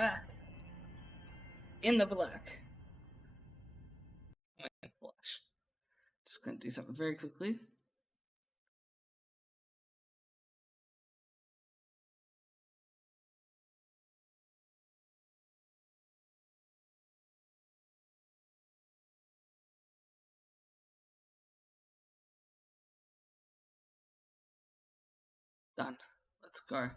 back in the black. My flash. Just gonna do something very quickly. Done. Let's go.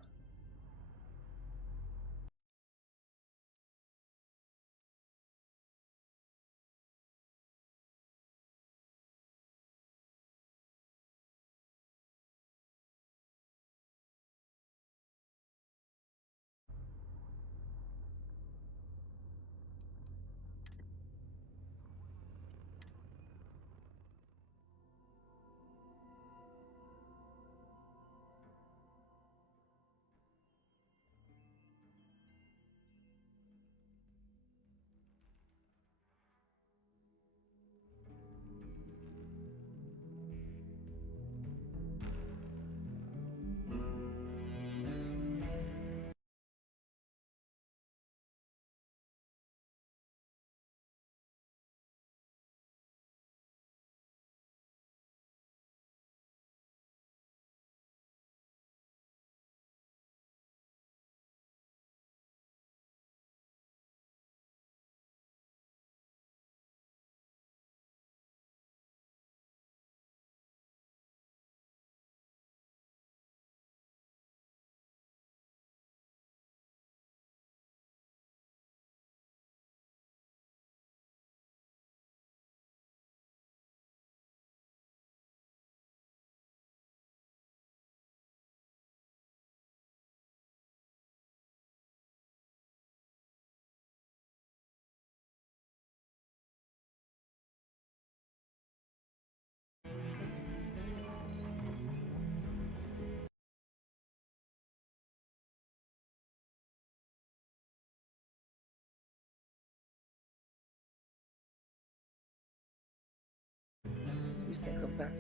These things up back.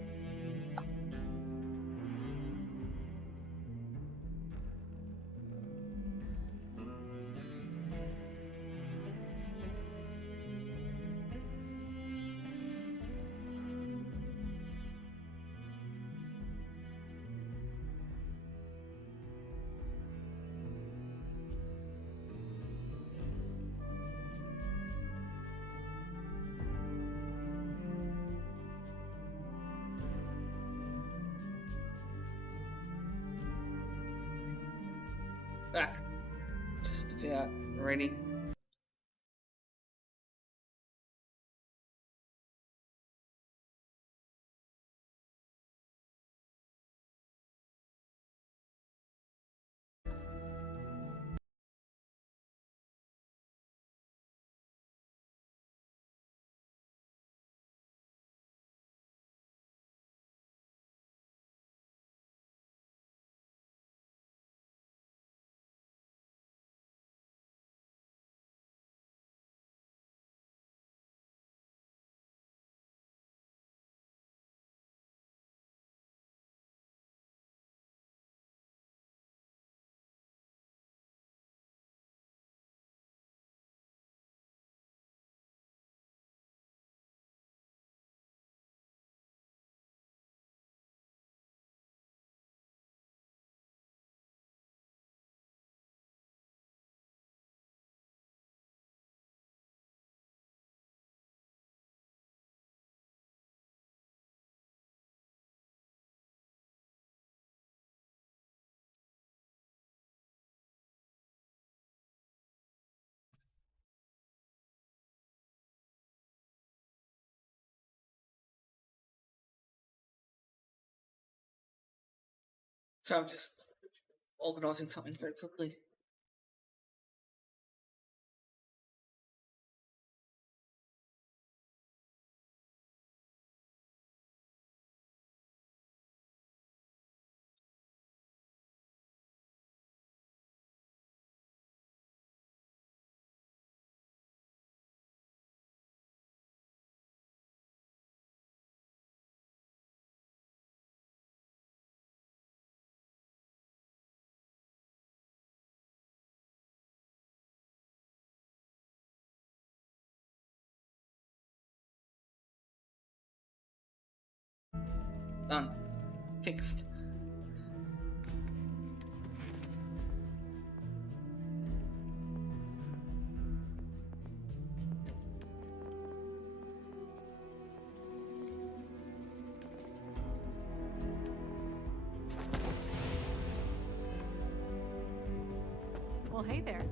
Back. Just about ready. So I'm just organizing something very quickly. Done. Fixed. Well, hey there.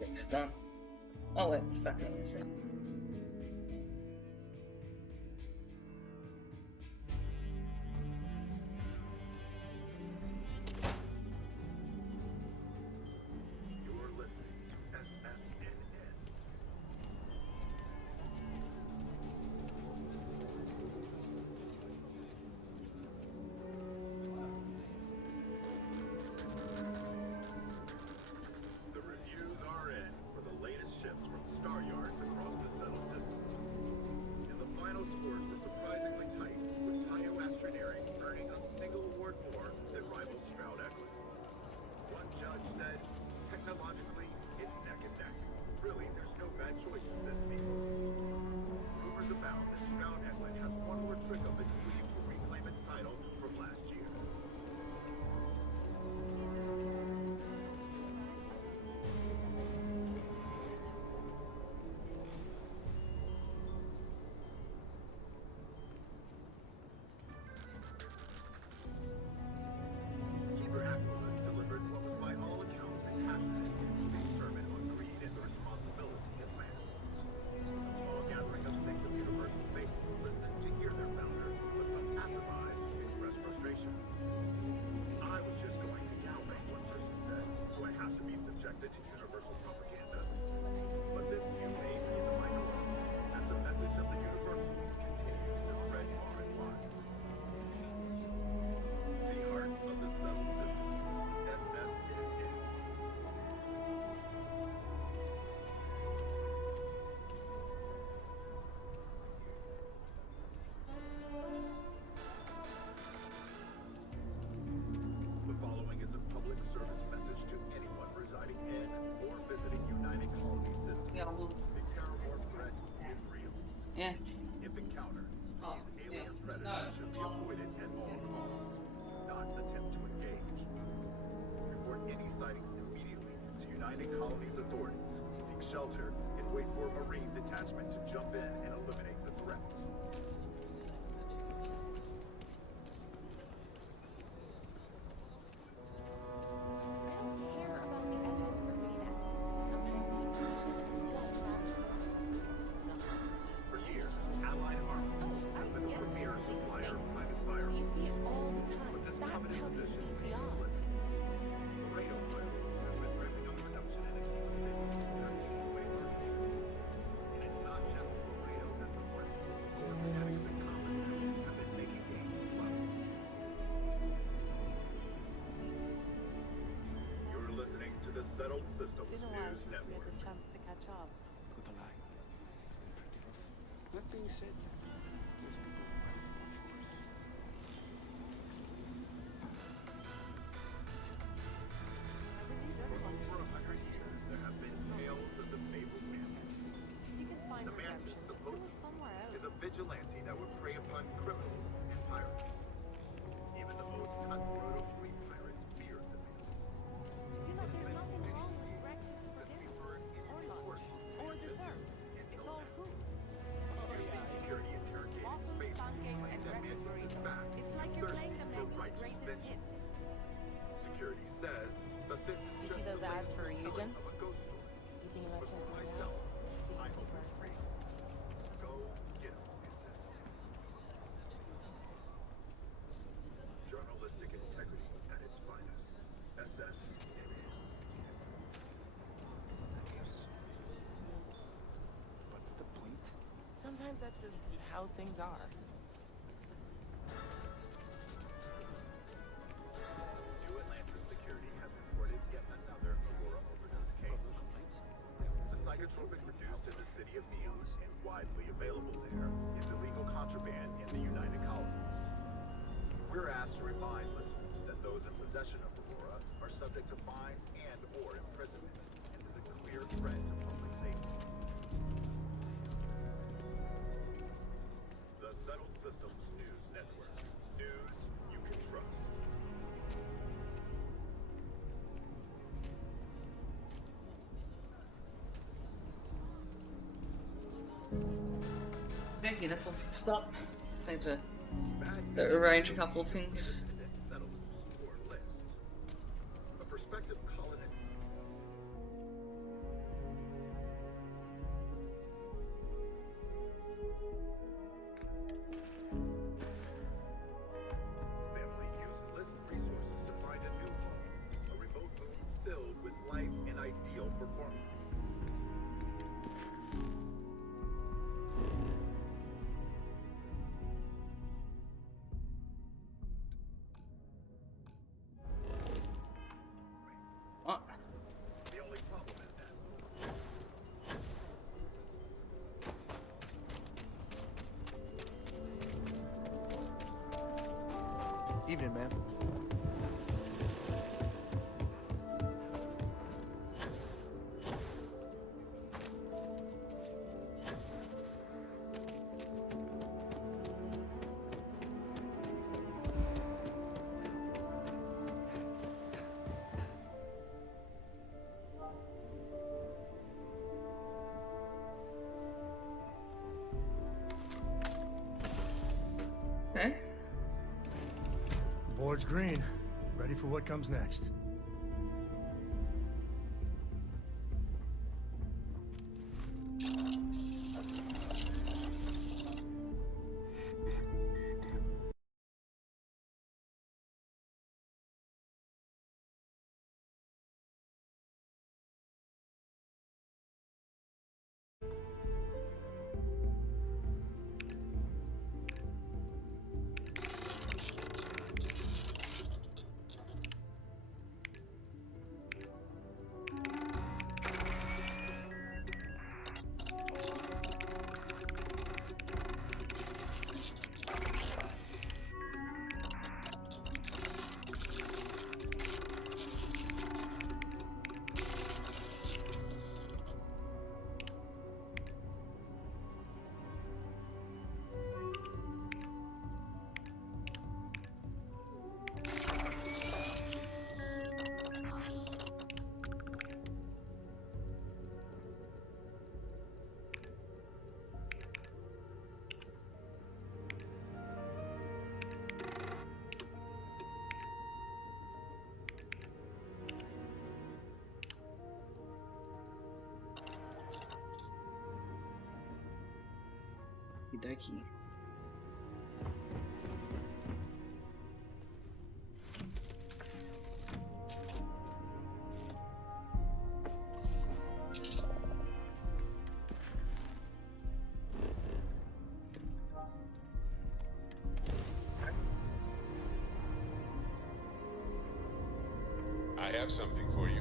It's done. Oh wait, back on this thing. You're listening to SSNN. The reviews are in for the latest ships from star yards across the settled system. And the final scores were surprisingly tight, with AUS LET earning a single award more than rival Stroud-Eklund. One judge said, technologically, it's neck and neck. Really, there's no bad choices this season. Rumors abound that Stroud-Eklund has one more trick up its sleeve to reclaim its title from last year. Keeper Aquilus delivered what was by all accounts a passionate and moving sermon on greed and the responsibility of man. A small gathering of Six of Universal faithful listened to hear their founder, but some pacified, express frustration. I was just going to galvanize, one person said, so I have to be subjected to universal propaganda. But this view may be in the minority, as the message of the universals continues to spread far and wide. The heart of the settled system, SSNN. The following is a public service message to anyone residing in or visiting United Colony System. Yeah, well, The terrorborn threat is real. yeah. If encountered, Oh, these alien yeah. predators No. should be avoided at all costs. Do not attempt to engage. Report any sightings immediately to United Colony's authorities. Seek shelter and wait for a Marine detachment to jump in and eliminate the threat. I don't care about the evidence or data. Sometimes the intuition and gut matters more. For years, Allied Army Oh, has been the yeah, premier that's a big supplier of thing. private firearms. You see it all the time. But this That's coveted how you position beat the is odds. Laredo, Iowa, has been ramping up production in a key city Jackson Way market. And it's not just Laredo that's a threat. Core genetics and combat have been making gains as well. You're listening to the Settled Systems Been a while News since we had Network. the chance to catch up. Not gonna lie, it's been pretty rough. That being said, those people are much worse. I believe everyone For deserves 100 years, there have been tales of the fabled Mantis. You can find The redemption. Mantis, Just do supposedly, it somewhere else. is a vigilante that would prey upon criminals and pirates. Even the most cutthroat of free pirates feared the Mantis. You know, there's nothing wrong with breakfast for Since dinner, we've heard or in lunch, reports, or Mantis dessert. and It's no all doubt, food. Security sometimes that's just how things are. New Atlantis Security has reported yet another Aurora overdose case. The psychotropic produced in the city of Neon and widely available there is illegal contraband in the United Colonies. We're asked to remind listeners that those in possession of Aurora are subject to fines and/or imprisonment and is a clear threat to public safety. The Settled Systems News Network. News you can trust. Okay, that's all fixed up. Just need to Bad arrange a couple of things. Settled score list. A prospective colonist. Family used list resources to find a new home. A remote moon filled with life and ideal performance. What? The only problem is that Evening, ma'am. Okay. Board's green. Ready for what comes next. Okey-dokey. I have something for you.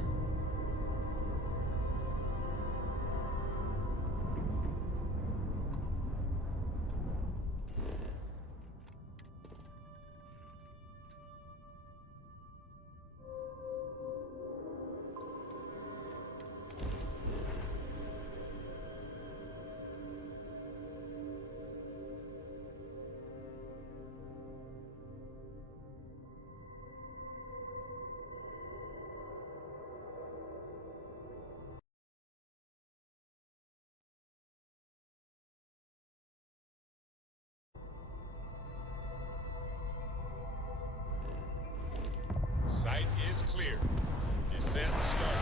Site is clear. Descent started.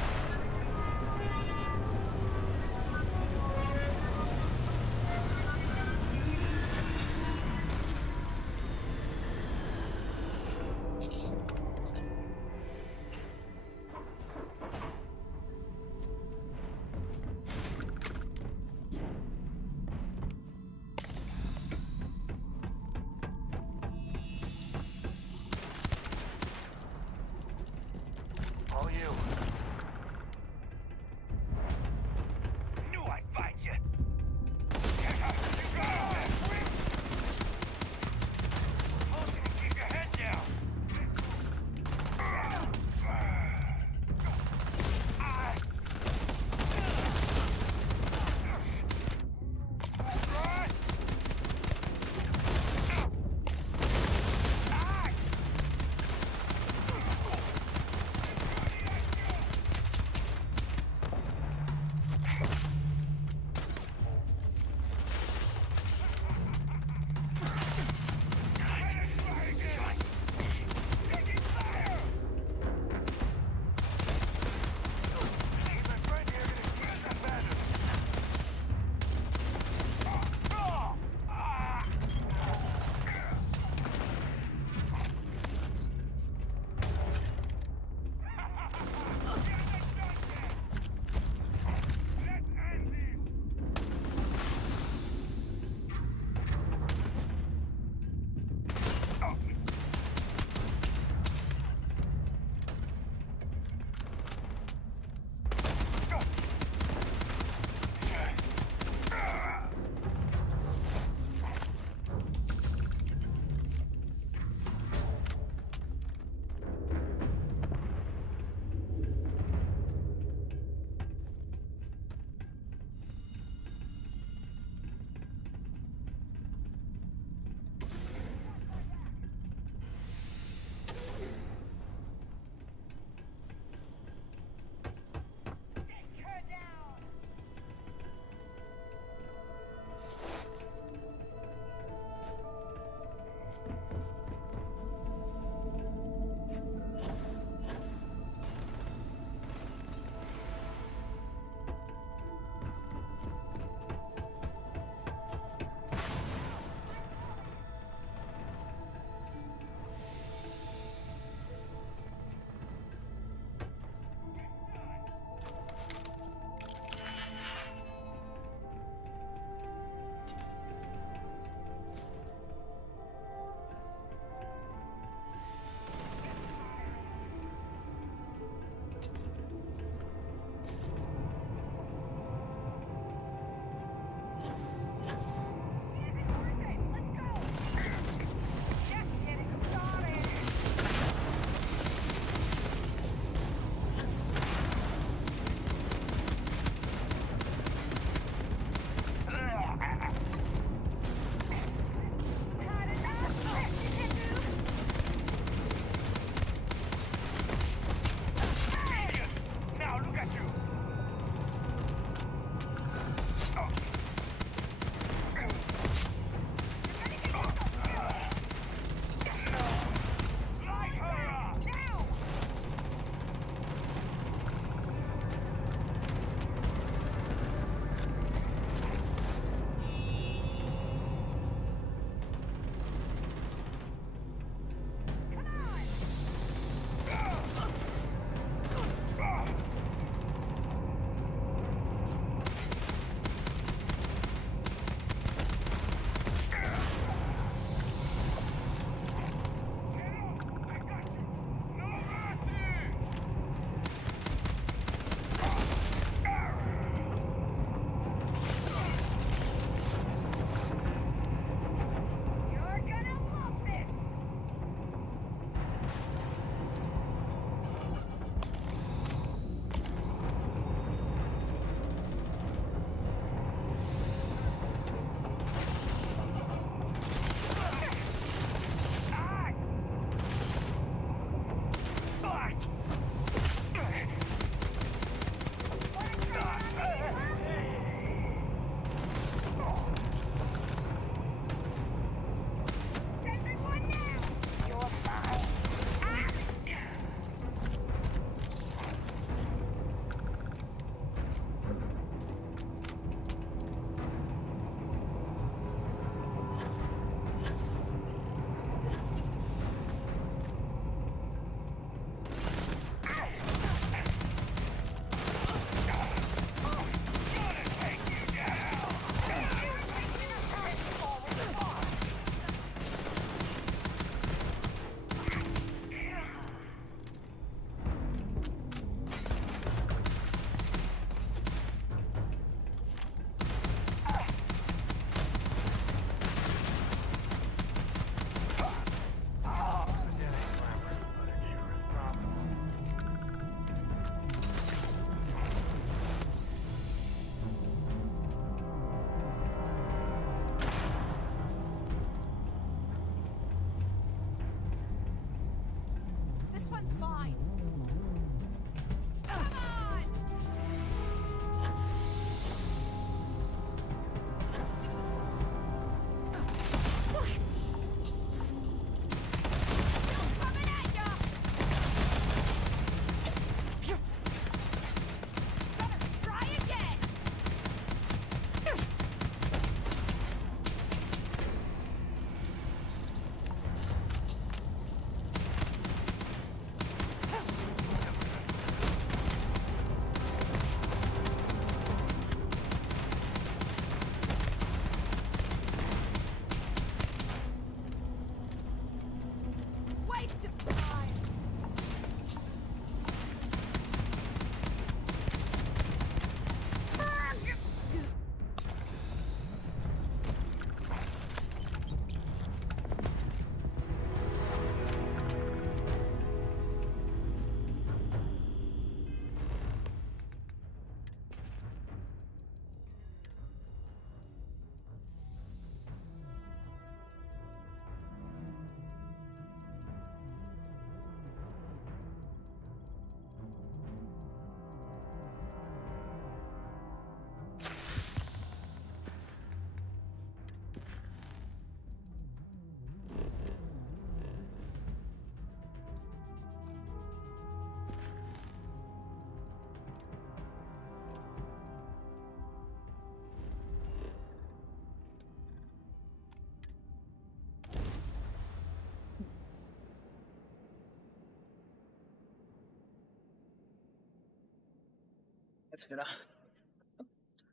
That's better.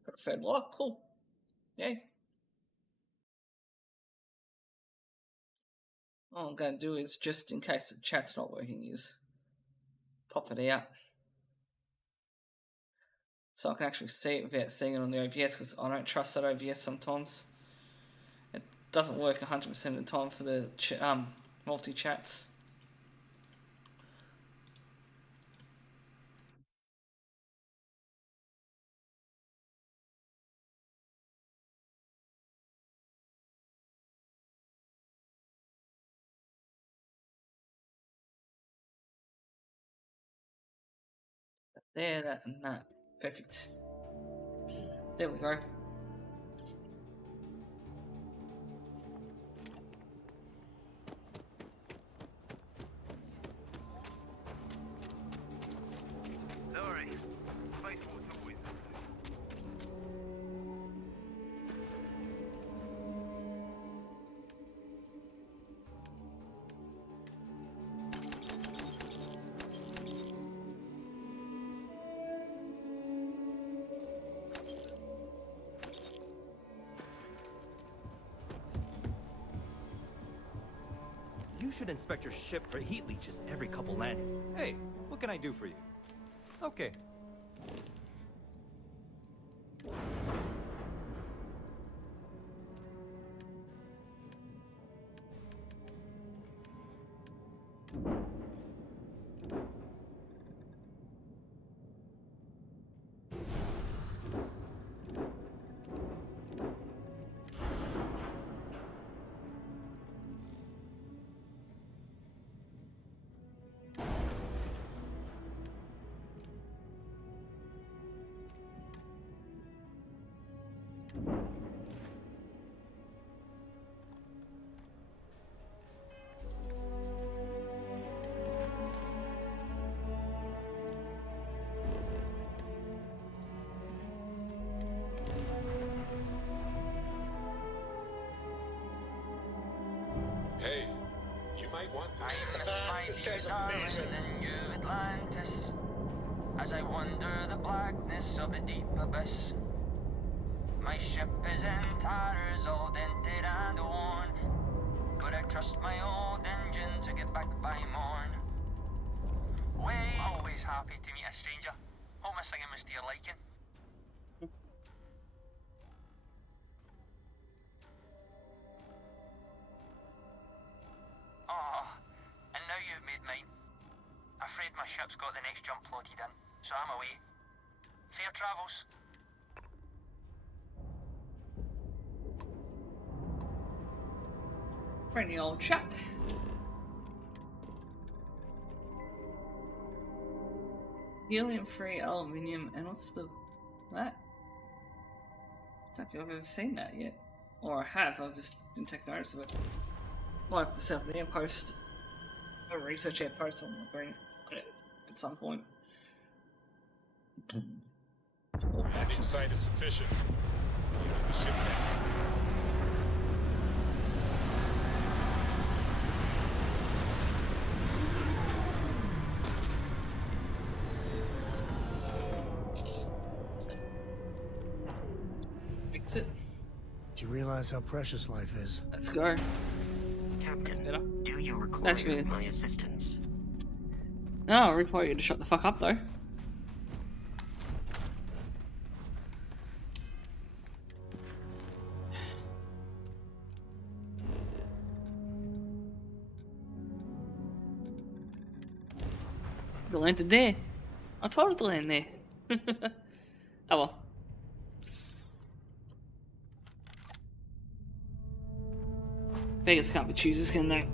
Got a third lock. Cool. Yay. All I'm going to do is, just in case the chat's not working, is pop it out. So I can actually see it without seeing it on the OBS, because I don't trust that OBS sometimes. It doesn't work 100% of the time for the multi-chats. There, that, and that. Perfect. There we go. Sorry. Space Force always. You should inspect your ship for heat leeches every couple landings. Hey, what can I do for you? Okay. Hey, you might want I this. miss my This dear guy's darling amazing. in New Atlantis, as I wander the blackness of the deep abyss. My ship is in tatters, all dented and worn, but I trust my old engine to get back by morn. Always happy to meet a stranger. Hope my singing was to your liking. Oh, and now you've made mine. Afraid my ship's got the next jump plotted in, so I'm away. Fair travels. Friendly old chap. Helium-free aluminium, and what's that? I don't think I've ever seen that yet. Or I have, I just didn't take notice of it. Might have to set up an outpost or research outpost on the green at some point. Landing site is sufficient. The ship now. Fix it. Do you realize how precious life is? Let's go. Captain, better. do you require That's weird. my assistance? No, I require you to shut the fuck up though. You landed there. I told her to land there. Oh well. Vegas can't be choosers, can they?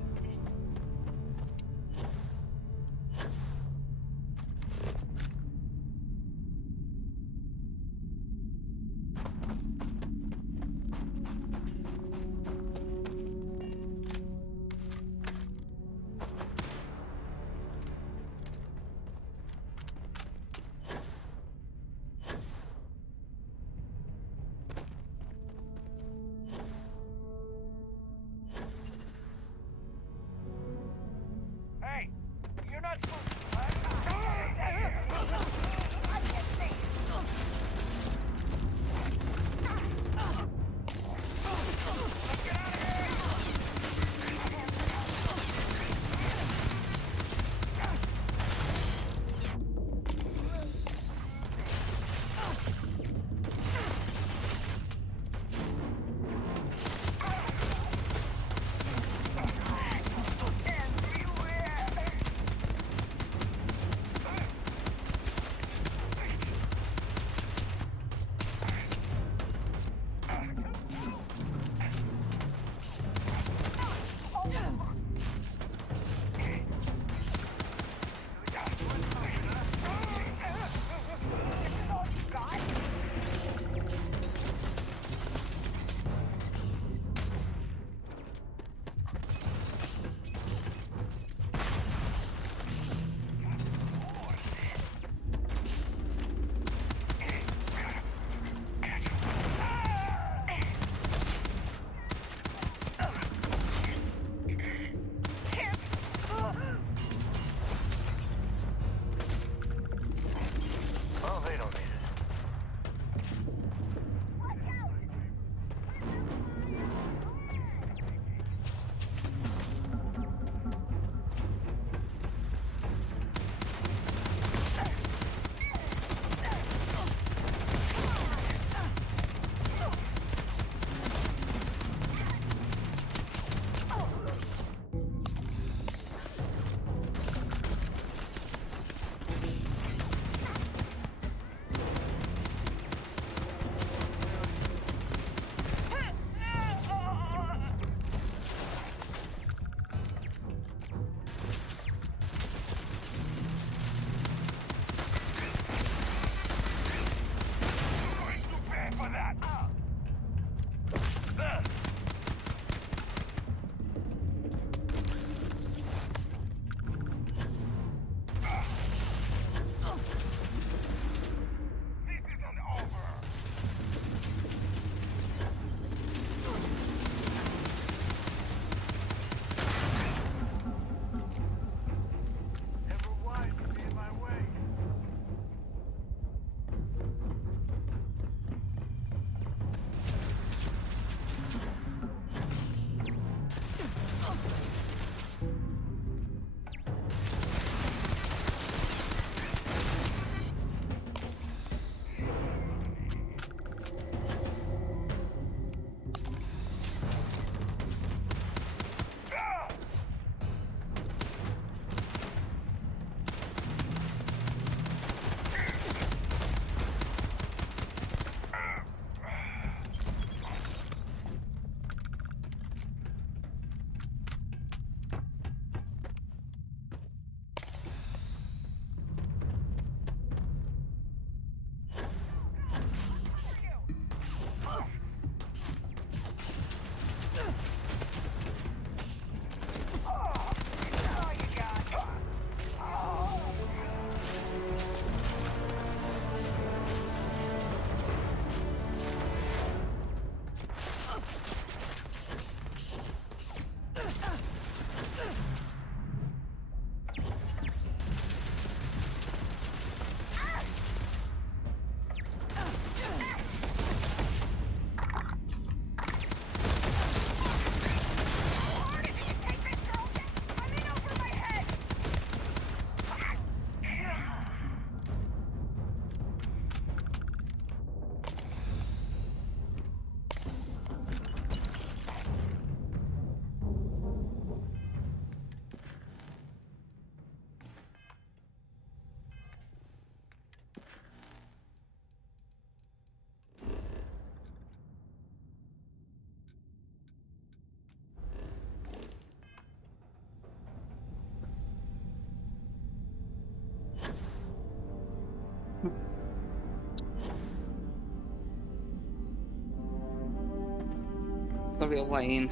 Gotta be a way in.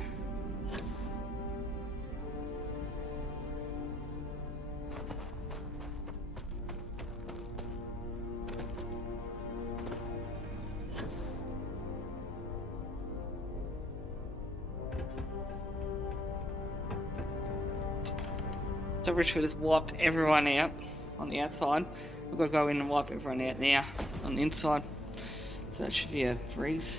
So Richard has wiped everyone out on the outside. We've got to go in and wipe everyone out now on the inside. So that should be a freeze.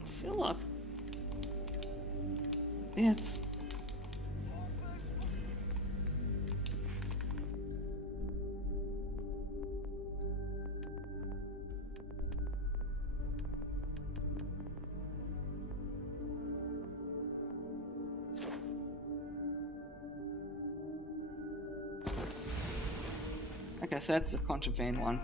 I feel like... yeah, it's... okay, so that's the contraband one.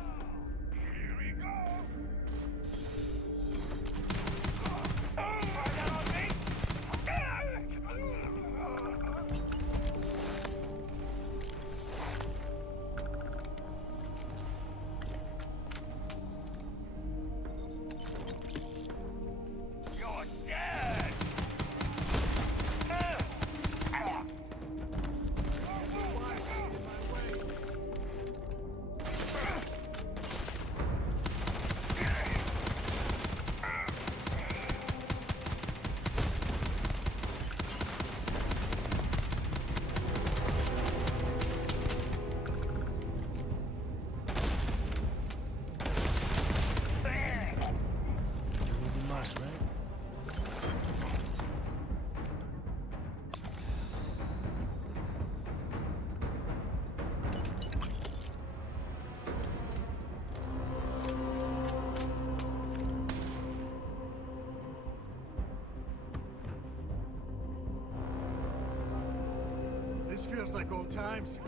This feels like old times.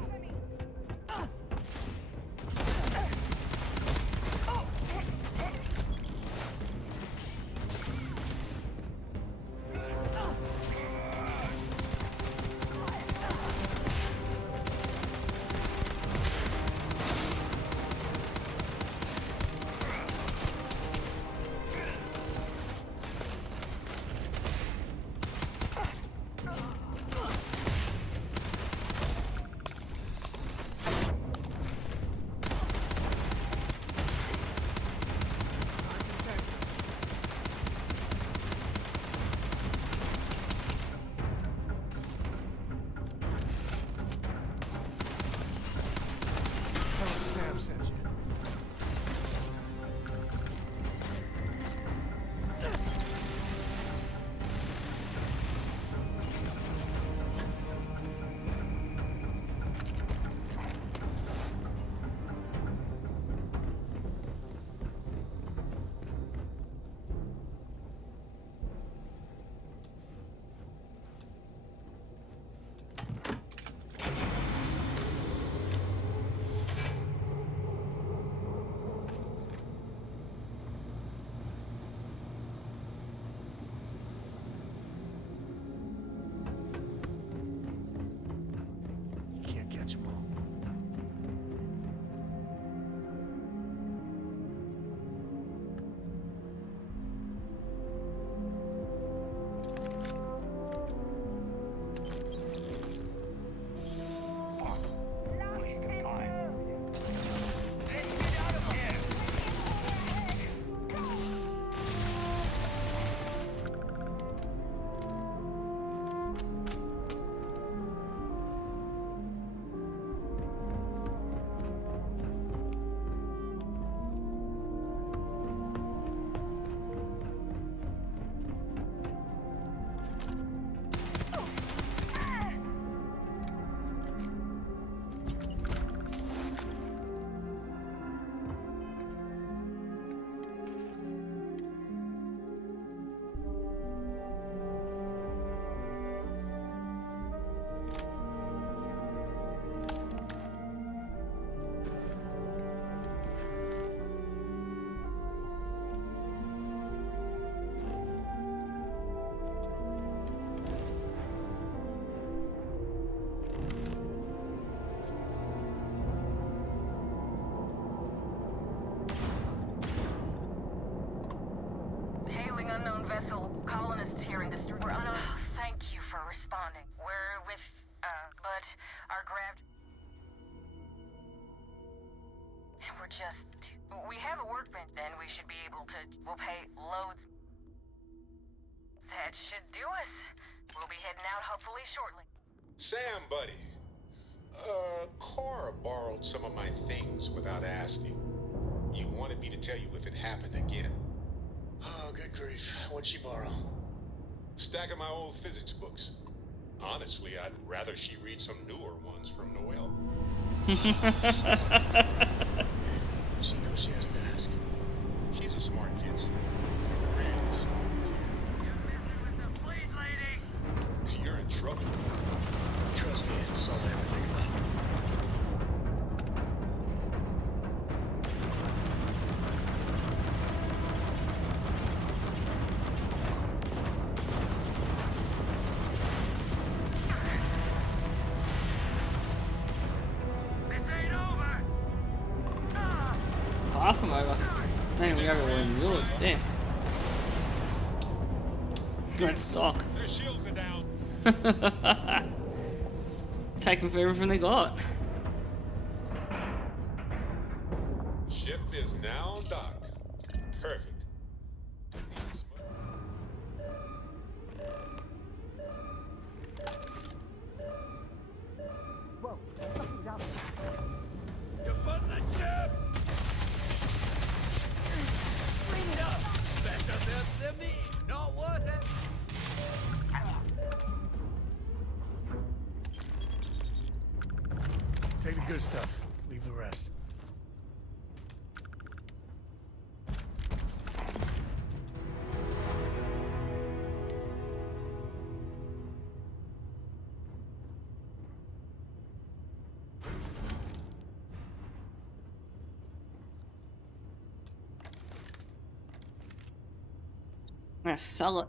are grabbed. And we're just... We have a workbench, then we should be able to... We'll pay loads. That should do us. We'll be heading out hopefully shortly. Sam, buddy. Cora borrowed some of my things without asking. You wanted me to tell you if it happened again. Oh, good grief. What'd she borrow? Stack of my old physics books. Honestly, I'd rather she read some newer ones from Noelle. She knows she has to ask. She's a smart kid, Sam. Really smart kid. Please, lady! You're in trouble. Trust me, it's all I ever think about. Half them over. Then we over one really damn. Good stock. Their shields are down. Take them for everything they got. Ship is now docked. Perfect. Whoa, something's out there. You're putting the ship! Bring it up! Better than me! Not worth it! Take the good stuff. Leave the rest. Let's sell it.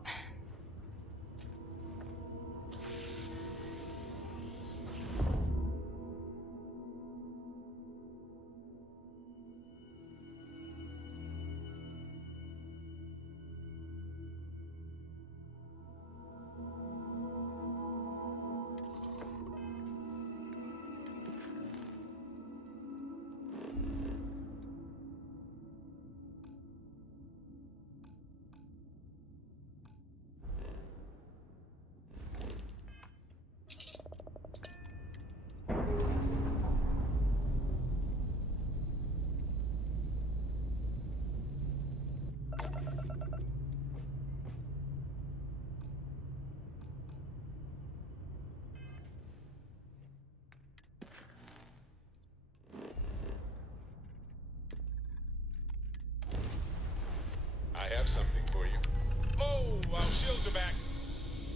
I have something for you. Oh, our shields are back.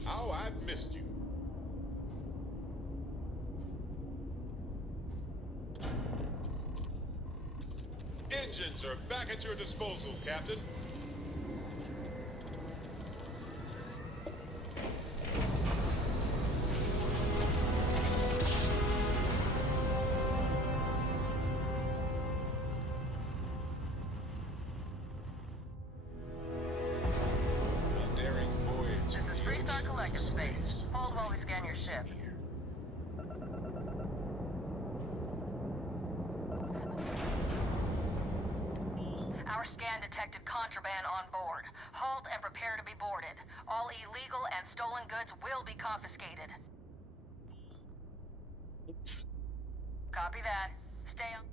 Oh, I've missed you. Engines are back at your disposal, Captain. A daring voyage. This is Freestar Collective Space. Hold while we scan your ship. Our scan detected contraband on board. Halt and prepare to be boarded. All illegal and stolen goods will be confiscated. Oops. Copy that. Stay on.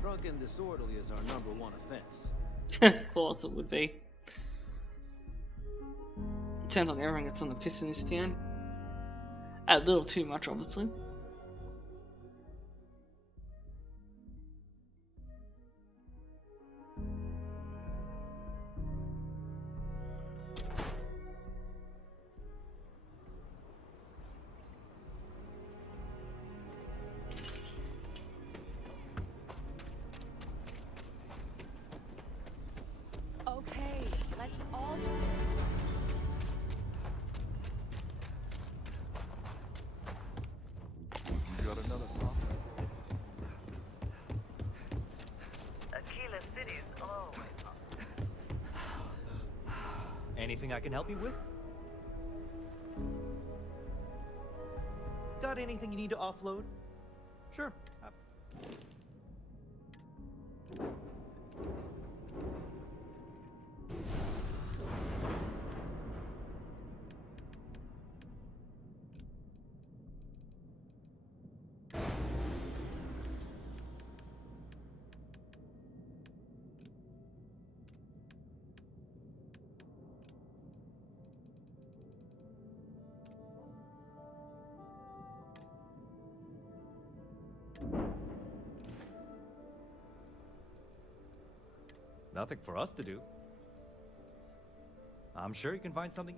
Drunk and disorderly is our #1 offense. Of course it would be. Sounds like everyone gets on the piss in this town. A little too much, obviously. Okay, let's all just... Anything I can help you with? Got anything you need to offload? Sure. Nothing for us to do. I'm sure you can find something.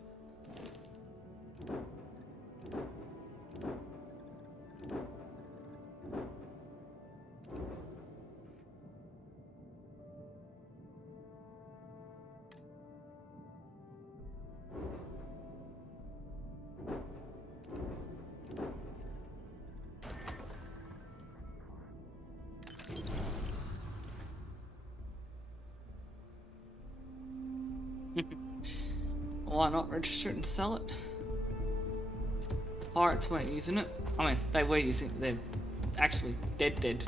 Why not register it and sell it? Pirates weren't using it. I mean, they were using it. They're actually dead.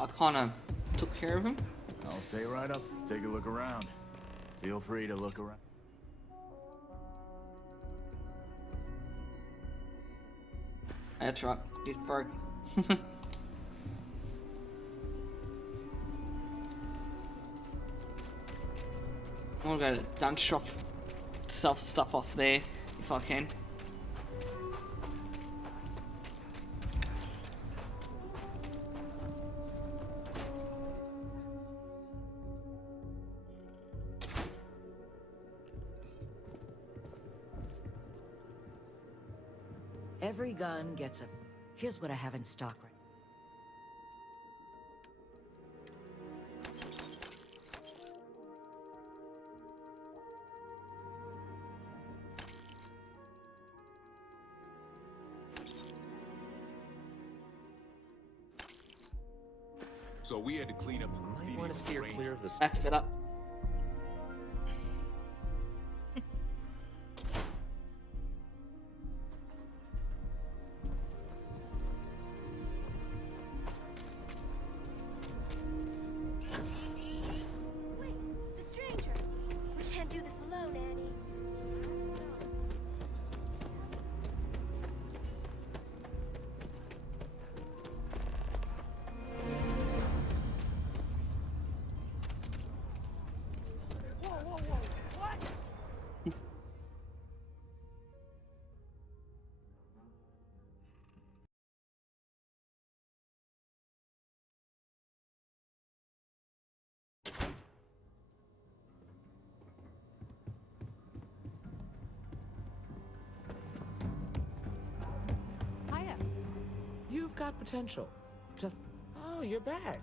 I kind of took care of them. I'll say right up. Take a look around. Feel free to look around. That's right. He's broke. I'll go to the gun shop, sell some stuff off there if I can. Every gun gets a... Here's what I have in stock right. So we had to clean up the graffiti. Might want to steer clear of this. That's fit up. Wait, the stranger. We can't do this alone, Annie. Hiya. You've got potential. Just... Oh, you're back.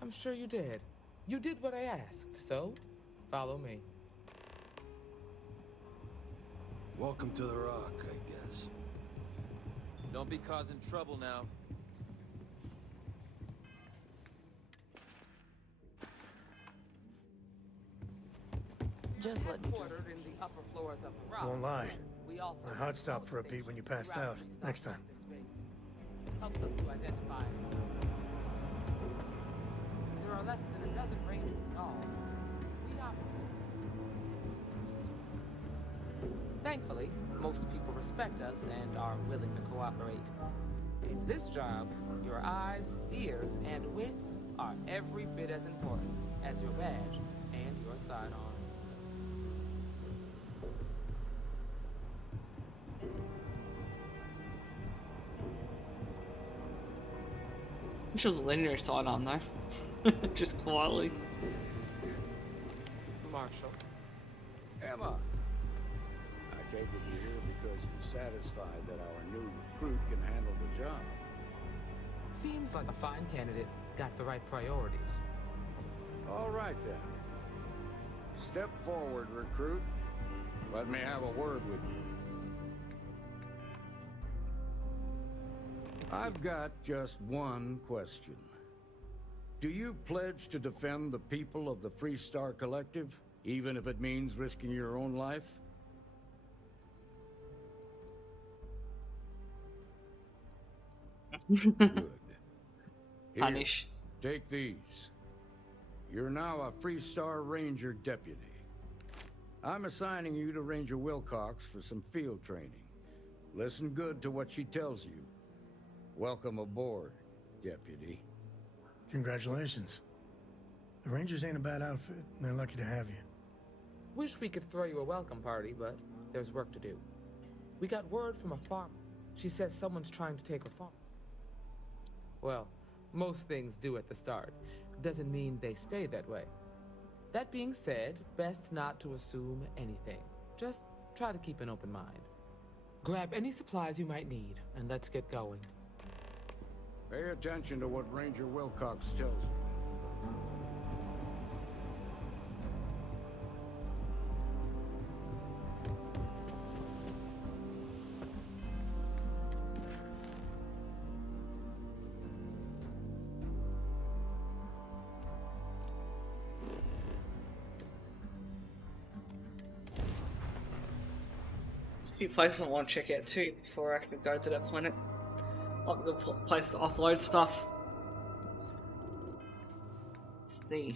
I'm sure you did. You did what I asked, so follow me. Welcome to the Rock, I guess. Don't be causing trouble now. Just let me quartered in the upper floors of the Rock. Won't lie. We also My heart stopped for a beat when you passed out. Next time. Helps us to identify. There are less than a dozen rangers in all. We operate resources. Thankfully, most people respect us and are willing to cooperate. In this job, your eyes, ears, and wits are every bit as important as your badge and your sidearm. Wish it was a linear sidearm though. Just quietly. Marshall. Emma! I take it you're here because you're satisfied that our new recruit can handle the job. Seems like a fine candidate. Got the right priorities. All right, then. Step forward, recruit. Let me have a word with you. I've got just one question. Do you pledge to defend the people of the Freestar Collective, even if it means risking your own life? Good. Here, Punish. take these. You're now a Freestar Ranger deputy. I'm assigning you to Ranger Wilcox for some field training. Listen good to what she tells you. Welcome aboard, deputy. Congratulations. The Rangers ain't a bad outfit, and they're lucky to have you. Wish we could throw you a welcome party, but there's work to do. We got word from a farmer. She says someone's trying to take her farm. Well, most things do at the start. Doesn't mean they stay that way. That being said, best not to assume anything. Just try to keep an open mind. Grab any supplies you might need, and let's get going. Pay attention to what Ranger Wilcox tells you. A few places I want to check out too before I can go to that planet. Like a good place to offload stuff. It's the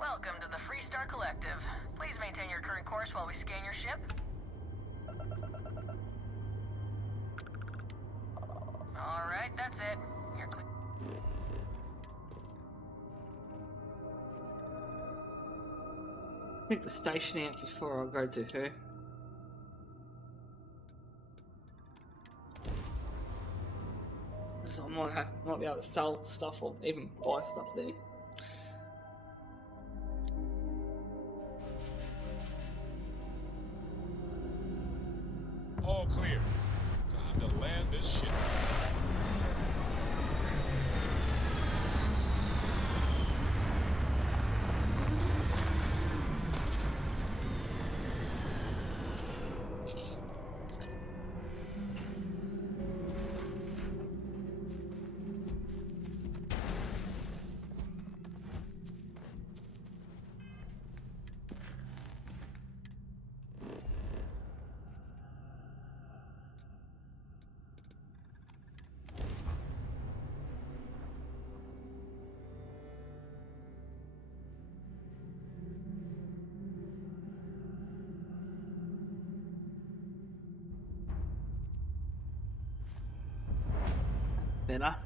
Welcome to the Freestar Collective. Please maintain your current course while we scan your ship. Alright, that's it. You're clear. Take the station out before I go to her. So I might be able to sell stuff or even buy stuff there. All clear. Time to land this ship. Better.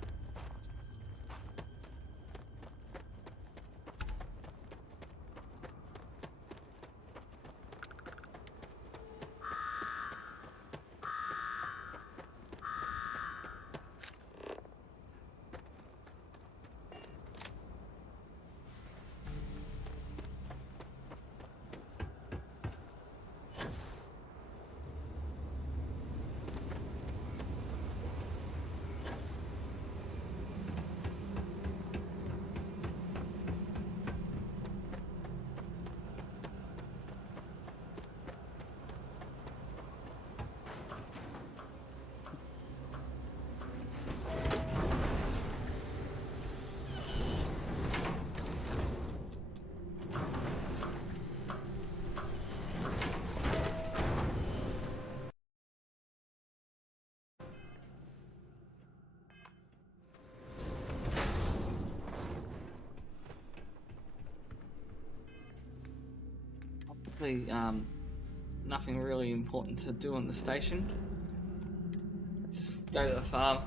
nothing really important to do on the station. Let's just go to the farm.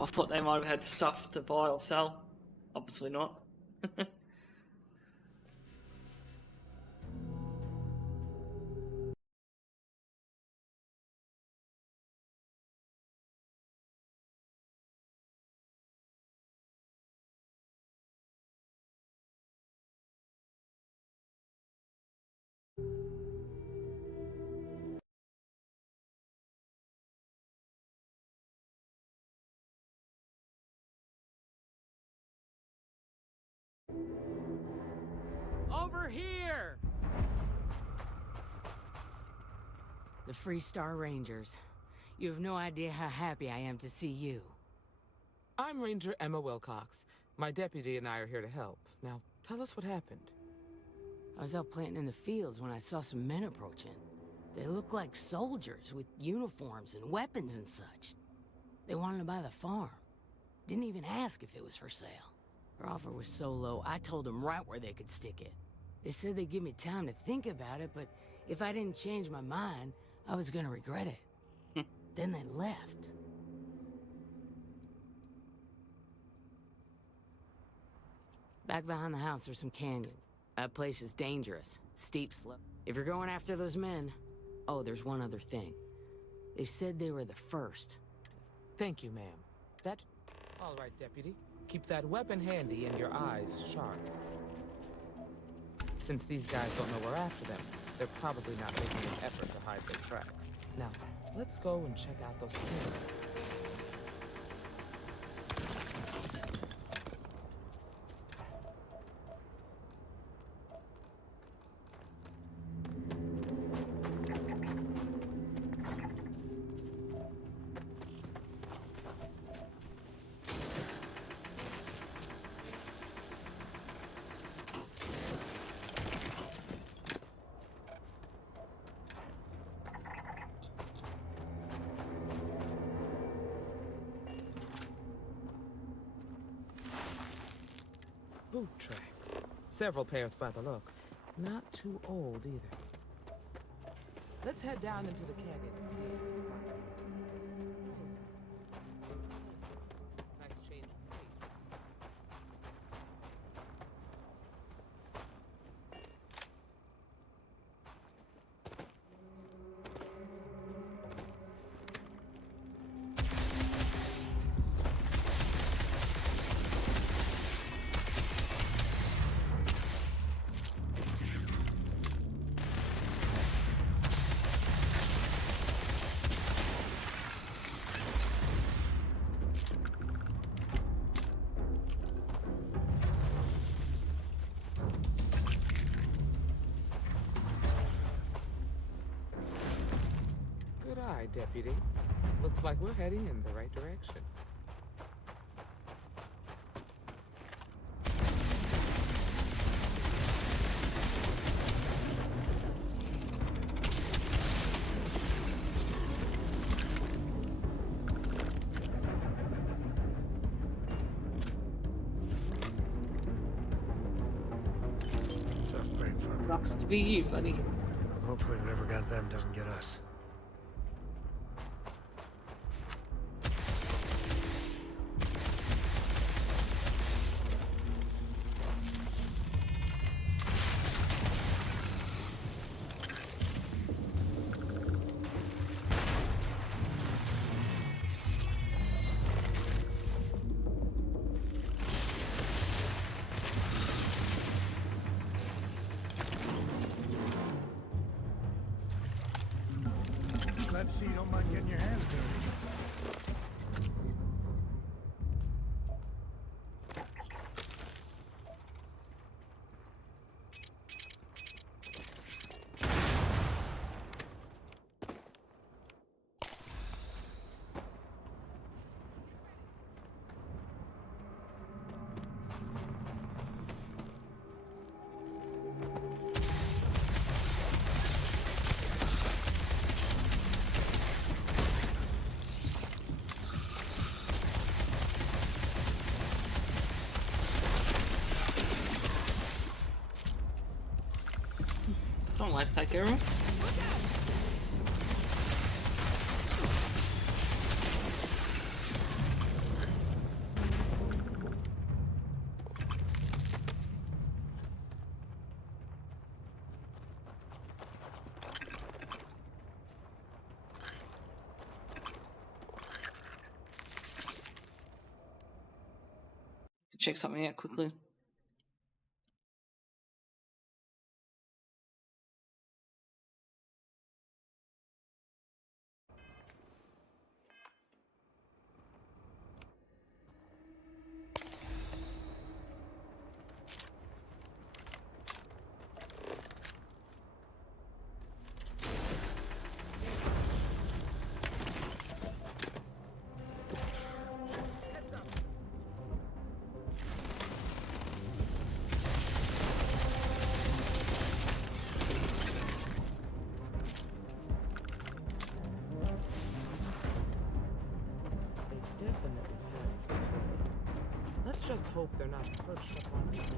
I thought they might have had stuff to buy or sell. Obviously not. Over here! The Freestar Rangers. You have no idea how happy I am to see you. I'm Ranger Emma Wilcox. My deputy and I are here to help. Now, tell us what happened. I was out planting in the fields when I saw some men approaching. They looked like soldiers with uniforms and weapons and such. They wanted to buy the farm. Didn't even ask if it was for sale. Their offer was so low, I told them right where they could stick it. They said they'd give me time to think about it, but if I didn't change my mind, I was gonna regret it. Then they left. Back behind the house are some canyons. That place is dangerous. Steep slope. If you're going after those men... Oh, there's one other thing. They said they were the first. Thank you, ma'am. That... All right, deputy. Keep that weapon handy and your eyes sharp. Since these guys don't know we're after them, they're probably not making an effort to hide their tracks. Now, let's go and check out those canyons. Boot tracks. Several pairs by the look. Not too old either. Let's head down into the canyon and see if we can find them. Nice change of pace. Deputy. Looks like we're heading in the right direction. Tough break for him. Sucks to be you, buddy. Hopefully whatever got them doesn't get us. Let's see you don't mind getting your hands dirty. Don't life take care of him. Check something out quickly. Definitely passed this way. Let's just hope they're not perched up on the Spikers.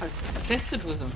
I was infested with them.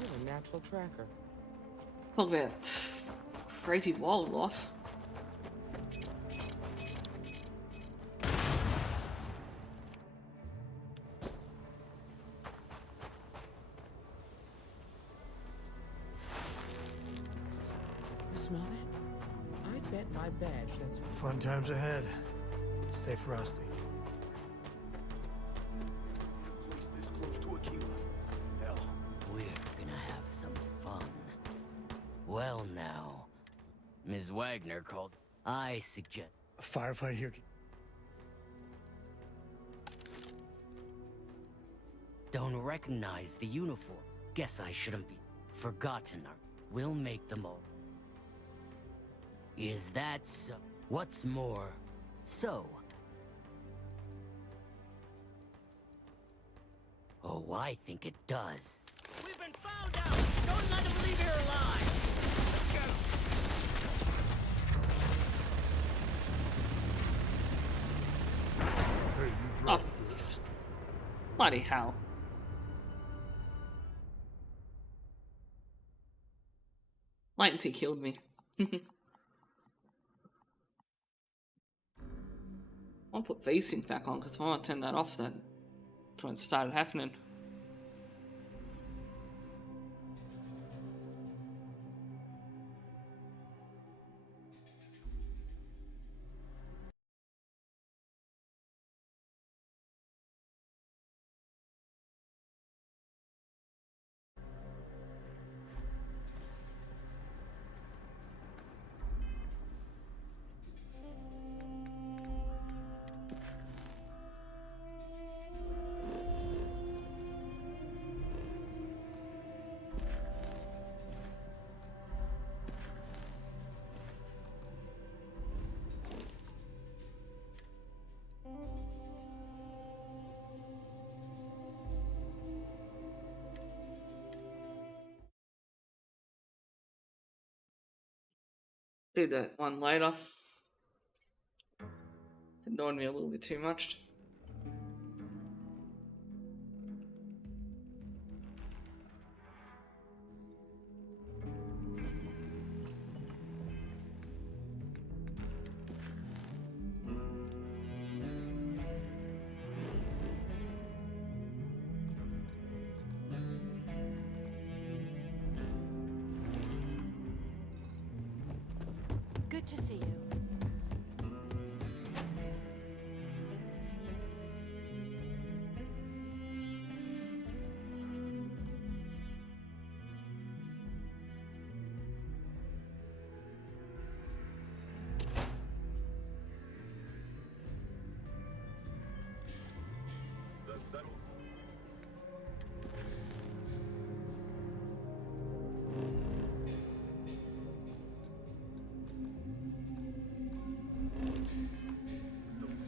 You're a natural tracker. Talk about crazy wildlife. You smell that? I'd bet my badge that's Fun times ahead. Stay frosty. This close to Aquila. Hell. We're gonna have some fun. Well now, Ms. Wagner called. I suggest... A firefight here. Don't recognize the uniform. Guess I shouldn't be forgotten. We'll make them all. Is that so? What's more, so? Oh, I think it does. We've been found out! Don't let him leave here alive! Let's get him! Oh, bloody hell. Latency killed me. I'll put VSync back on because if I want to turn that off, that's when it started happening. Do that one later. It annoyed me a little bit too much. Good to see you. The settled.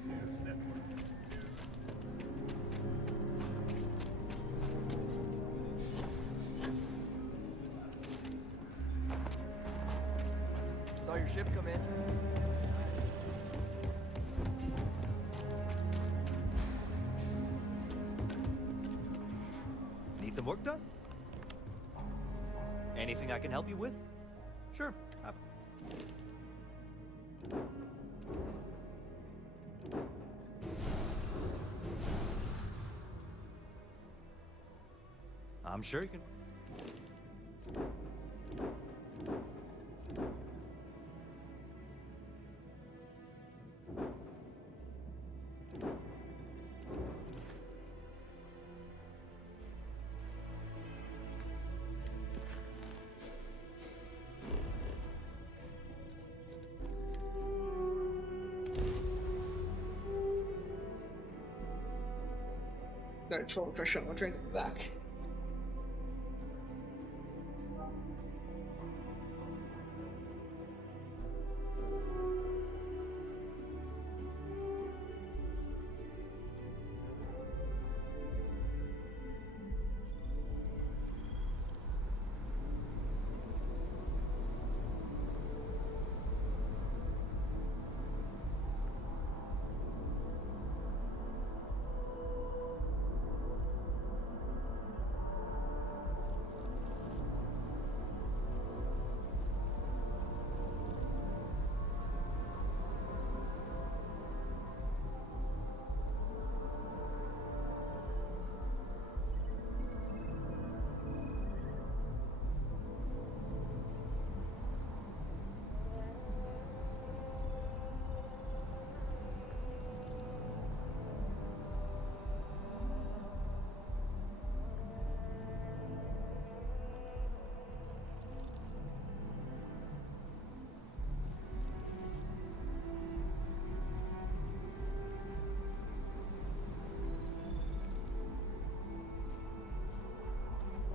News Network. Saw your ship come in. Need some work done? Anything I can help you with? Sure. I'm sure you can. Got a troll pressure on my drink at the back.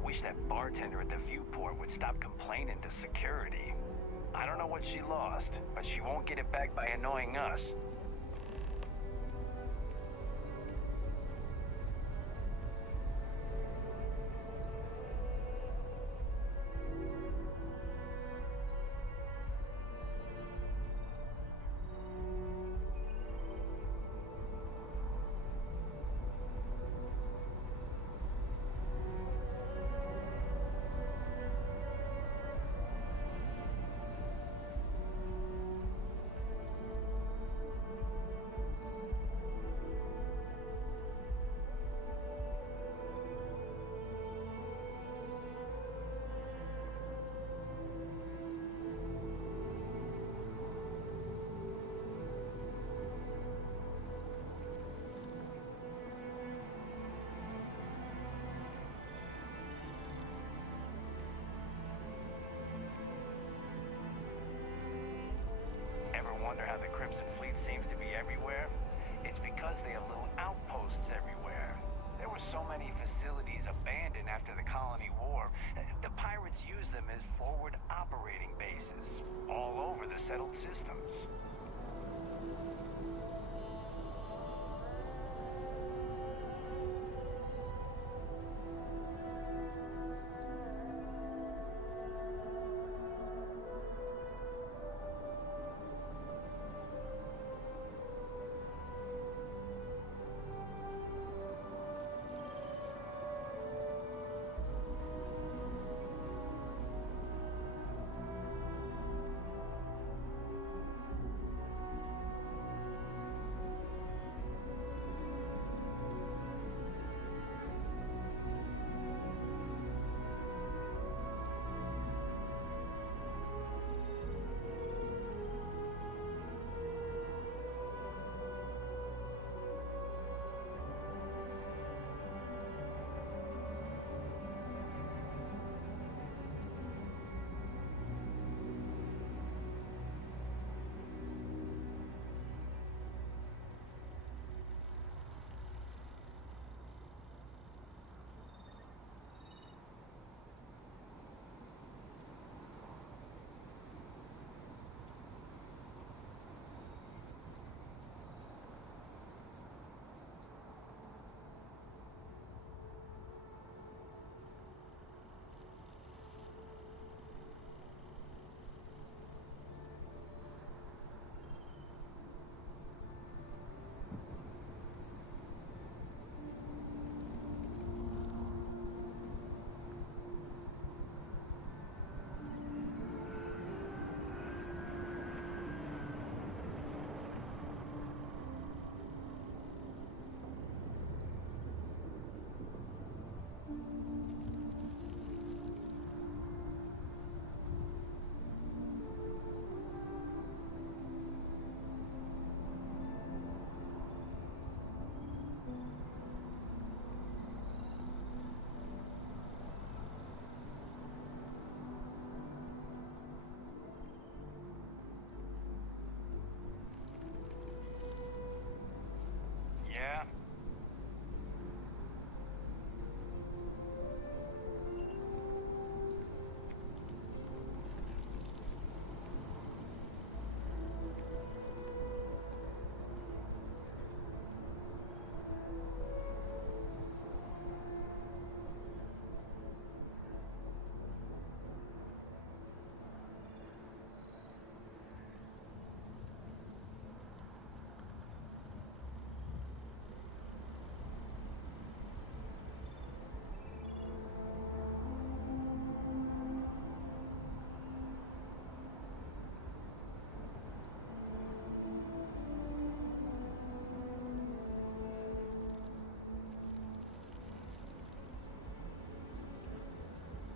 Wish that bartender at the viewport would stop complaining to security. I don't know what she lost, but she won't get it back by annoying us. Wonder how the Crimson Fleet seems to be everywhere? It's because they have little outposts everywhere. There were so many facilities abandoned after the Colony War. The pirates used them as forward operating bases all over the settled systems.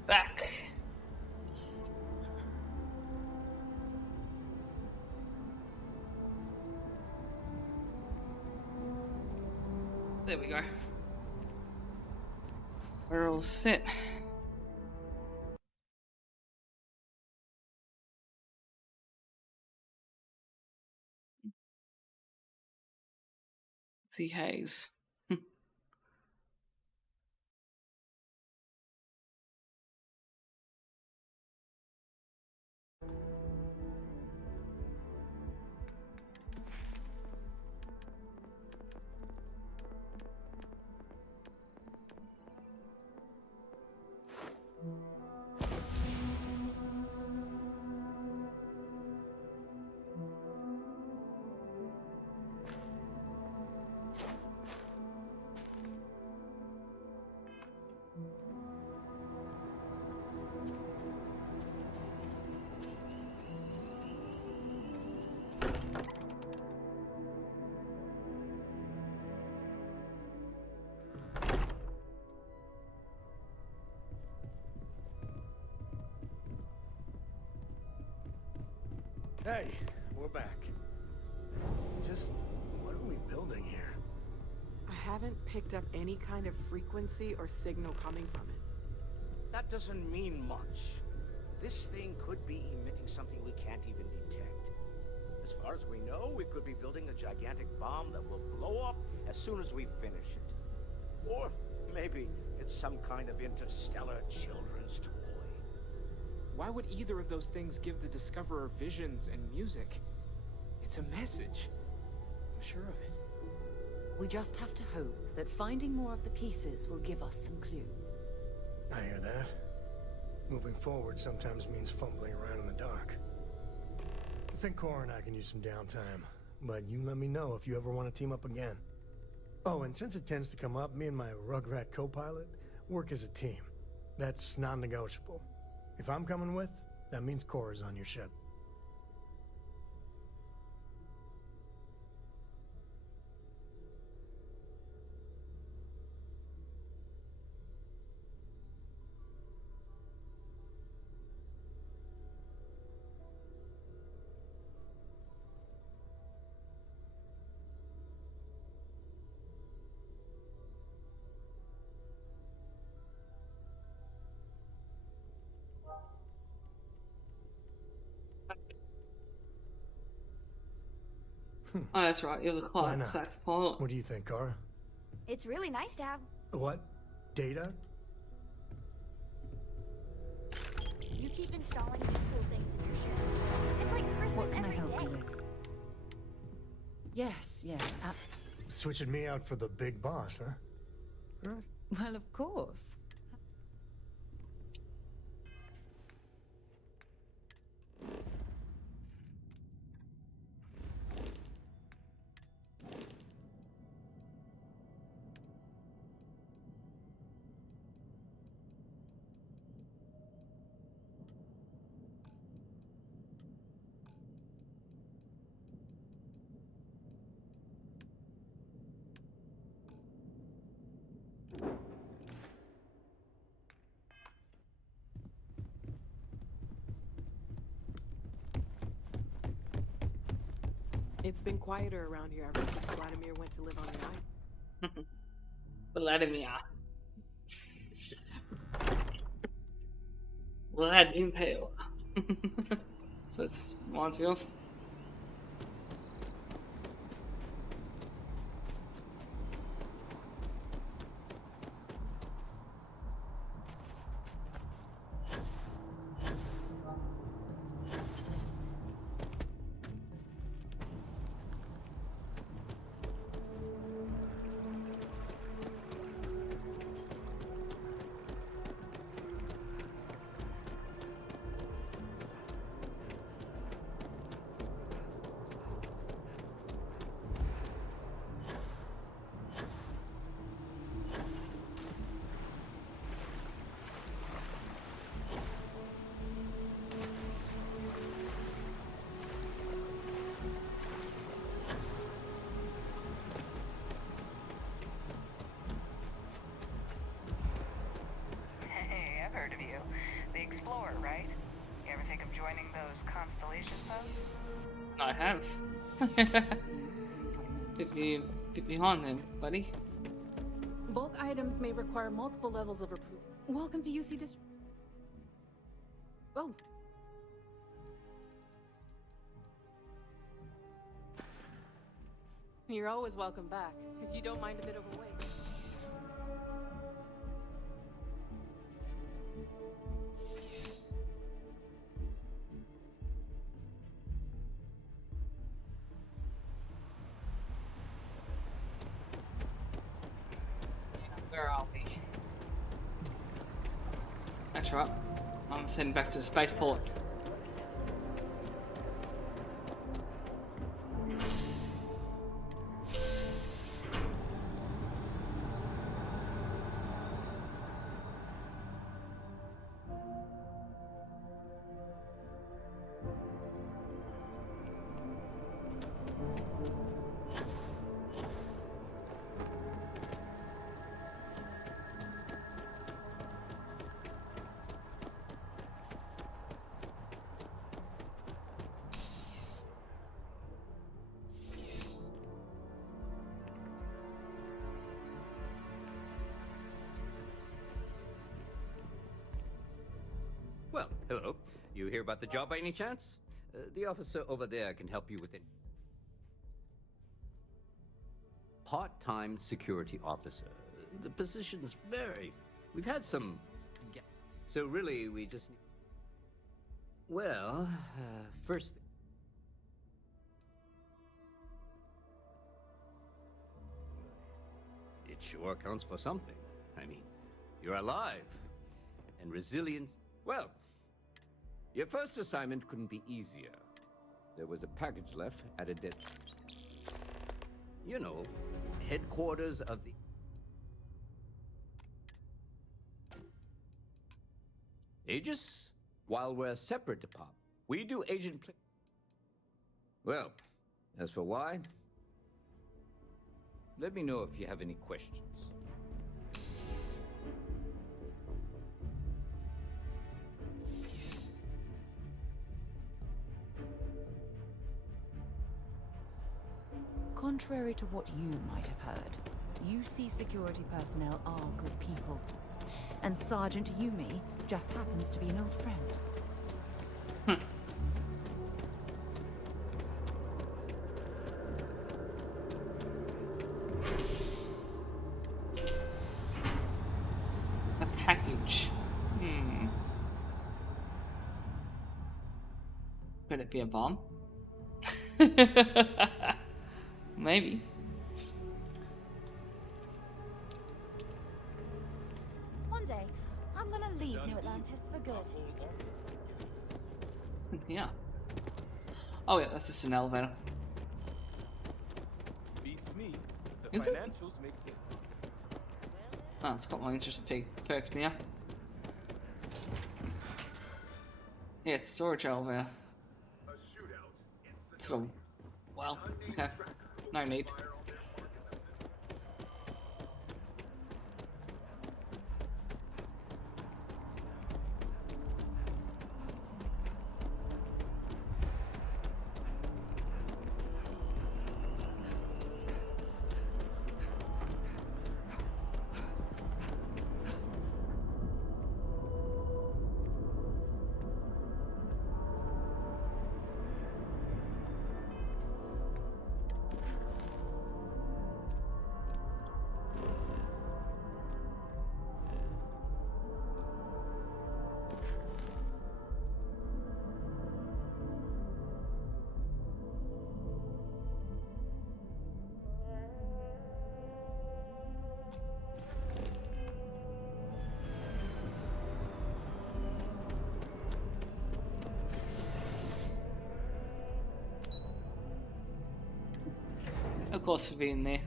back. There we go. We're all set. See Hayes. Hey, we're back. Just, what are we building here? I haven't picked up any kind of frequency or signal coming from it. That doesn't mean much. This thing could be emitting something we can't even detect. As far as we know, we could be building a gigantic bomb that will blow up as soon as we finish it. Or maybe it's some kind of interstellar children's toy. Why would either of those things give the Discoverer visions and music? It's a message. I'm sure of it. We just have to hope that finding more of the pieces will give us some clue. I hear that. Moving forward sometimes means fumbling around in the dark. I think Cora and I can use some downtime, but you let me know if you ever want to team up again. Oh, and since it tends to come up, me and my Rugrat co-pilot work as a team. That's non-negotiable. If I'm coming with, that means Cora's on your ship. Oh, that's right. You're the Why client not? sack pilot. What do you think, Cora? It's really nice to have. What? Data? You keep installing new cool things in your ship. It's like Christmas What can I every help day. you with? Yes, yes. Switching me out for the big boss, huh? Well, of course. It's been quieter around here ever since Vladimir went to live on the island. Vladimir. Vlad Impale. So it's reminds me of. joining those Constellation folks? I have. Bit behind then, buddy. Bulk items may require multiple levels of approval. Welcome to UC District. Oh. You're always welcome back, if you don't mind a bit of a wait. Where are we? That's right. I'm heading back to the spaceport. Well, hello. You hear about the job by any chance? The officer over there can help you with it. Part-time security officer. The position's very... We've had some... So really, we just... Well, first... It sure counts for something. I mean, you're alive. And resilience... Well, your first assignment couldn't be easier. There was a package left at a dead... You know, headquarters of the... Aegis? While we're a separate department, we do agent play... Well, as for why, let me know if you have any questions. Contrary to what you might have heard, UC security personnel are good people. And Sergeant Yumi just happens to be an old friend. A package. Could it be a bomb? Maybe. One day, I'm gonna leave New Atlantis for good. Yeah. Oh yeah, that's just an elevator. Beats me. The Is it? financials make sense. Oh, it's got my interesting perks now. Yeah, storage elevator. So, well, okay. No need. Of course, it'll be in there.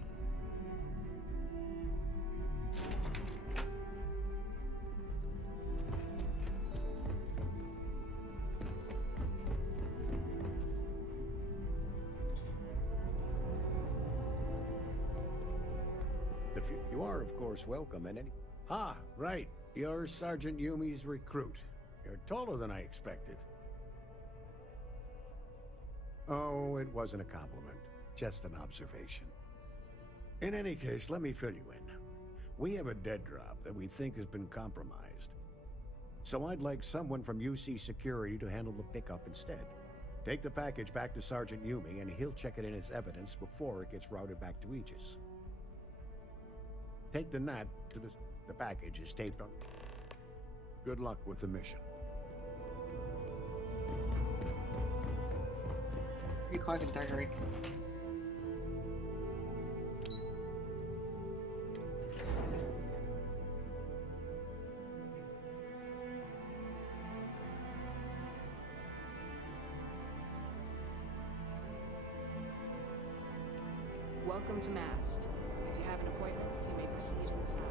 You are, of course, welcome in any... Ah, right. You're Sergeant Yumi's recruit. You're taller than I expected. Oh, it wasn't a compliment. Just an observation. In any case, let me fill you in. We have a dead drop that we think has been compromised. So I'd like someone from UC Security to handle the pickup instead. Take the package back to Sergeant Yumi, and he'll check it in as evidence before it gets routed back to Aegis. Take the NAT to the package is taped on. Good luck with the mission. Reclock and Dark. Welcome to Mast. If you have an appointment, you may proceed inside.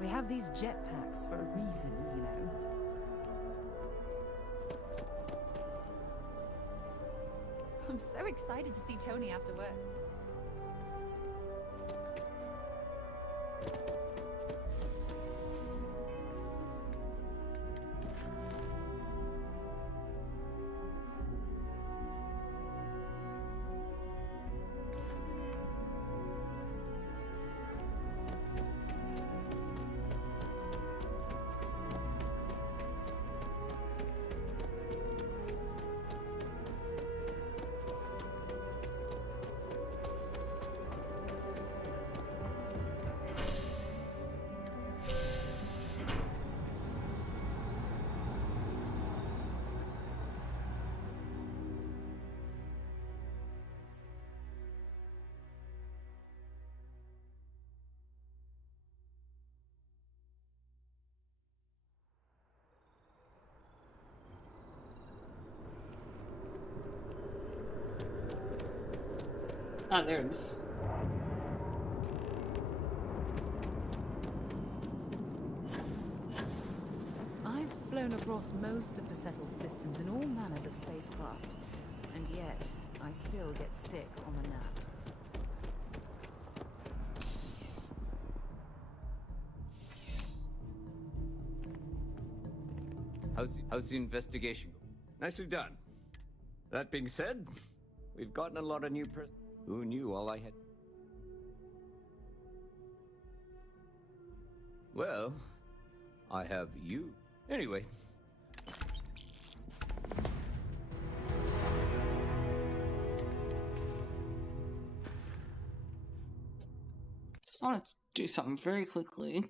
We have these jetpacks for a reason, you know. I'm so excited to see Tony after work. Ah, there it is. I've flown across most of the settled systems in all manners of spacecraft, and yet I still get sick on the nap. How's the investigation? Nicely done. That being said, we've gotten a lot of new Who knew all I had? Well, I have you. Anyway. Just want to do something very quickly.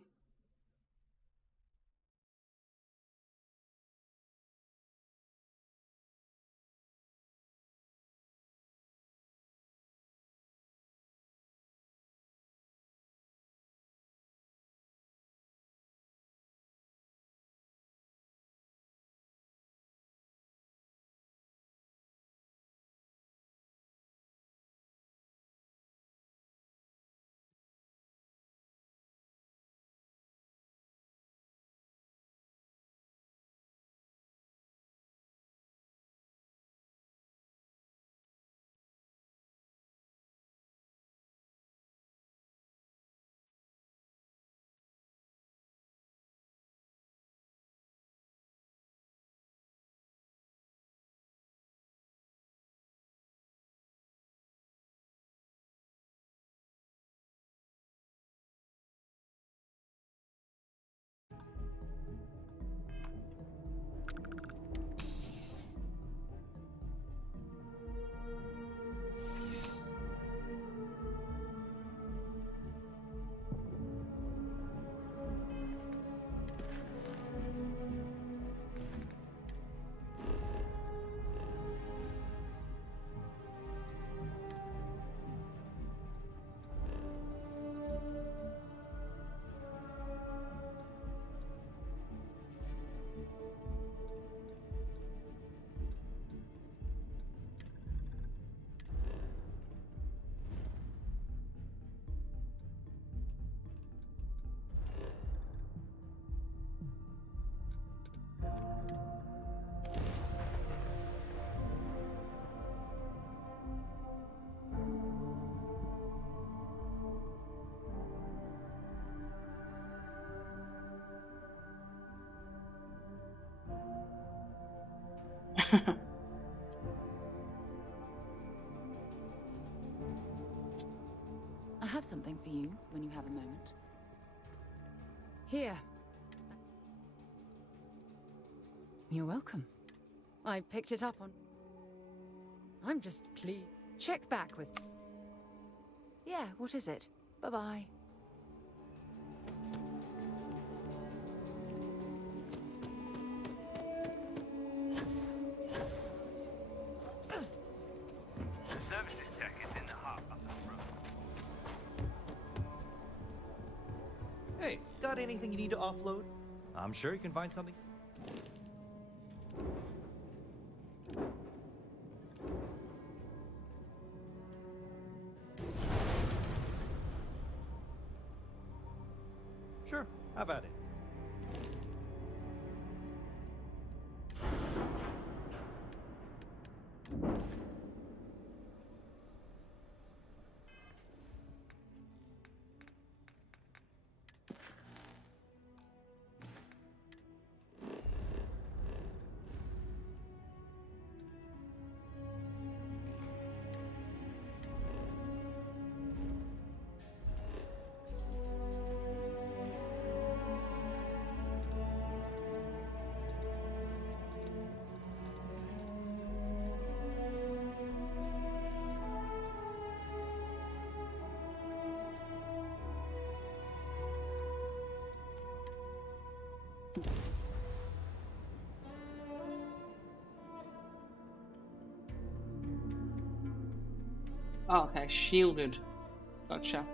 I have something for you when you have a moment. Here. You're welcome. I picked it up on... I'm just pleased. Check back with... Yeah, what is it? Bye-bye. Services tech is in the hub up the road. Hey, got anything you need to offload? I'm sure you can find something. Sure, have at it. Oh, okay, shielded. Gotcha.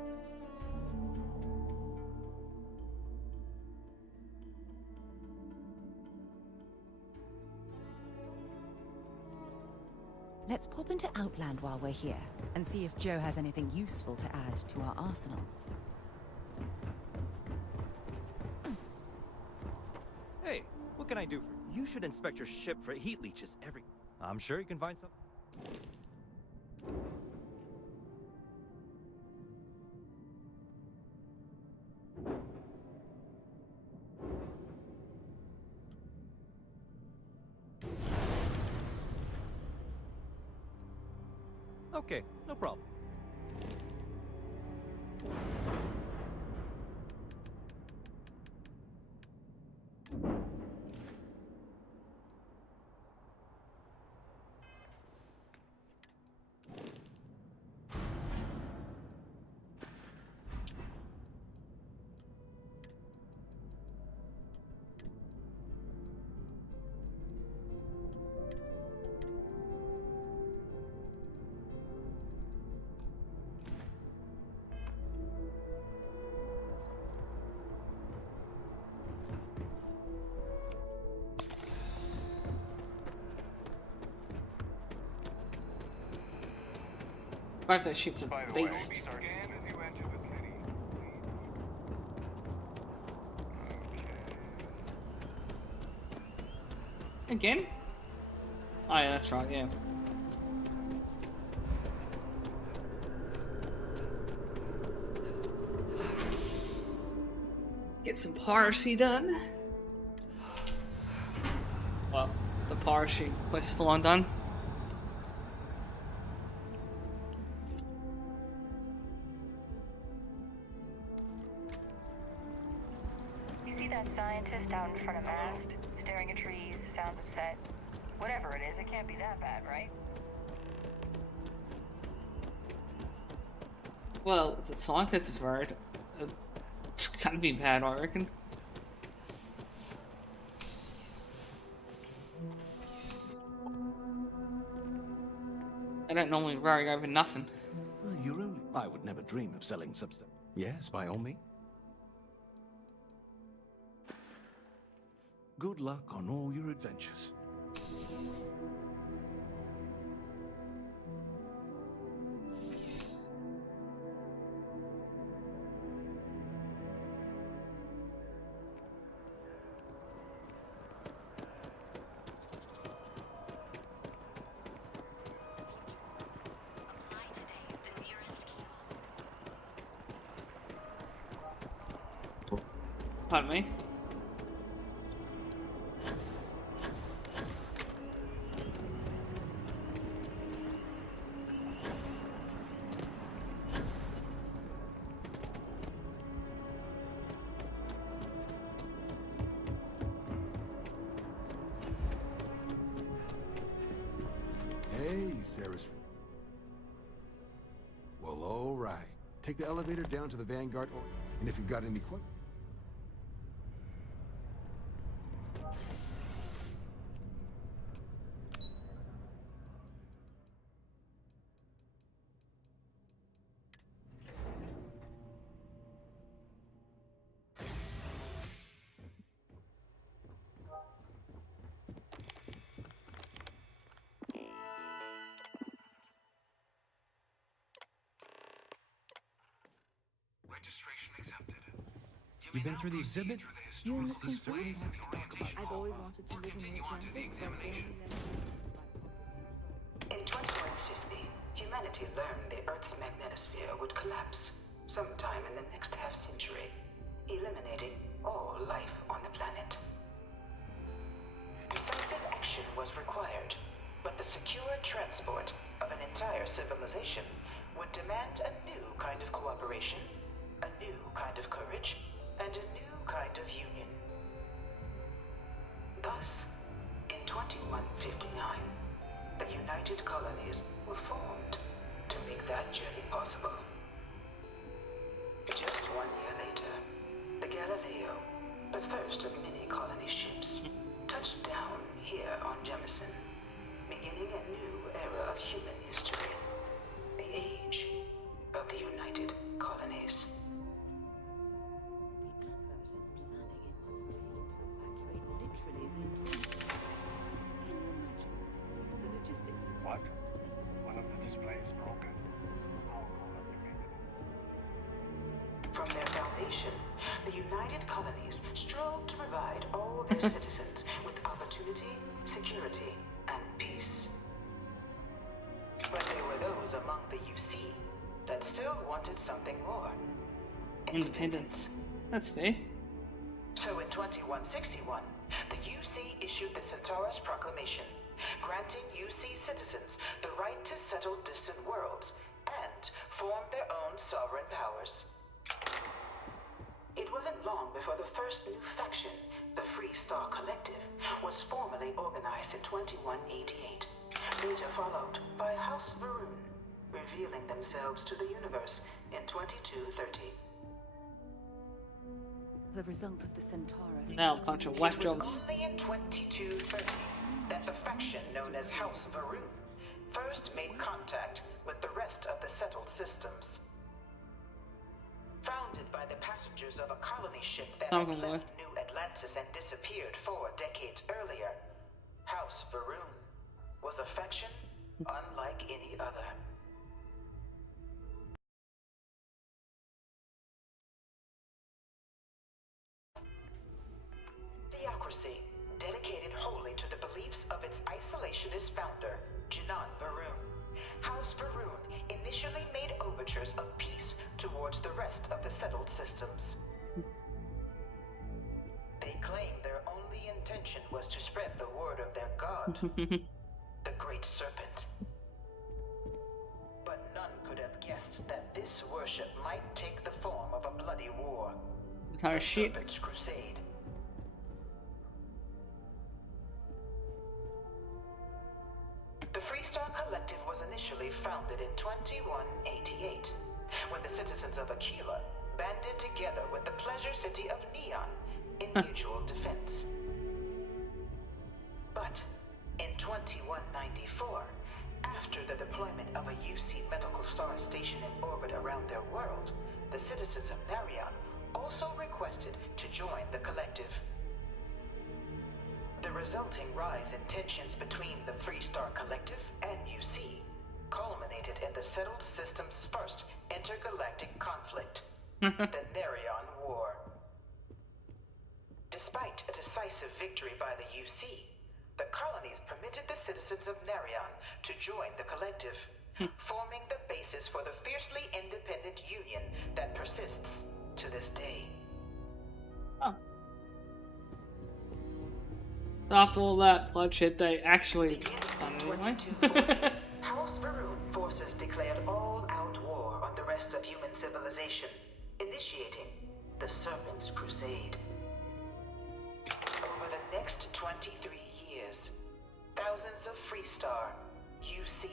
Let's pop into Outland while we're here, and see if Joe has anything useful to add to our arsenal. Hey, what can I do for you? You should inspect your ship for heat leeches every... I'm sure you can find some. Okay, no problem. I have to shoot some By the way, beast. scan as you enter the city. Again? Oh yeah, that's right, yeah. Get some piracy done. Well, the piracy quest still undone. You see that scientist out in front of mast, staring at trees, sounds upset? Whatever it is, it can't be that bad, right? Well, if the scientist is worried, it's gonna be bad, I reckon. I don't normally worry over nothing. Well, you're only... I would never dream of selling substance. Yes, by all means. Good luck on all your adventures. Pardon me. Sarah's... Well, all right. Take the elevator down to the Vanguard, and if you've got any questions... Registration accepted. You've been through the exhibit? You and Miss He certainly Consuelo? wants to talk about it. I've always wanted to live in Atlantis, but they only let me. In 2150, humanity learned the Earth's magnetosphere would collapse sometime in the next half-century, eliminating all life on the planet. Decisive action was required, but the secure transport of an entire civilization would demand a new kind of cooperation, a new kind of courage, and a new kind of union. Thus, in 2159, the United Colonies were formed to make that journey possible. Just 1 year later, the Galileo, the first of many colony ships, touched down here on Jemison, beginning a new era of human history, the age of the United Colonies. What? One of the displays broken. From their foundation, the United Colonies strove to provide all their citizens with opportunity, security, and peace. But there were those among the UC that still wanted something more. Independence. That's fair. So in 2161, the UC issued the Centaurus Proclamation, granting UC citizens the right to settle distant worlds and form their own sovereign powers. It wasn't long before the first new faction, the Free Star Collective, was formally organized in 2188, later followed by House Varun, revealing themselves to the universe in 2230. The result of the Centaurus... Now a bunch of whack It was jobs. only in 2230 that the faction known as House Varun first made contact with the rest of the settled systems. Founded by the passengers of a colony ship that had left New Atlantis and disappeared 4 decades earlier, House Varun was a faction unlike any other. Theocracy, dedicated wholly to the beliefs of its isolationist founder, Jinan Varun. House Varun initially made overtures of peace towards the rest of the settled systems. They claimed their only intention was to spread the word of their god, the Great Serpent. But none could have guessed that this worship might take the form of a bloody war, the Serpent's Crusade. The Freestar Collective was initially founded in 2188, when the citizens of Aquila banded together with the pleasure city of Neon in mutual defense. But in 2194, after the deployment of a UC medical star station in orbit around their world, the citizens of Narion also requested to join the collective. The resulting rise in tensions between the Freestar Collective and UC culminated in the settled system's first intergalactic conflict, the Narion War. Despite a decisive victory by the UC, the colonies permitted the citizens of Narion to join the collective, forming the basis for the fiercely independent union that persists to this day. After all that bloodshed, they actually done it anyway. House Varun forces declared all-out war on the rest of human civilization, initiating the Serpent's Crusade. Over the next 23 years, thousands of Freestar, UC,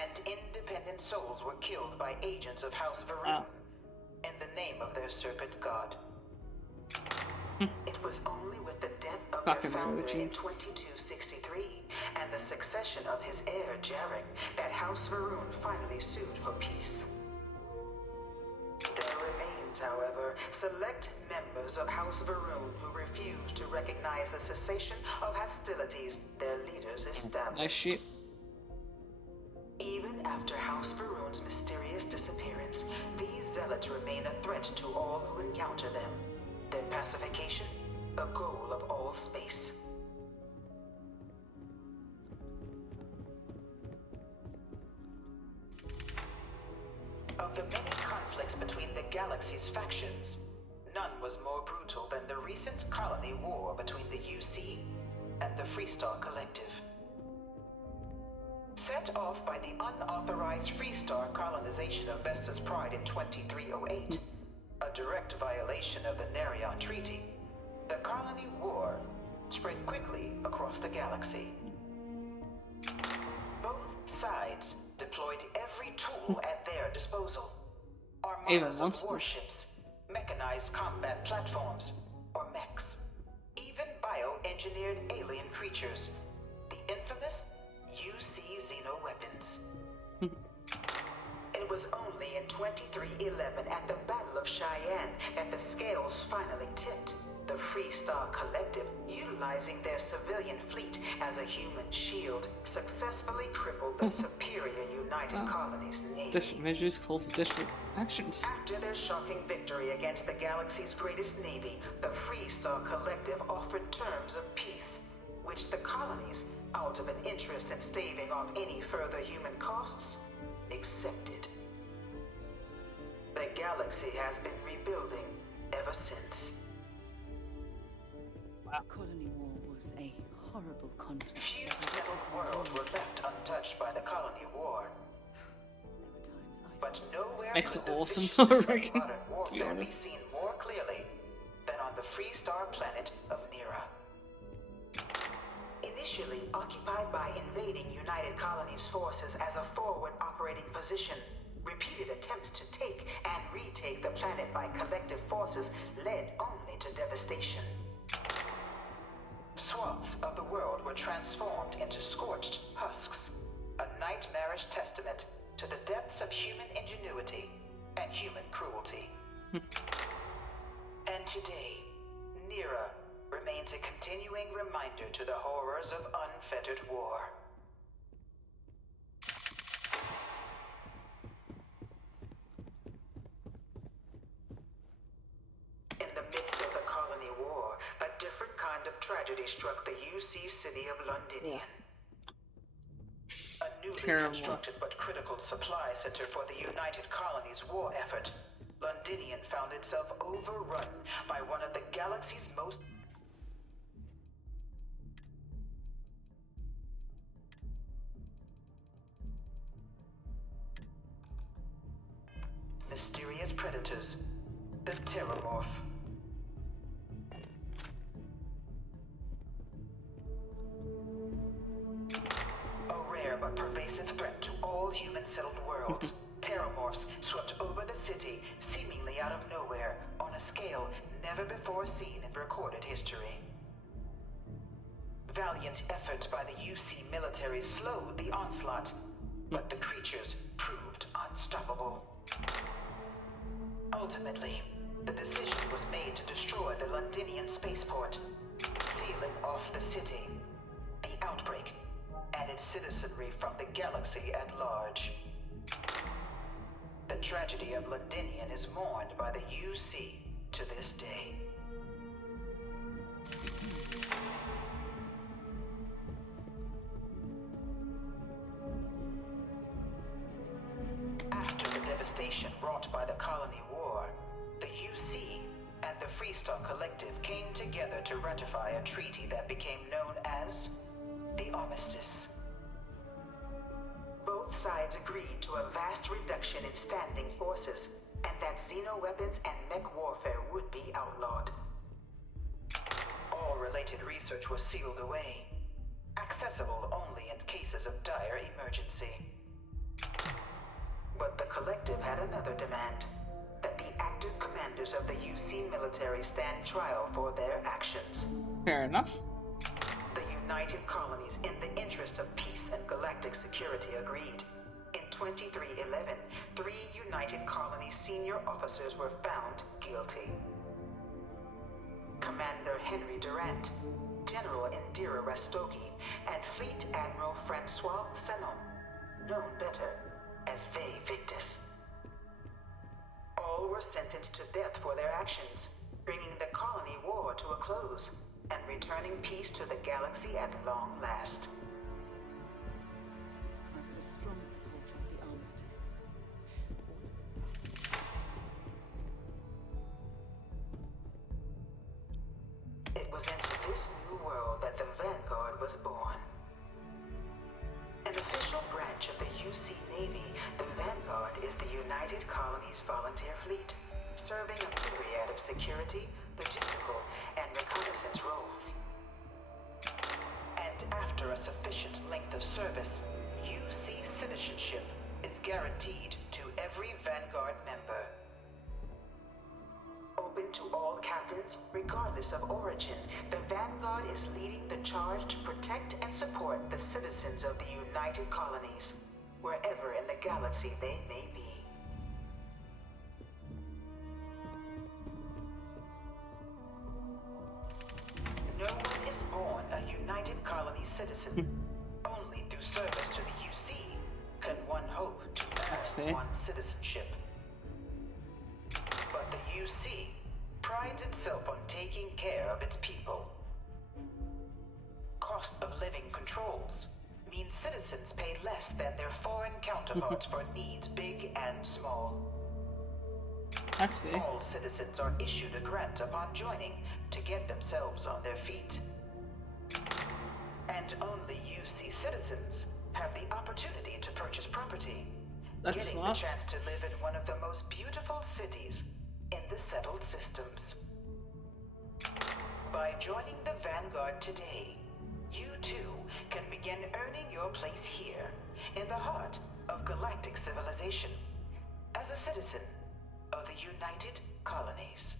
and independent souls were killed by agents of House Varun in the name of their serpent god. It was only with the death of their founder in 2263 and the succession of his heir Jarek that House Varun finally sued for peace. There remains, however, select members of House Varun who refuse to recognize the cessation of hostilities their leaders established. Even after House Varun's mysterious disappearance, these zealots remain a threat to all who encounter them. Their pacification, a goal of all space. Of the many conflicts between the galaxy's factions, none was more brutal than the recent colony war between the UC and the Freestar Collective. Set off by the unauthorized Freestar colonization of Vesta's Pride in 2308, a direct violation of the Nerion Treaty, the colony war spread quickly across the galaxy. Both sides deployed every tool at their disposal. Armadas of warships, mechanized combat platforms, or mechs, even bioengineered alien creatures, the infamous UC xeno-weapons. It was only in 2311 at the Battle of Cheyenne that the scales finally tipped. The Freestar Collective, utilizing their civilian fleet as a human shield, successfully crippled the superior United Colonies Navy. Different measures call for different actions. After their shocking victory against the galaxy's greatest navy, the Freestar Collective offered terms of peace, which the colonies, out of an interest in staving off any further human costs, accepted. The galaxy has been rebuilding ever since. The colony war was a horrible conflict. Few settled worlds were left untouched by the colony war. But nowhere Makes could it the awesome, viciousness of I reckon, modern to be warfare be honest. seen more clearly than on the Freestar planet of Nera. Initially occupied by invading United Colonies forces as a forward operating position, repeated attempts to take and retake the planet by collective forces led only to devastation. Swaths of the world were transformed into scorched husks, a nightmarish testament to the depths of human ingenuity and human cruelty. And today, Nera remains a continuing reminder to the horrors of unfettered war. In the midst of the colony war, a different kind of tragedy struck the UC city of Londinian. A newly constructed but critical supply center for the United Colonies war effort, Londinian found itself overrun by one of the galaxy's most mysterious predators, the Terramorph. A rare but pervasive threat to all human-settled worlds, Terramorphs swept over the city, seemingly out of nowhere, on a scale never before seen in recorded history. Valiant efforts by the UC military slowed the onslaught, but the creatures proved unstoppable. Ultimately, the decision was made to destroy the Londinian spaceport, sealing off the city, the outbreak, and its citizenry from the galaxy at large. The tragedy of Londinian is mourned by the UC to this day. After the devastation wrought by the colony war, the UC and the Freestar Collective came together to ratify a treaty that became known as the Armistice. Both sides agreed to a vast reduction in standing forces, and that xeno-weapons and mech warfare would be outlawed. All related research was sealed away, accessible only in cases of dire emergency. collective had another demand: that the active commanders of the UC military stand trial for their actions. Fair enough. The United Colonies, in the interest of peace and galactic security, agreed. In 2311, 3 United Colonies senior officers were found guilty. Commander Henry Durant, General Indira Rastogi, and Fleet Admiral Francois Sanon, known better as Ve Victus. All were sentenced to death for their actions, bringing the colony war to a close and returning peace to the galaxy at long last. I was a strong supporter of the armistice. It was into this new world that the Vanguard was born. An official branch of the UC Navy, the Vanguard is the United Colonies Volunteer Fleet, serving a myriad of security, logistical, and reconnaissance roles. And after a sufficient length of service, UC citizenship is guaranteed to every Vanguard member. Open to all captains, regardless of origin, the Vanguard is leading the charge to protect and support the citizens of the United Colonies, wherever in the galaxy they may be. No one is born a United Colony citizen. Only through service to the UC can one hope to earn one's citizenship. But the UC prides itself on taking care of its people. Cost of living controls mean citizens pay less than their foreign counterparts for needs big and small. That's fair. All citizens are issued a grant upon joining to get themselves on their feet. And only UC citizens have the opportunity to purchase property, That's getting smart. the chance to live in one of the most beautiful cities in the settled systems. By joining the Vanguard today, you too can begin earning your place here, in the heart of galactic civilization, as a citizen of the United Colonies.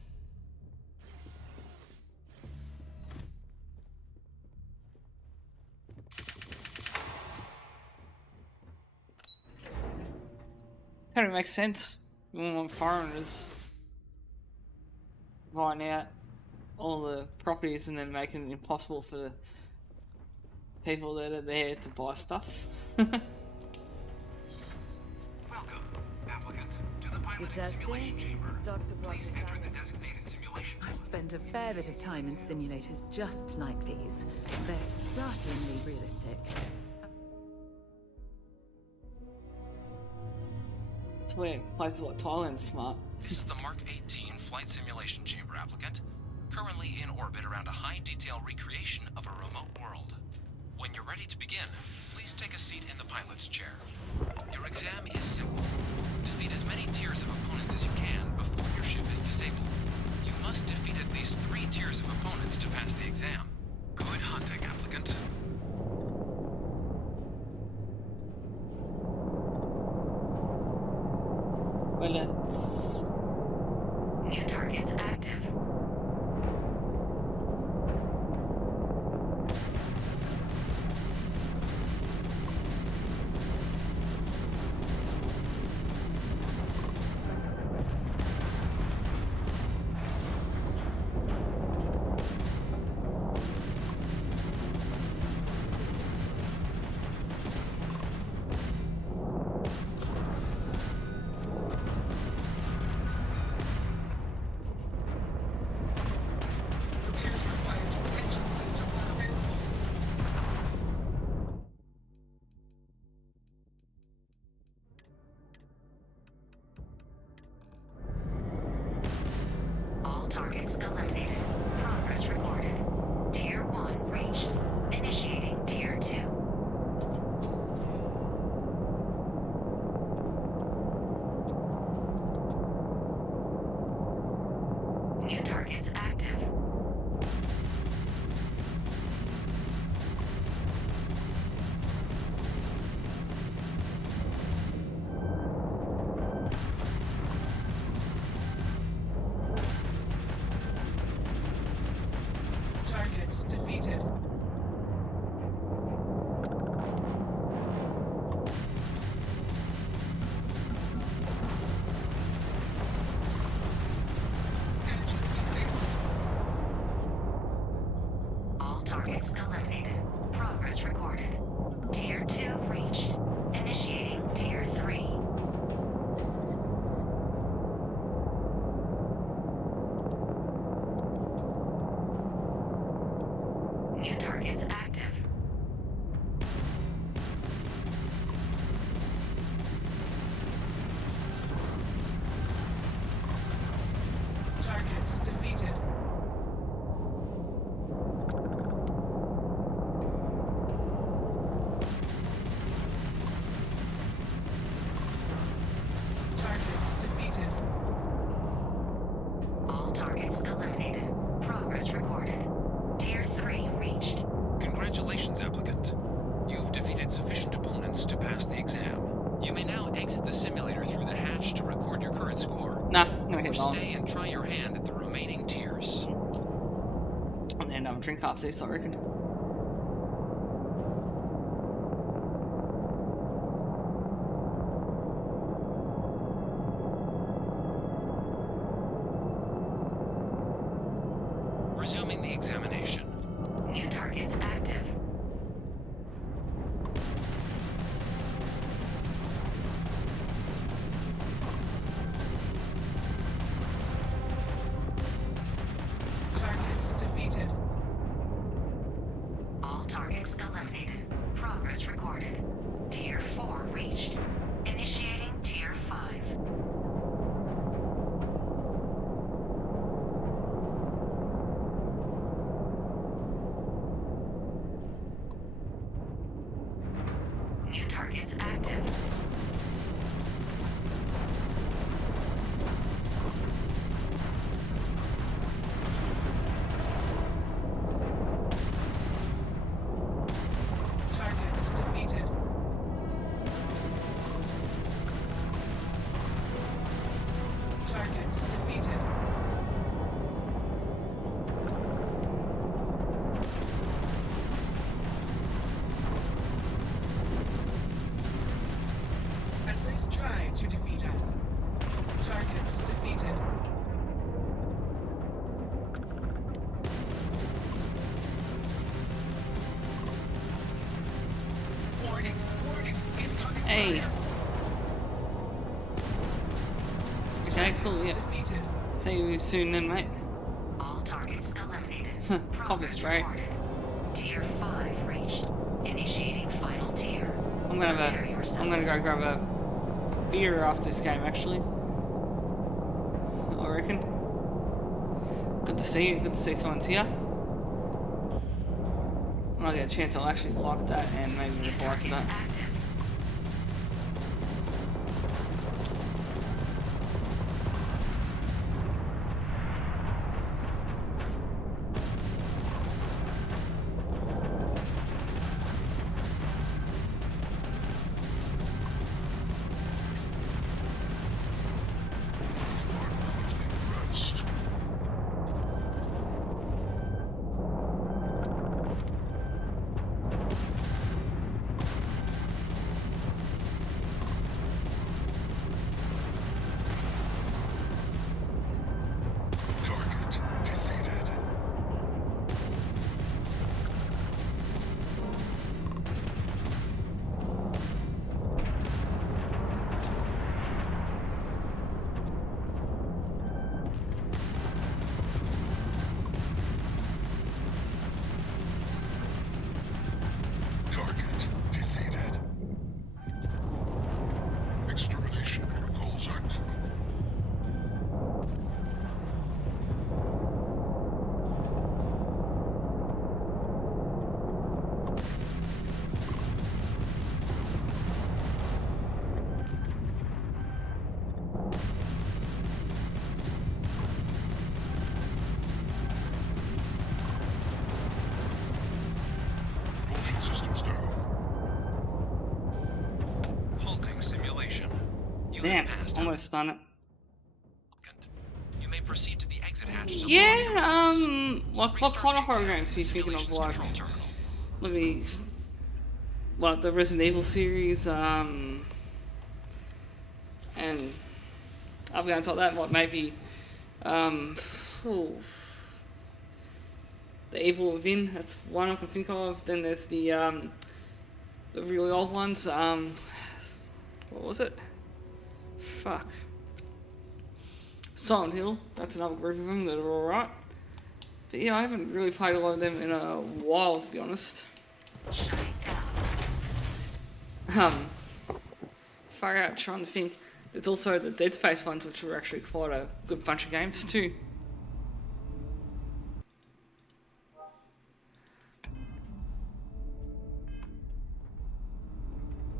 Kind of makes sense. We don't want foreigners buying out all the properties and then making it impossible for the people that are there to buy stuff. Welcome, applicant, to the piloting simulation chamber. Please enter the designated simulation. I've spent a fair bit of time in simulators just like these. They're startlingly realistic. That's where places like Thailand are smart. This is the Mark 18 flight simulation chamber, applicant. Currently in orbit around a high-detail recreation of a remote world. When you're ready to begin, please take a seat in the pilot's chair. Your exam is simple. Defeat as many tiers of opponents as you can before your ship is disabled. You must defeat at least 3 tiers of opponents to pass the exam. Good hunting, applicant. Well, let's... New targets active. All targets eliminated. Progress recorded. Tier 1 reached. Initiating Tier 2. New targets active. Target defeated. All targets eliminated. Progress recorded. Tier 2 reached. Initiating Tier 3. New targets active. Target defeated. Target defeated. All targets eliminated. Progress recorded. Tier 3 reached. Congratulations, applicant. You've defeated sufficient opponents to pass the exam. You may now exit the simulator through the hatch to record your current score. Nah, I'm gonna Or keep going. stay and try your hand at the remaining tiers. I'm gonna have a drink off this, I reckon. Resuming the examination. New targets active. Target defeated. All targets eliminated. Progress recorded. Tier 4 reached. Initiating Tier 5. New targets active. Target defeated. Target defeated. At least try to defeat us. Target defeated. Warning, warning, incoming. Hey. Okay, cool, yeah. Defeated. See you soon then, mate. All targets eliminated. Coffee Progress straight. recorded. Tier 5 reached. Initiating final tier. I'm gonna Prepare yourself. I'm gonna go grab a beer after this game, actually. I reckon. Good to see you. Good to see someone's here. When I get a chance, I'll actually lock that and maybe reply to that. Active. Damn, almost done it. You may proceed to the exit hatch to Yeah, launch your resource. what kind of horror games are you thinking of? Like, let me, what, the Resident Evil series, and other games like that. What, maybe, The Evil Within. That's one I can think of. Then there's the really old ones. What was it? Fuck. Silent Hill. That's another group of them that are alright. But yeah, I haven't really played a lot of them in a while, to be honest. Far out, trying to think. There's also the Dead Space ones, which were actually quite a good bunch of games too.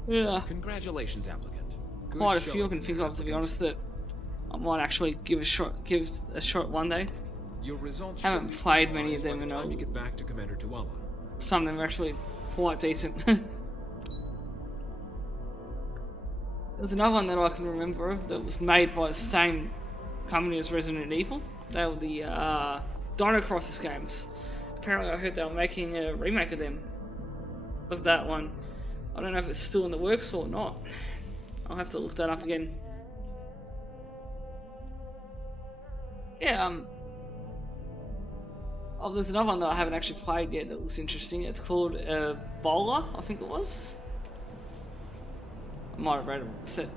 Yeah. Congratulations, applicant. Good Quite a few I showing can from think your of, to be applicant. honest, that I might actually give a shot one day. Your results Haven't should be played many of finalized by them the in time a... you get back to Commander Tuala. Some of them are actually quite decent. There's another one that I can remember of that was made by the same company as Resident Evil. They were the Dino Crisis games. Apparently I heard they were making a remake of them. Of that one. I don't know if it's still in the works or not. I'll have to look that up again. Yeah, oh, there's another one that I haven't actually played yet that looks interesting. It's called Bowler, I think it was. I might have said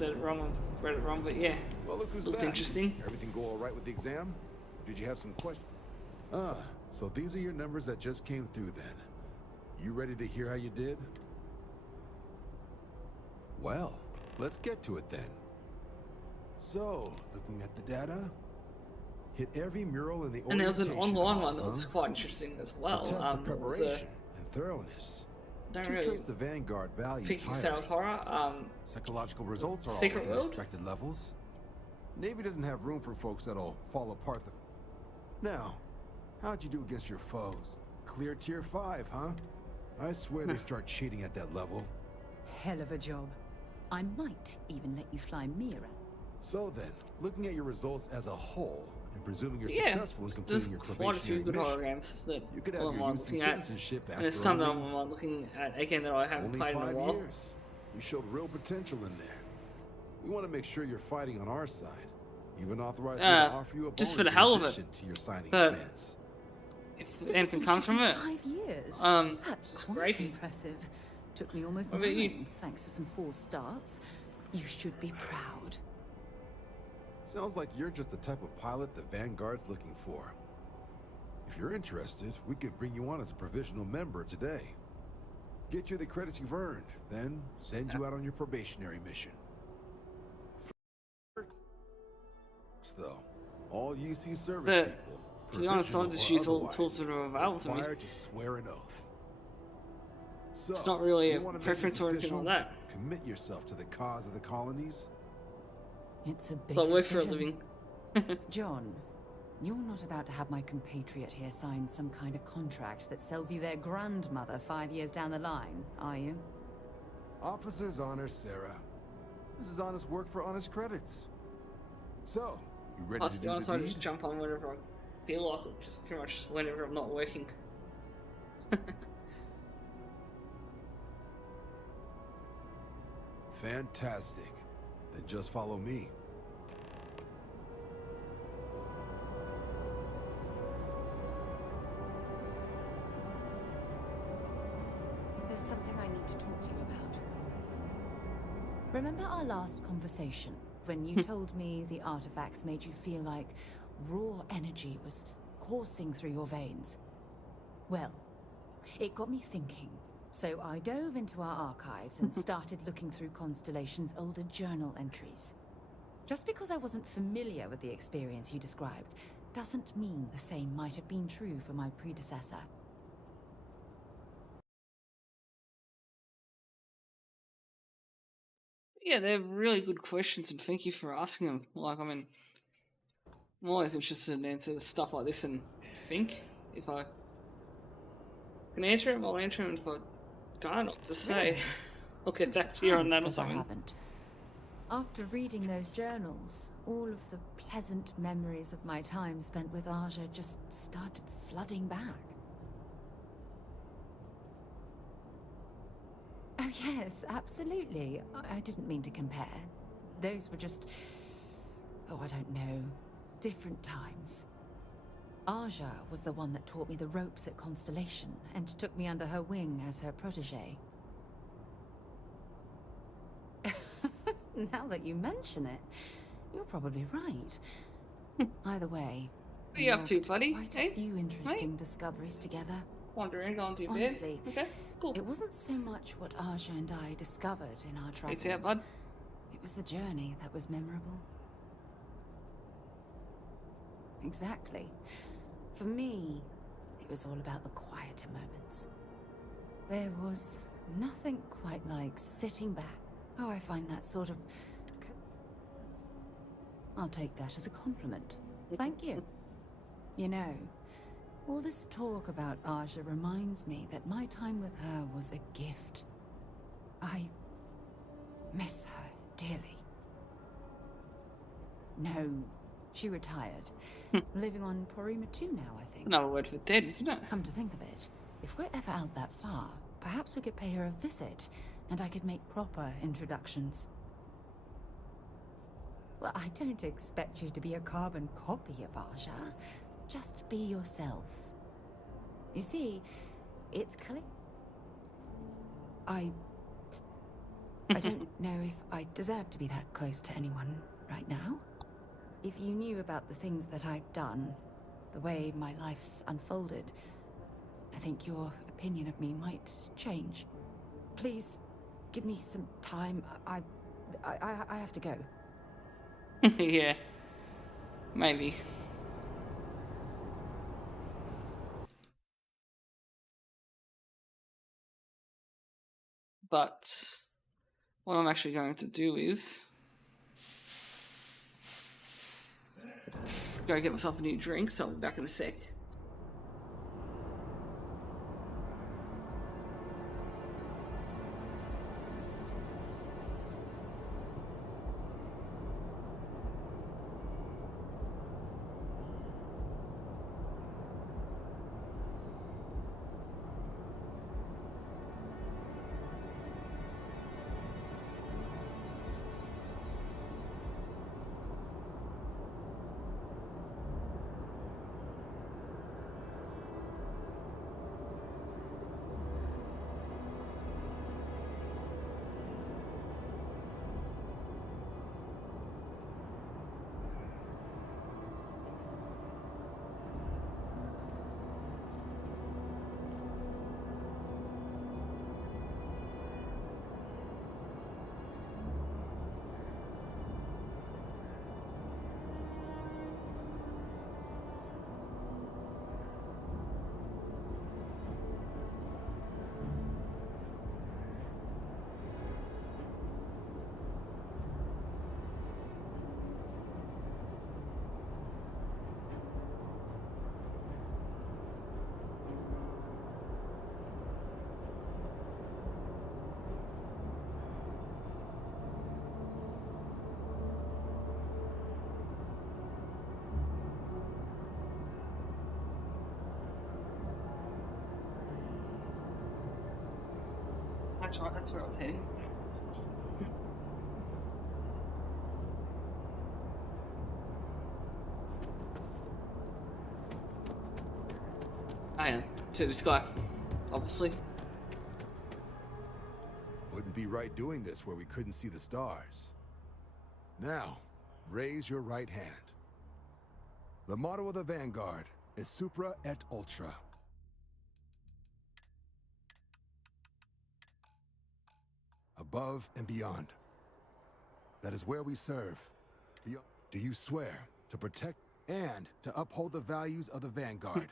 it wrong, read it wrong, but yeah, Well, look who's looked back. interesting. Everything go all right with the exam? Did you have some questions? Ah, so these are your numbers that just came through then. You ready to hear how you did? Well, let's get to it then. So, looking at the data, hit every mural in the And there was an orientation online hall, one that was quite interesting as well. A test of It was preparation and thoroughness. don't To really trace the Vanguard values think you said it was higher. horror. Psychological results are all Secret within World? expected levels. Navy doesn't have room for folks that'll fall apart. Now, how'd you do against your foes? Clear tier 5, huh? I swear they start cheating at that level. Hell of a job. I might even let you fly me around. So then, looking at your results as a whole, and presuming you're Yeah, successful in there's completing your quite a few probationary good horror mission, games that you could I'm have your UC looking at. citizenship And there's after some that only- I'm looking at again that I haven't only played in a 5 while. years. You showed real potential in there. We want to make sure you're fighting on our side. Even authorized me to offer you a just bonus for the in hell of it. addition to your signing But advance. if anything comes from it, 5 years. That's it's quite great. impressive. Took me almost What about 9, you? thanks to some false starts. You should be proud. Sounds like you're just the type of pilot the Vanguard's looking for. If you're interested, we could bring you on as a provisional member today. Get you the credits you've earned, then send you out on your probationary mission. Though, all UC service But, people, to be honest, I'll provisional just or use all the otherwise, tools that are available to me. required to swear an oath. So, It's not really you a wanna make preference this or anything official? like that. Commit yourself to the cause of the colonies. It's a big So I work for a decision. living. John, you're not about to have my compatriot here sign some kind of contract that sells you their grandmother 5 years down the line, are you? Officer's honor, Sarah. This is honest work for honest credits. So, you ready Plus, to to do be honest, the I deed? just jump on whenever I feel like it, just pretty much whenever I'm not working. Fantastic. Then just follow me. There's something I need to talk to you about. Remember our last conversation when you told me the artifacts made you feel like raw energy was coursing through your veins? Well, it got me thinking. So I dove into our archives and started looking through Constellation's older journal entries. Just because I wasn't familiar with the experience you described doesn't mean the same might have been true for my predecessor. Yeah, they're really good questions, and thank you for asking them. Like, I mean, I'm always interested in answering stuff like this and think. If I can answer them, I'll answer them. If I don't know what to say, Really? I'll get I'm back to you on that or surprised I something. haven't. After reading those journals, all of the pleasant memories of my time spent with Aja just started flooding back. Oh yes, absolutely. I didn't mean to compare. Those were just... oh, I don't know. Different times. Aja was the one that taught me the ropes at Constellation and took me under her wing as her protege. Now that you mention it, you're probably right. Either way, What are you up to, buddy? quite a few interesting discoveries together. Wandering, going to bed. Honestly, Okay, cool. It wasn't so much what Aja and I discovered in our travels. See that, bud? It was the journey that was memorable. Exactly. For me, it was all about the quieter moments. There was nothing quite like sitting back. Oh, I find that sort of... I'll take that as a compliment. Thank you. You know, all this talk about Aja reminds me that my time with her was a gift. I miss her dearly. No, she retired. Living on Porima 2 now, I think. Another word for dead, isn't it? Come to think of it, if we're ever out that far, perhaps we could pay her a visit, and I could make proper introductions. Well, I don't expect you to be a carbon copy of Aja. Just be yourself. You see, it's I don't know if I deserve to be that close to anyone right now. If you knew about the things that I've done, the way my life's unfolded, I think your opinion of me might change. Please, give me some time. I have to go. Yeah. Maybe. But what I'm actually going to do is go get myself a new drink, so I'll be back in a sec. That's right, that's where I was heading. I am. To the sky, obviously. Wouldn't be right doing this where we couldn't see the stars. Now, raise your right hand. The motto of the Vanguard is Supra et Ultra. Above and beyond. That is where we serve. Do you swear to protect and to uphold the values of the Vanguard?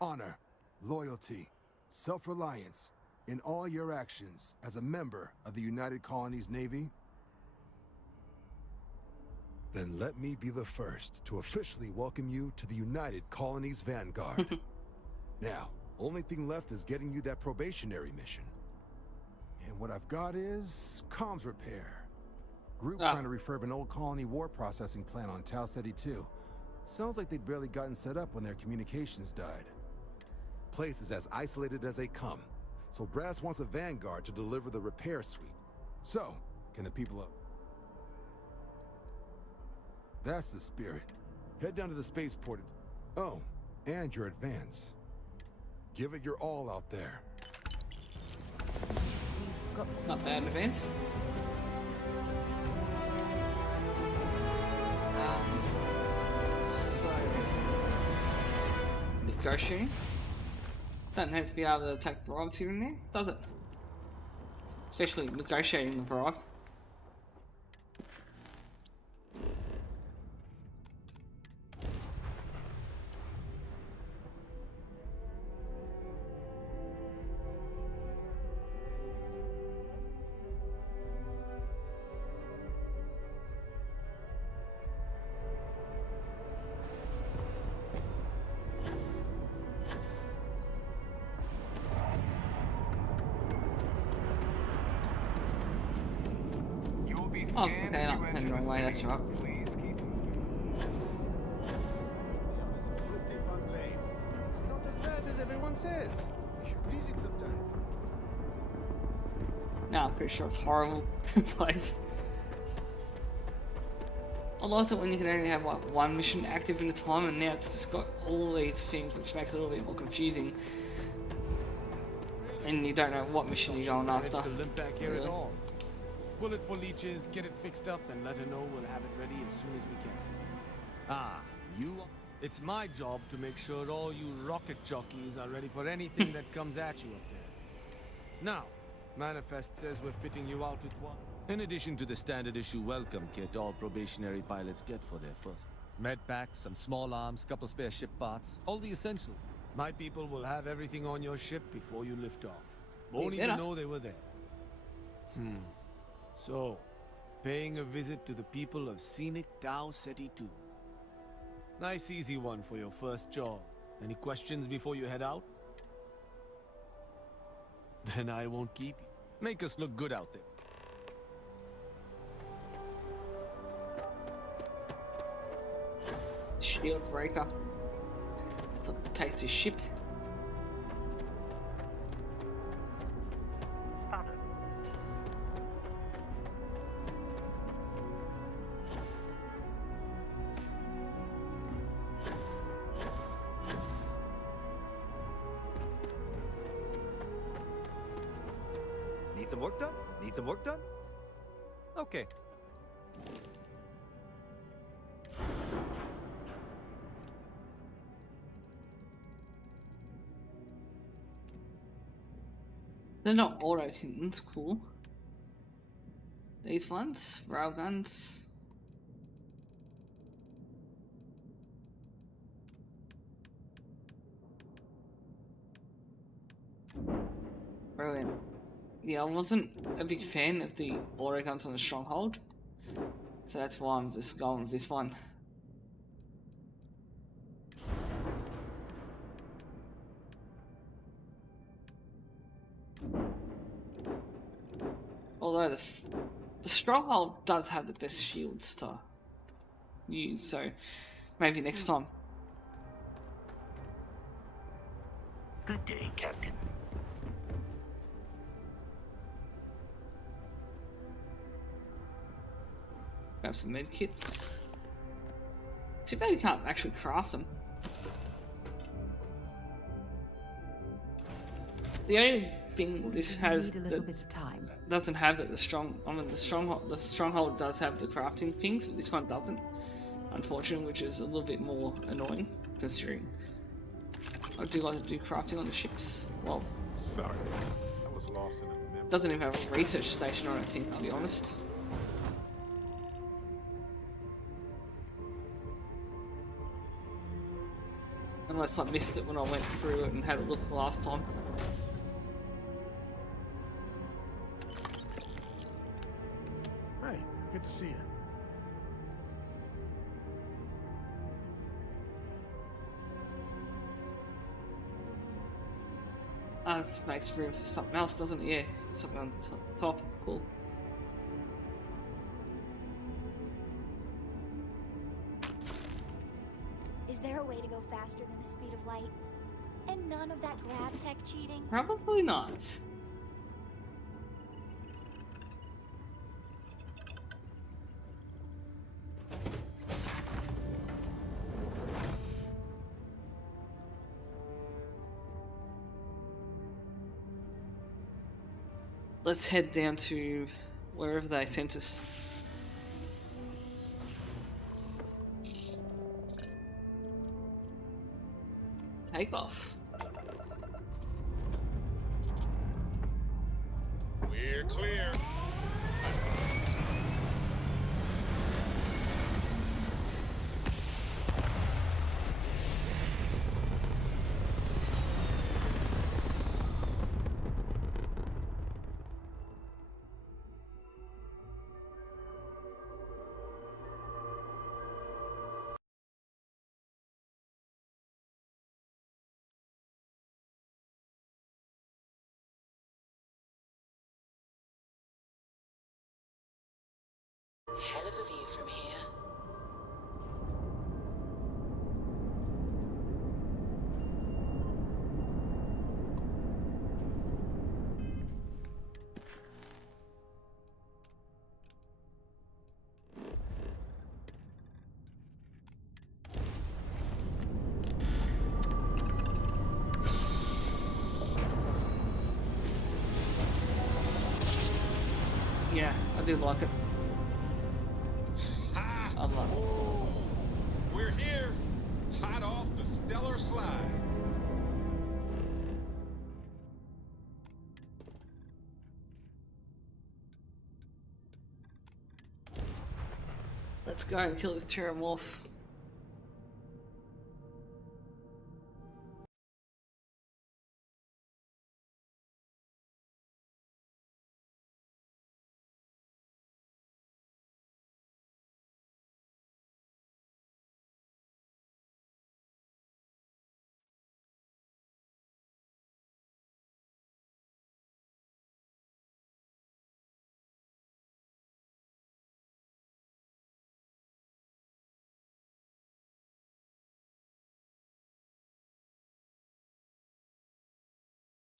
Honor, loyalty, self-reliance in all your actions as a member of the United Colonies Navy? Then let me be the first to officially welcome you to the United Colonies Vanguard. Now, only thing left is getting you that probationary mission. And what I've got is comms repair. Group trying to refurb an old colony war processing plant on Tau Ceti 2. Sounds like they'd barely gotten set up when their communications died. Place is as isolated as they come, so Brass wants a vanguard to deliver the repair suite. So, can the people up? That's the spirit. Head down to the spaceport. Oh, and your advance. Give it your all out there. Not bad advance. So negotiating. Don't have to be able to take bribes here and there, does it? Especially negotiating the bribe. Oh, okay, not heading the wrong way, that's right. Pretty fun place. It's not as bad as everyone says. You should visit sometime. No, I'm pretty sure it's a horrible place. I liked it when you can only have like one mission active at a time, and now it's just got all these things, which makes it a little bit more confusing. And you don't know what mission you're going after. To limp back here really. at all. Pull it for leeches, get it fixed up, and let her know we'll have it ready as soon as we can. Ah, you? It's my job to make sure all you rocket jockeys are ready for anything that comes at you up there. Now, Manifest says we're fitting you out with one. In addition to the standard issue welcome kit all probationary pilots get for their first. Med packs, some small arms, couple spare ship parts, all the essentials. My people will have everything on your ship before you lift off. Won't even know they were there. So, paying a visit to the people of scenic Tau Ceti 2. Nice easy one for your first job. Any questions before you head out? Then I won't keep you. Make us look good out there. Shield breaker. Takes his ship. Need some work done? Need some work done? Okay. They're not auto cannons, cool. These ones, railguns. Brilliant. Yeah, I wasn't a big fan of the auto guns on the stronghold, so that's why I'm just going with this one. Although the stronghold does have the best shields to use, so maybe next time. Good day, Captain. Grab some med kits. Too bad you can't actually craft them. The only thing this has that doesn't have that the stronghold does have the crafting things, but this one doesn't, unfortunately, which is a little bit more annoying considering I do like to do crafting on the ships. Well, sorry, I was lost in a memory. Doesn't even have a research station, I don't think, to be honest. Unless I missed it when I went through it and had a look last time. Hey, good to see you. This makes room for something else, doesn't it? Yeah, something on top. Cool. faster than the speed of light. And none of that grab tech cheating. Probably not. Let's head down to wherever they sent us. Take off. We're clear. Hell of a view from here. Yeah, I do like it. I love it. We're here, hot off the stellar slide. Let's go and kill this Terramorph.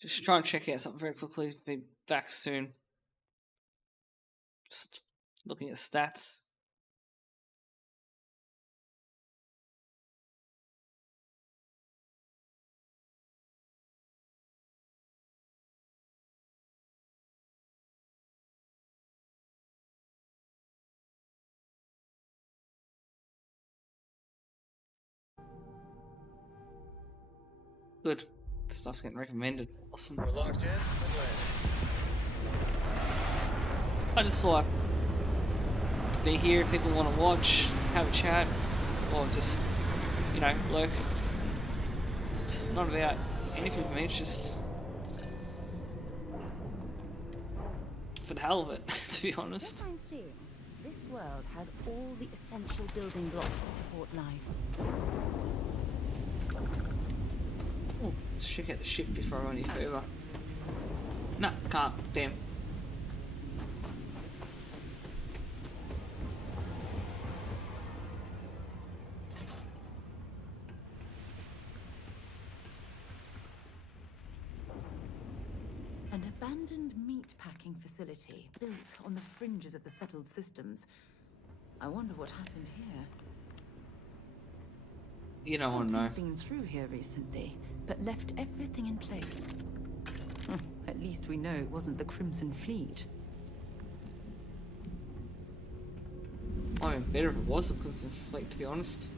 Just try and check out something very quickly. Be back soon. Just looking at stats. Good. Stuff's getting recommended. Awesome. We're locked in and landing. I just like to be here if people want to watch, have a chat, or just, you know, lurk. It's not about anything for me, it's just for the hell of it, to be honest. What I'm seeing, this world has all the essential building blocks to support life. Oh, let's check out the ship before I run any further. No, can't. Damn. An abandoned meat-packing facility built on the fringes of the settled systems. I wonder what happened here. You don't want to know. Something's been through here recently, but left everything in place. At least we know it wasn't the Crimson Fleet. I mean, better if it was the Crimson Fleet, to be honest.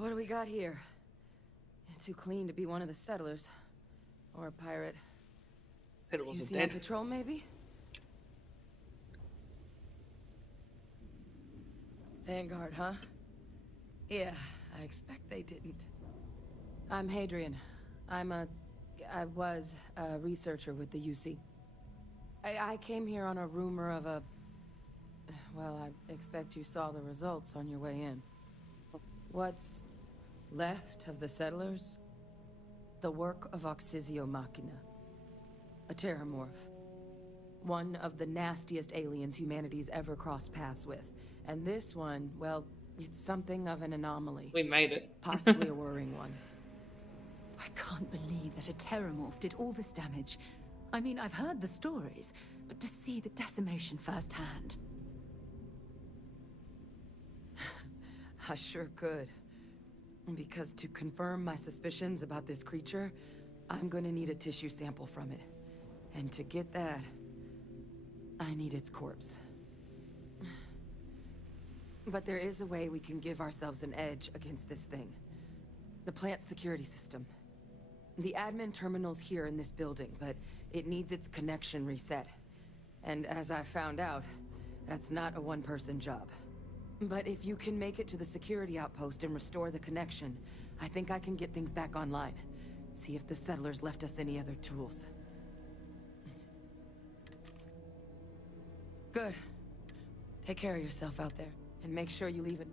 what do we got here? Too clean to be one of the settlers. Or a pirate. Said it wasn't UC on dead. patrol, maybe? Vanguard, huh? Yeah, I expect they didn't. I'm Hadrian. I was a researcher with the UC. I came here on a rumor of a... Well, I expect you saw the results on your way in. What's left of the settlers? The work of Oxysio Machina. A terramorph. One of the nastiest aliens humanity's ever crossed paths with. And this one, well, it's something of an anomaly. We made it. Possibly a worrying one. I can't believe that a terramorph did all this damage. I mean, I've heard the stories, but to see the decimation firsthand. I sure could. Because to confirm my suspicions about this creature, I'm gonna need a tissue sample from it. And to get that, I need its corpse. But there is a way we can give ourselves an edge against this thing. The plant's security system. The admin terminal's here in this building, but it needs its connection reset. And as I found out, that's not a one-person job. But if you can make it to the security outpost and restore the connection, I think I can get things back online. See if the settlers left us any other tools. Good. Take care of yourself out there, and make sure you leave it.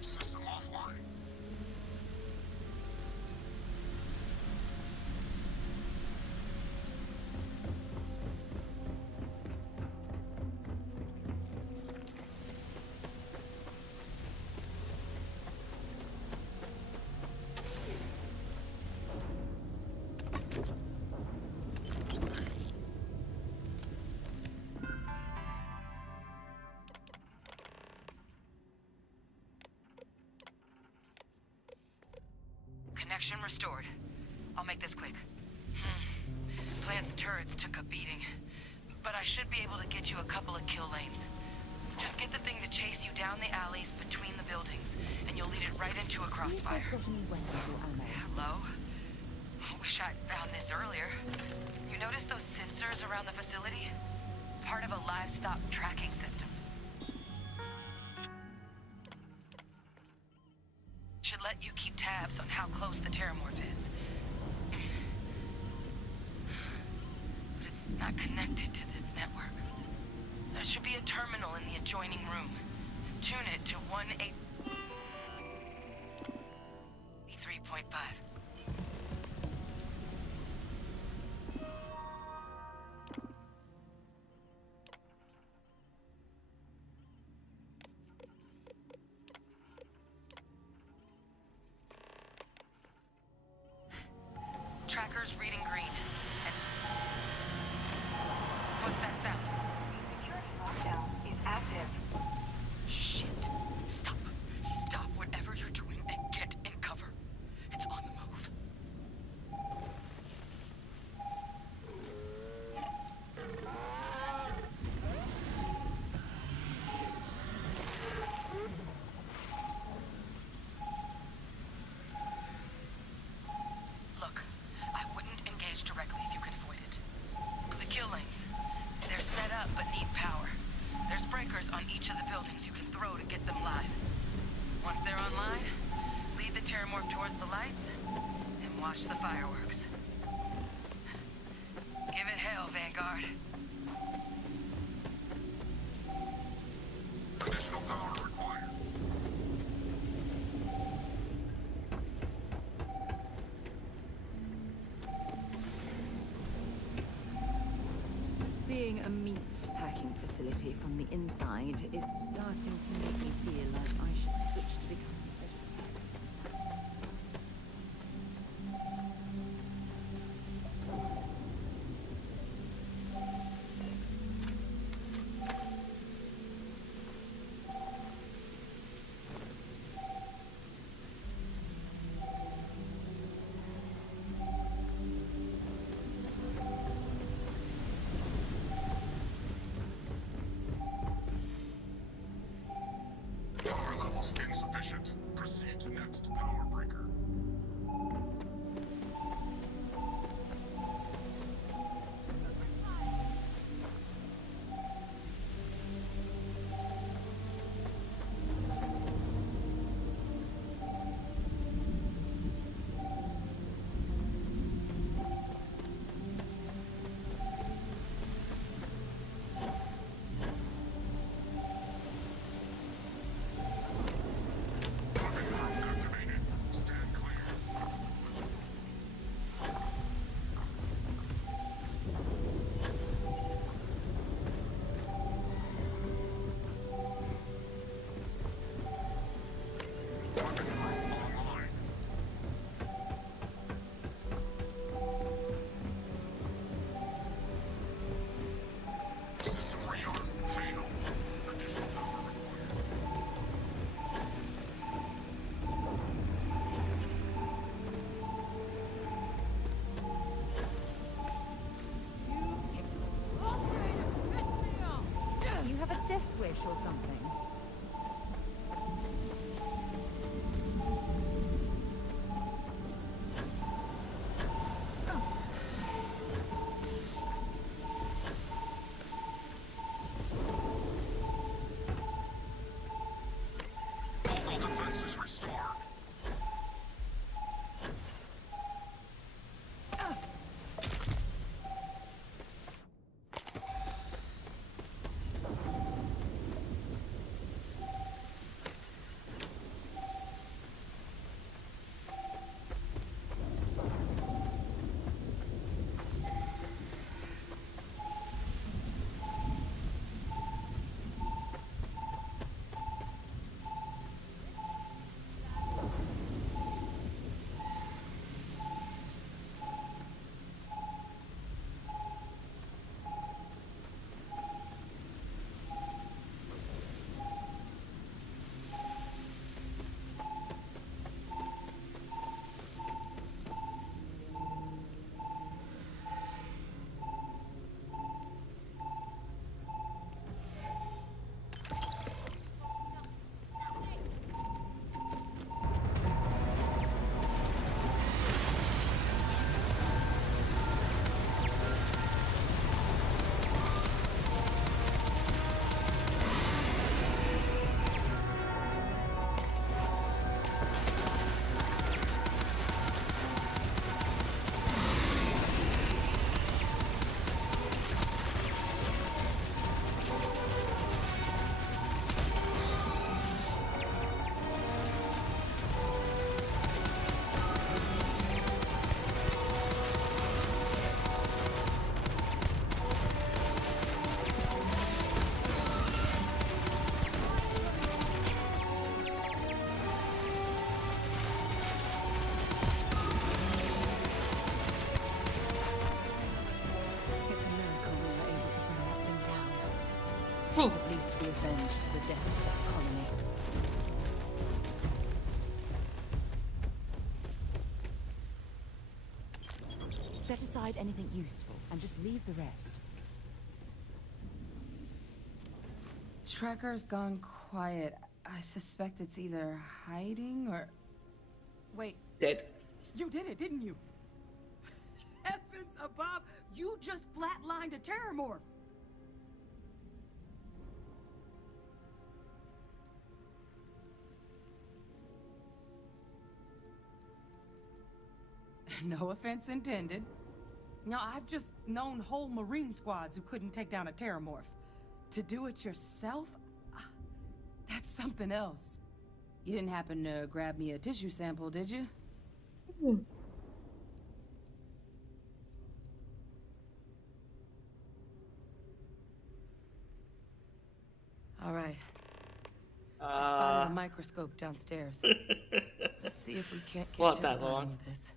System offline. Connection restored. I'll make this quick. Plant's turrets took a beating, but I should be able to get you a couple of kill lanes. Just get the thing to chase you down the alleys between the buildings, and you'll lead it right into a crossfire. Hello? Wish I'd found this earlier. You notice those sensors around the facility? Part of a livestock tracking system. Should let you keep tabs tabs on how close the Terramorph is. But it's not connected to this network. There should be a terminal in the adjoining room. Tune it to 3.5. Tracker's reading green. And what's that sound? The security lockdown is active. Shit. Stop. Stop whatever you're doing and get in cover. It's on the move. Look, I wouldn't engage directly if you could avoid it. The kill lanes, they're set up but need power. There's breakers on each of the buildings you can throw to get them live. Once they're online, lead the Terramorph towards the lights and watch the fireworks. Give it hell, Vanguard. Additional power required. Seeing a meat packing facility from the inside is starting to make me feel like I should switch to become a vegetarian. Power levels insufficient. Proceed to next power breaker. Activated. Stand clear. Weapon group online. System rearm failed. Additional power required. You have a death wish or something? Local defenses restored. At least be avenged to the deaths of the colony. Set aside anything useful and just leave the rest. Trekker's gone quiet. I suspect it's either hiding or... Wait. Dead. You did it, didn't you? Heavens above! You just flatlined a terramorph! No offense intended. No, I've just known whole Marine squads who couldn't take down a terramorph. To do it yourself? That's something else. You didn't happen to grab me a tissue sample, did you? All right. I spotted a microscope downstairs. Let's see if we can't get Not to that the bottom long. of this.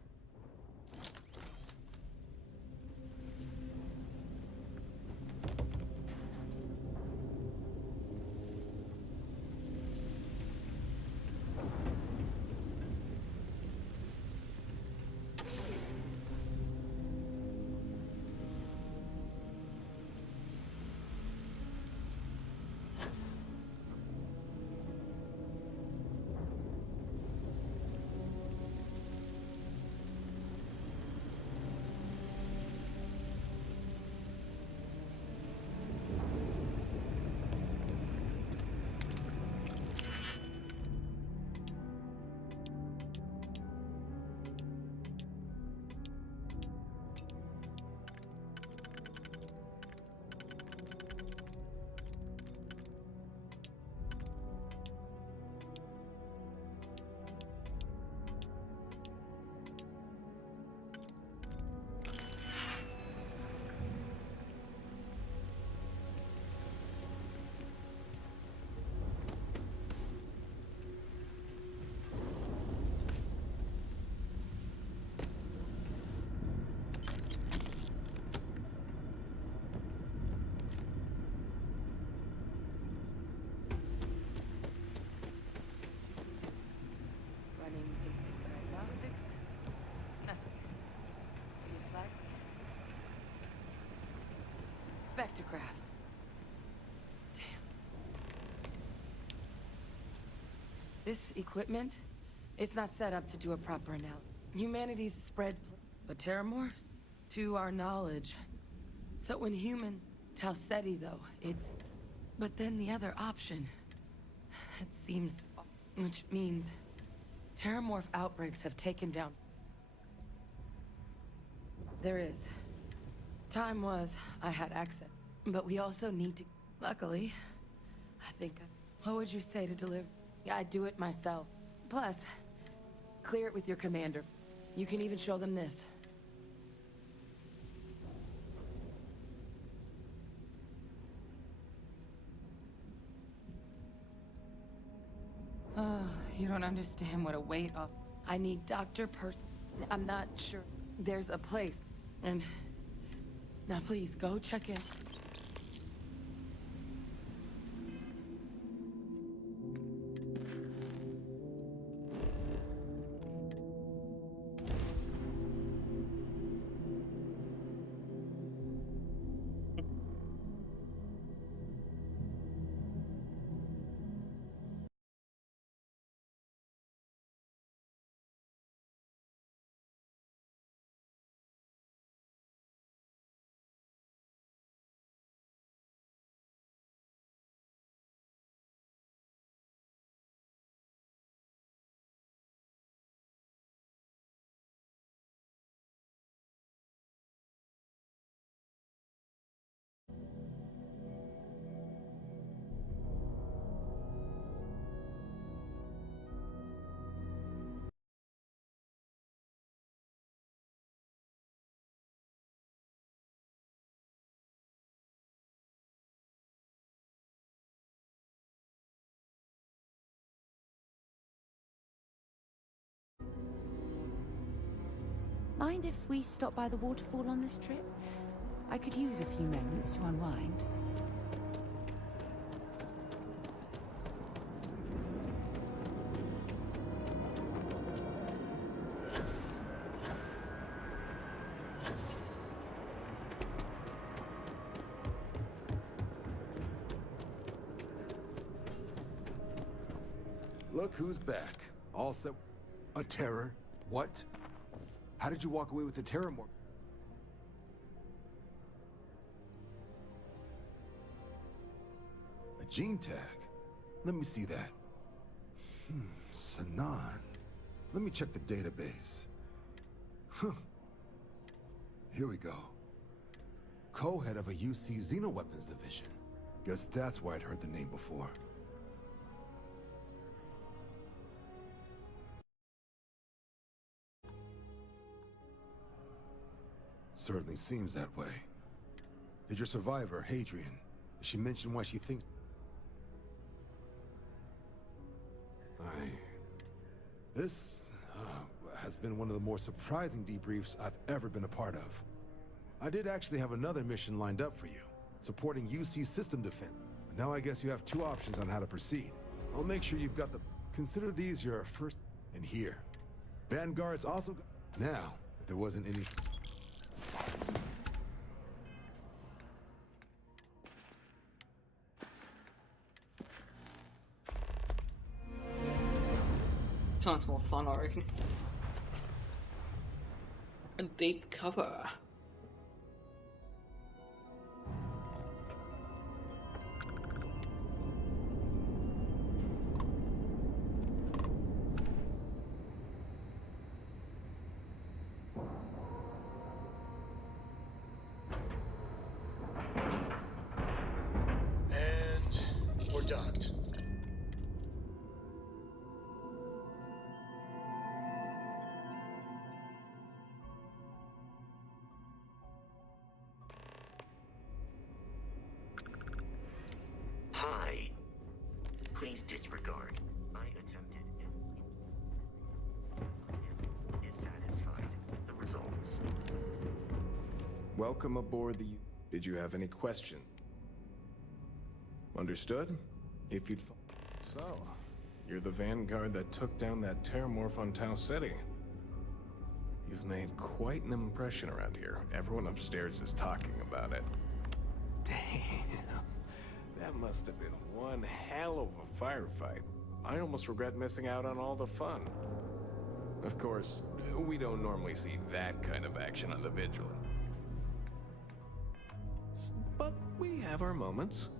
Spectrograph. Damn. This equipment, it's not set up to do a proper analysis. Humanity's spread, but terramorphs, to our knowledge. So when humans, Talseti though, it's... But then the other option, it seems, which means terramorph outbreaks have taken down. There is. Time was, I had access. But we also need to... Luckily, I think... What would you say to deliver? Yeah, I'd do it myself. Plus, clear it with your commander. You can even show them this. Oh, you don't understand what a weight off... I need Dr. I'm not sure. There's a place. And... Now please, go check in. Mind if we stop by the waterfall on this trip? I could use a few moments to unwind. Look who's back. All set. A terror? What? How did you walk away with the terror more? A gene tag? Let me see that. Sanan. Let me check the database. Huh. Here we go. Co-head of a UC Xenoweapons division. Guess that's why I'd heard the name before. Certainly seems that way. Did your survivor, Hadrian, did she mention why she thinks... This has been one of the more surprising debriefs I've ever been a part of. I did actually have another mission lined up for you, supporting UC system defense. Now I guess you have two options on how to proceed. I'll make sure you've got the... Consider these your first... And here. Vanguard's also... Now, if there wasn't any... Sounds more fun, I reckon. A deep cover. And we're docked. Hi. Please disregard. I attempted and is satisfied with the results. Welcome aboard the... Did you have any questions? Understood? If you'd... So, you're the vanguard that took down that terramorph on Tau City. You've made quite an impression around here. Everyone upstairs is talking about it. Damn. That must have been one hell of a firefight. I almost regret missing out on all the fun. Of course, we don't normally see that kind of action on the Vigilant. But we have our moments.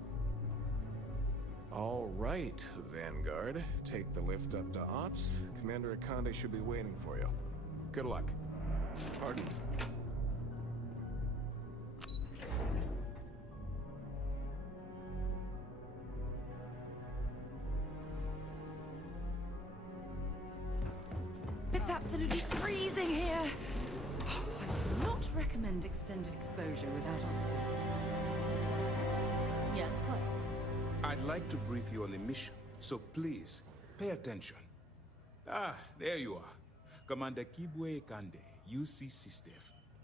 All right, Vanguard. Take the lift up to Ops. Commander Akande should be waiting for you. Good luck. Pardon. It's absolutely freezing here. I do not recommend extended exposure without our suits. Yes, what? I'd like to brief you on the mission, so please, pay attention. Ah, there you are. Commander Kibwe Kande, UC SysDef.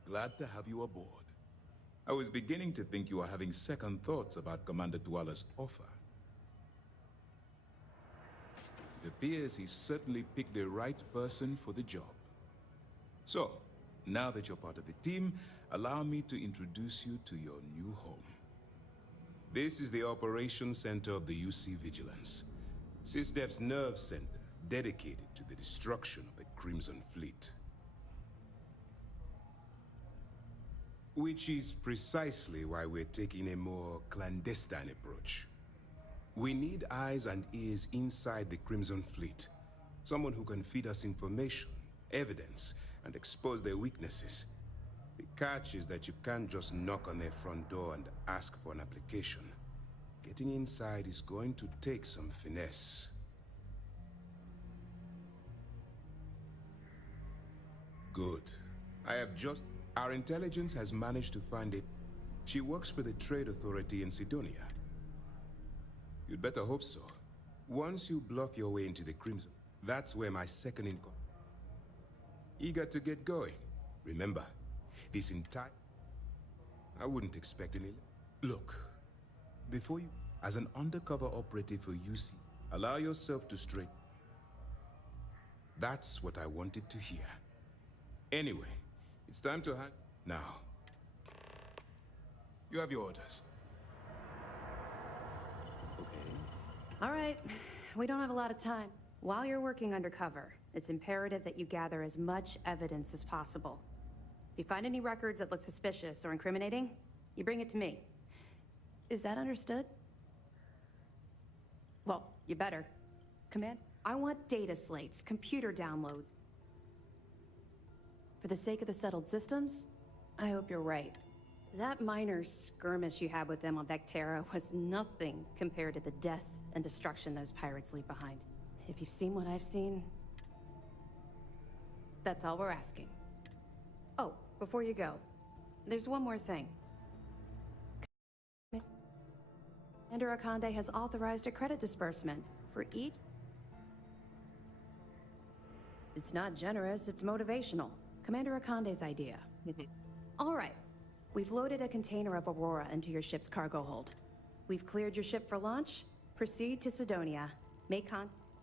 Glad to have you aboard. I was beginning to think you were having second thoughts about Commander Tuala's offer. It appears he certainly picked the right person for the job. So, now that you're part of the team, allow me to introduce you to your new home. This is the Operations Center of the UC Vigilance, SysDef's nerve center, dedicated to the destruction of the Crimson Fleet. Which is precisely why we're taking a more clandestine approach. We need eyes and ears inside the Crimson Fleet. Someone who can feed us information, evidence, and expose their weaknesses. The catch is that you can't just knock on their front door and ask for an application. Getting inside is going to take some finesse. Good. I have just... Our intelligence has managed to find it. She works for the Trade Authority in Sidonia. You'd better hope so. Once you bluff your way into the Crimson, that's where my second in command. Eager to get going. Remember, this entire... I wouldn't expect any... Look, before you... As an undercover operative for UC, allow yourself to straight... That's what I wanted to hear. Anyway, it's time to hand... Now, you have your orders. All right, we don't have a lot of time. While you're working undercover, it's imperative that you gather as much evidence as possible. If you find any records that look suspicious or incriminating, you bring it to me. Is that understood? Well, you better. Command, I want data slates, computer downloads. For the sake of the settled systems, I hope you're right. That minor skirmish you had with them on Vectera was nothing compared to the death and destruction those pirates leave behind. If you've seen what I've seen, that's all we're asking. Oh, before you go, there's one more thing. Commander Akande has authorized a credit disbursement for each. It's not generous, it's motivational. Commander Akande's idea. All right. We've loaded a container of Aurora into your ship's cargo hold. We've cleared your ship for launch. Proceed to Sidonia.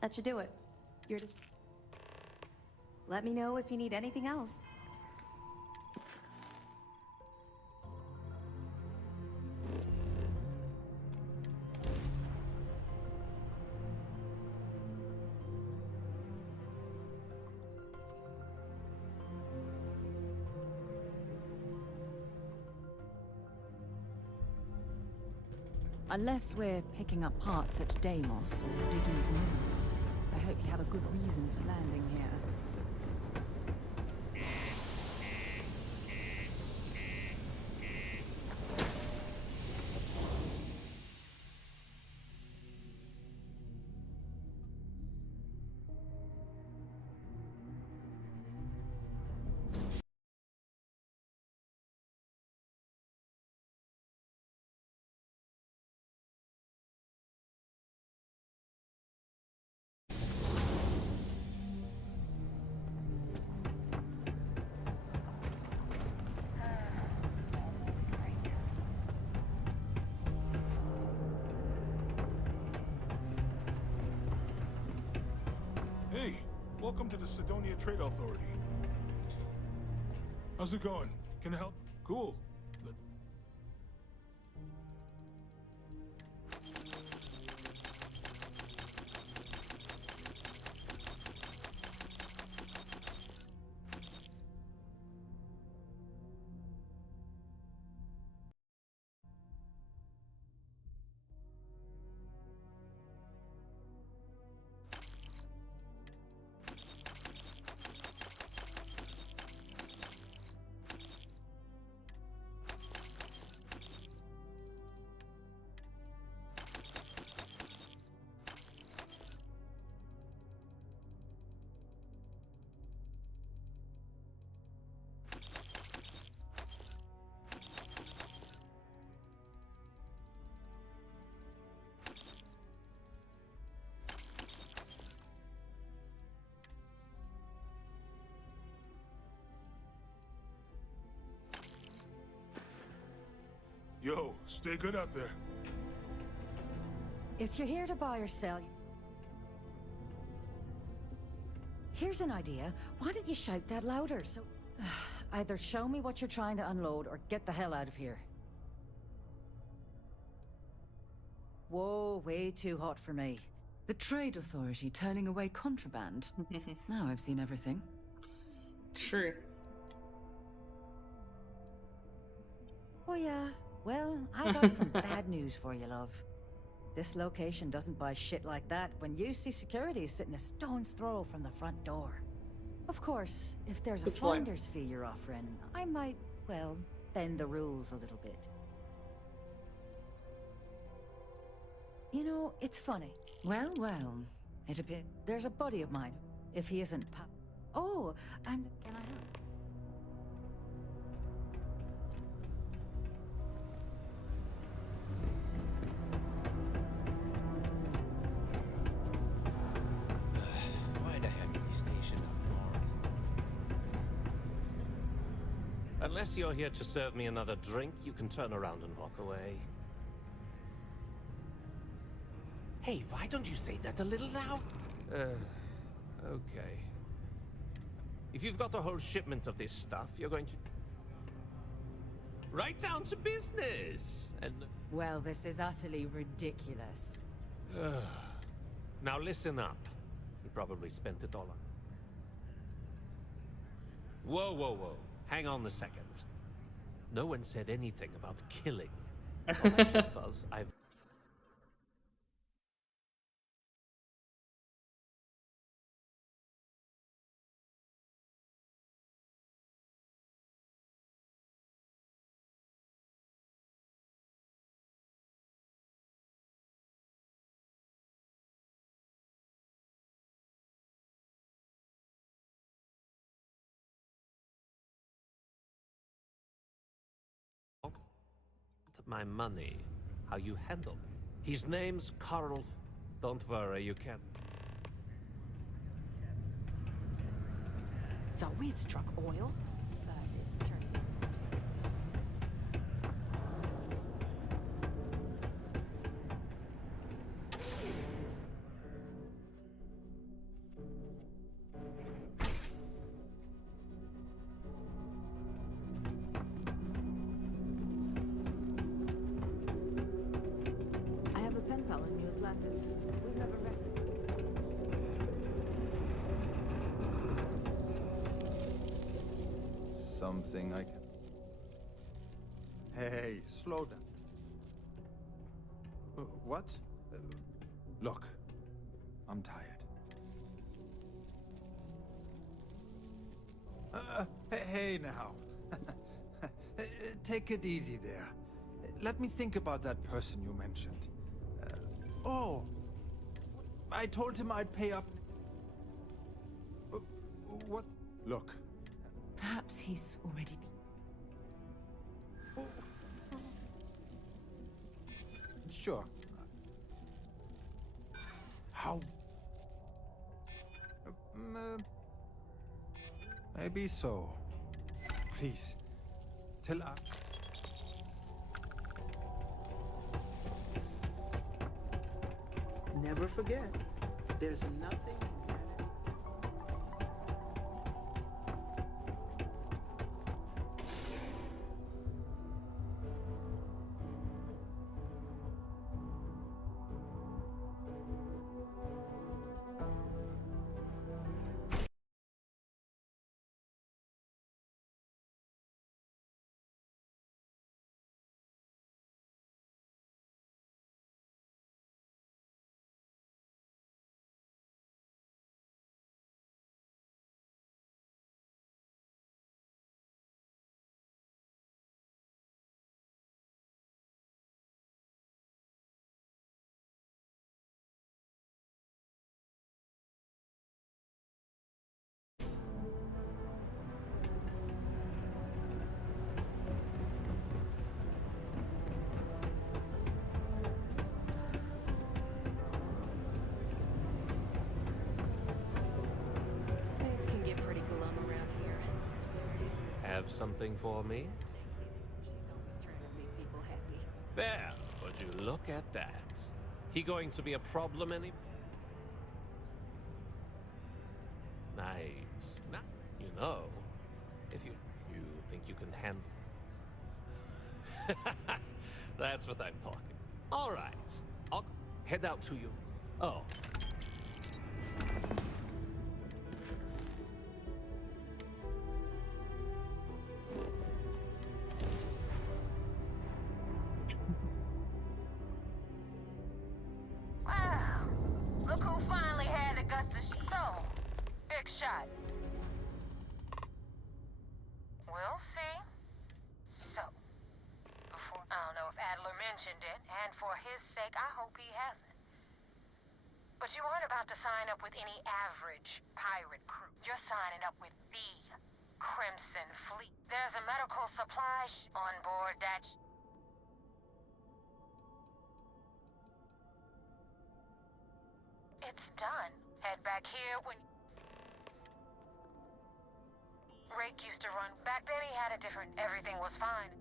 That should do it. Let me know if you need anything else. Unless we're picking up parts at Deimos or digging for minerals, I hope you have a good reason for landing here. Hey, welcome to the Sidonia Trade Authority. How's it going? Can I help? Cool. Yo, stay good out there. If you're here to buy or sell... Here's an idea. Why don't you shout that louder? So, either show me what you're trying to unload or get the hell out of here. Whoa, way too hot for me. The Trade Authority turning away contraband. Now I've seen everything. True. Oh yeah. Well, I got some bad news for you, love. This location doesn't buy shit like that when UC security is sitting a stone's throw from the front door. Of course, if there's a finder's fee you're offering, I might, well, bend the rules a little bit. You know, it's funny. Well, it appears... There's a buddy of mine, if he isn't Oh, and can I help? Why'd I have to be stationed on Mars? Unless you're here to serve me another drink, you can turn around and walk away. Hey, why don't you say that a little loud? Okay. If you've got a whole shipment of this stuff, you're going to... right down to business! And... Well, this is utterly ridiculous. Now listen up. He probably spent it all on... Whoa, whoa, whoa. Hang on a second. No one said anything about killing. All I said was, I've... my money, how you handle it. His name's Carl. Don't worry, you can. So we'd struck oil, but it turns out. I have a pen pal in New Atlantis. We've never met. Something I can... Hey, slow down. What? Look, I'm tired. Hey now. Take it easy there. Let me think about that person you mentioned. Oh, I told him I'd pay up. What? Look. Perhaps he's already been... Sure. How? Maybe so. Please, tell us. Never forget, there's nothing. Things can get pretty glum around here. Have something for me? She's always trying to make people happy. There, would you look at that? He going to be a problem any... Nice. Now, you know, if you think you can handle... That's what I'm talking. All right, I'll head out to you. Oh. Wow. Look who finally had the guts to show. Big shot. We'll see. So, before I don't know if Adler mentioned it, and for his sake, I hope he hasn't. But you aren't about to sign up with any average pirate crew. You're signing up with the Crimson Fleet. There's a medical supply on board that... It's done. Head back here when... Rake used to run. Back then he had a different... Everything was fine.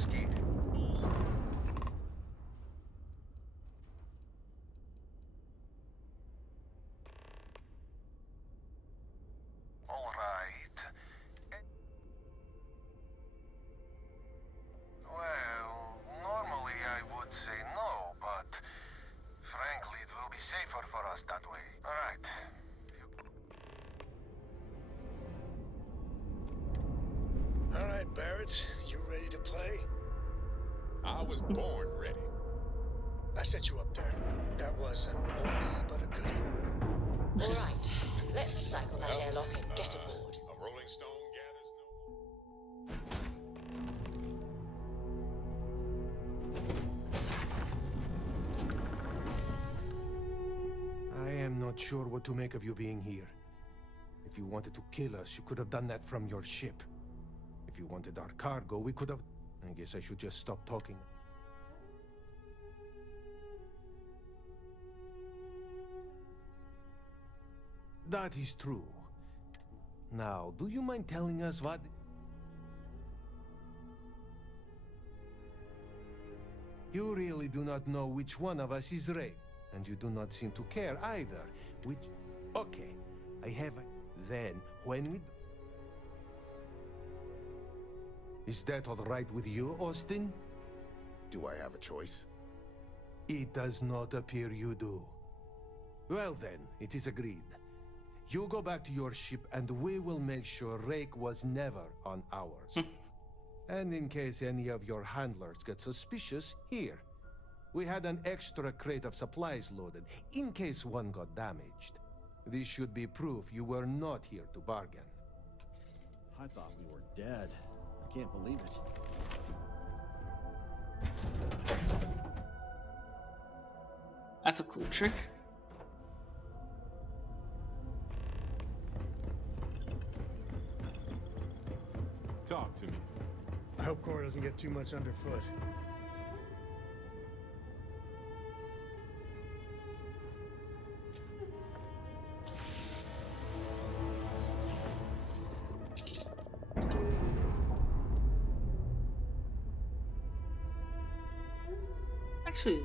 escape. All right. Well, normally I would say no, but frankly, it will be safer for us that way. All right. All right, Barrett, you ready to play? I was born ready. I set you up there. That was an oldie but a goodie. All right, let's cycle that airlock and get aboard. A rolling stone gathers no... I am not sure what to make of you being here. If you wanted to kill us, you could have done that from your ship. If you wanted our cargo, we could have... I guess I should just stop talking. That is true. Now, do you mind telling us what... You really do not know which one of us is Ray, and you do not seem to care either. Which... Okay, I have a... Then, when we... Is that all right with you, Austin? Do I have a choice? It does not appear you do. Well then, it is agreed. You go back to your ship and we will make sure Rake was never on ours. And in case any of your handlers get suspicious, here. We had an extra crate of supplies loaded, in case one got damaged. This should be proof you were not here to bargain. I thought we were dead. I can't believe it. That's a cool trick. Talk to me. I hope Cora doesn't get too much underfoot. Actually,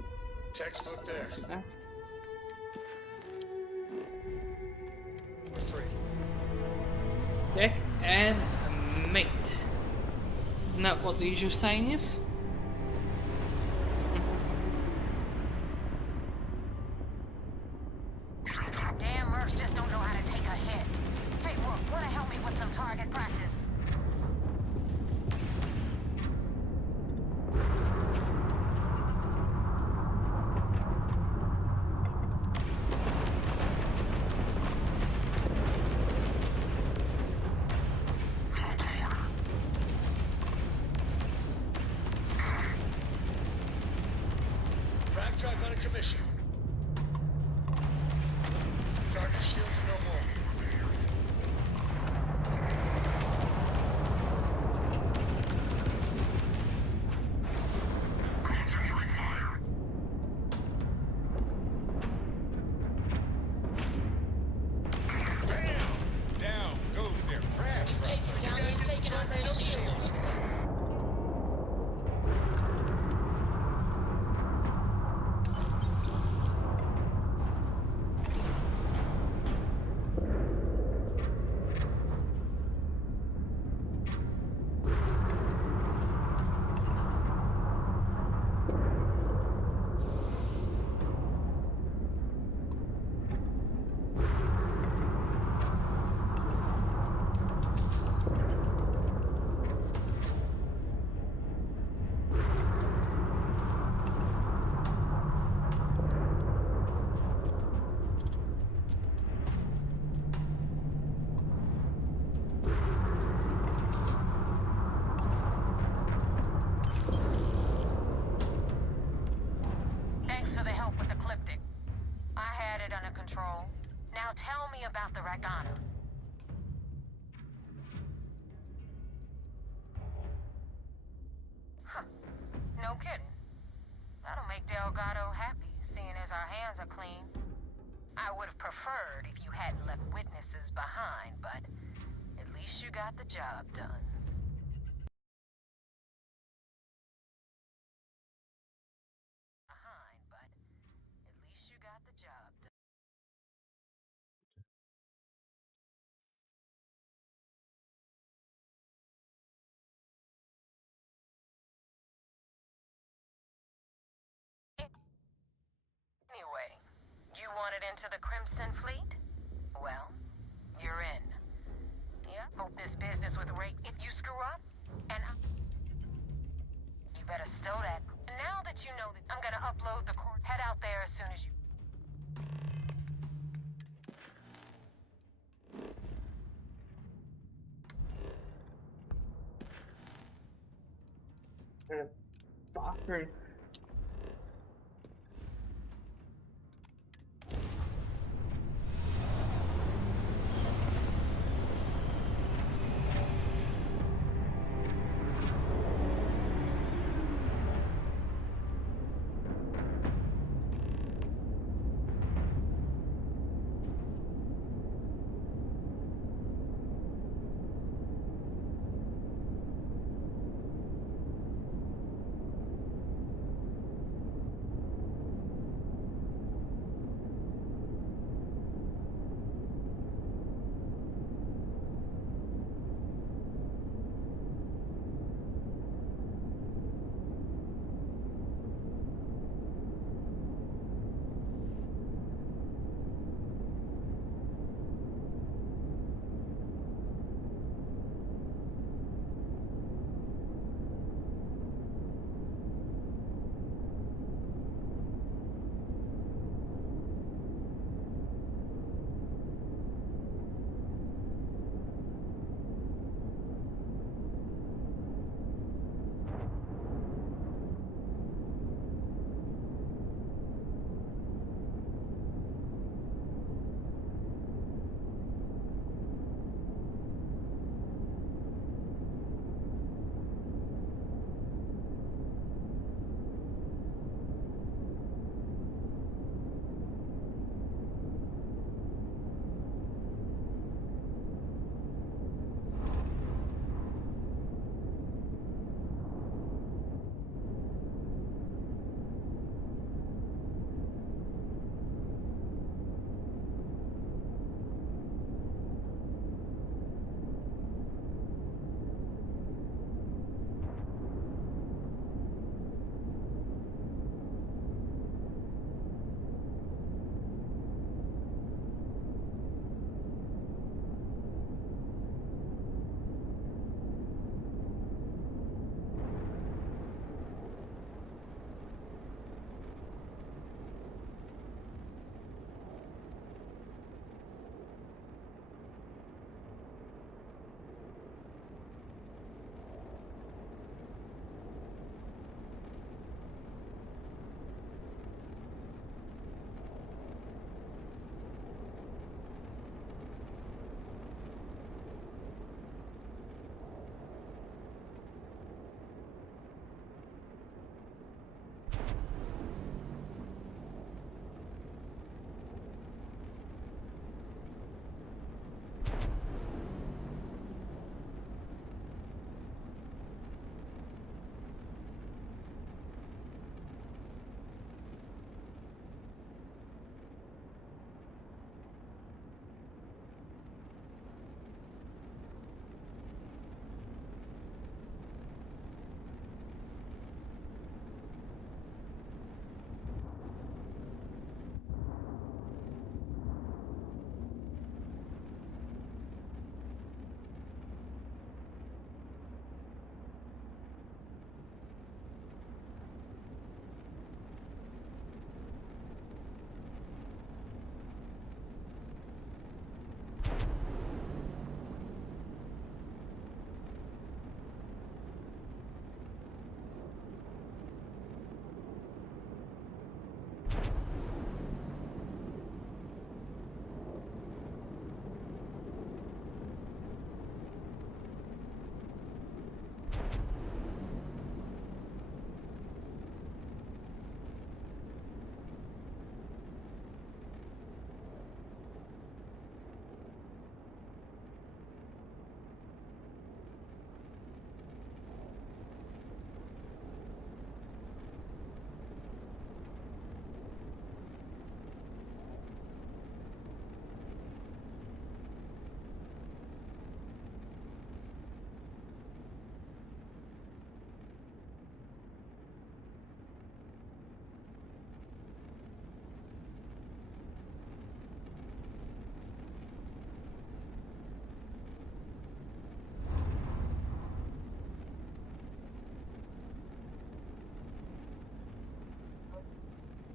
Textbook there. not too bad. We're free. Deck and mate. Isn't that what the usual saying is? Damn mercs just don't know how to take a hit. Hey, Rook, wanna help me with some target practice? Frac truck on a commission. Target shields no more. Down goes their crab truck. Take them down and take out those shields. Thanks for the help with the Ecliptic. I had it under control. Now tell me about the Ragana. Huh. No kidding. That'll make Delgado happy, seeing as our hands are clean. I would have preferred if you hadn't left witnesses behind, but at least you got the job done. wanted into the Crimson Fleet? Well, you're in. Yeah, hope this business with Ray, if you screw up, you better stow that. Now that you know that, I'm gonna upload the court. Head out there as soon as you... Bathroom.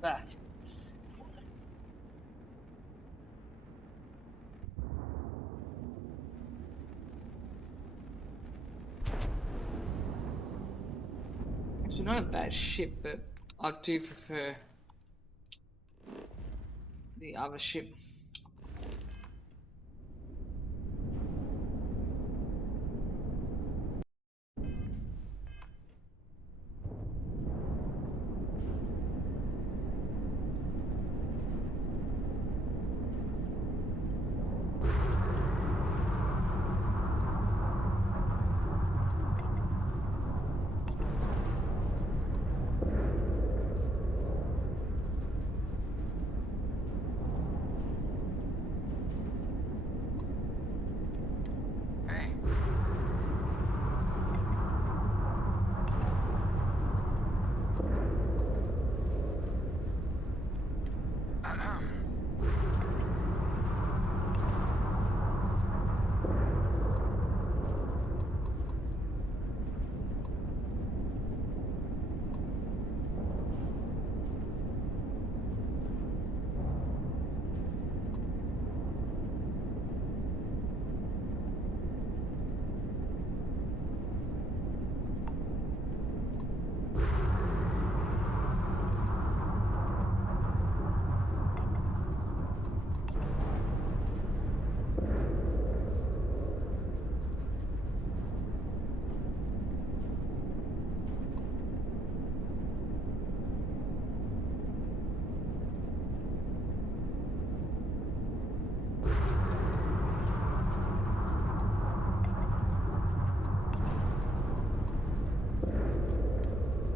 back. Actually, not a bad ship, but I do prefer the other ship.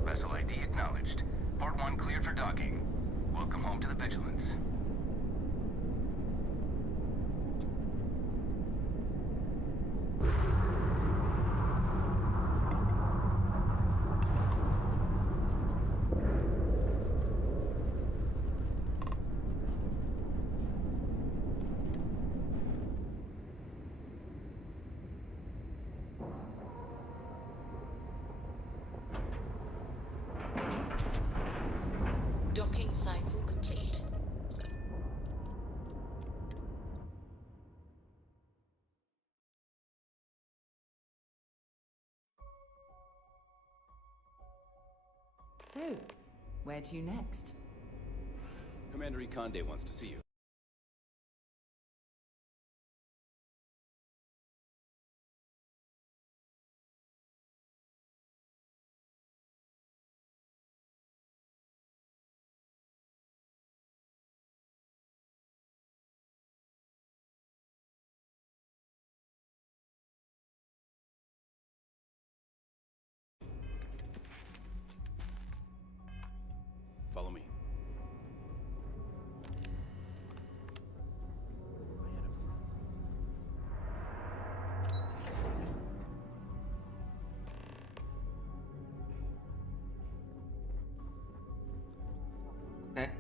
Vessel ID acknowledged. Port 1 cleared for docking. Welcome home to the Vigilance. Docking cycle complete. So, where to next? Commander Ikonde wants to see you. Follow me. Okay.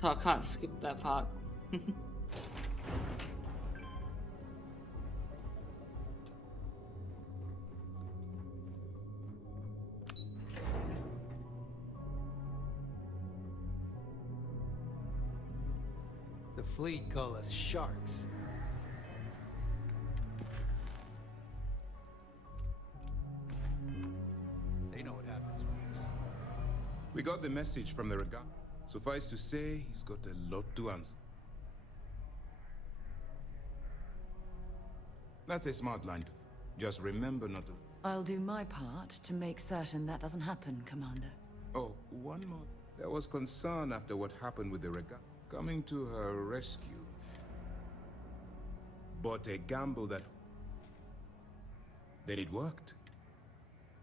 So I can't skip that part. The fleet call us sharks. They know what happens with us. We got the message from the regatta. Suffice to say, he's got a lot to answer. That's a smart line. Just remember not to... I'll do my part to make certain that doesn't happen, Commander. Oh, one more. There was concern after what happened with the regatta. Coming to her rescue. But a gamble that... Then it worked.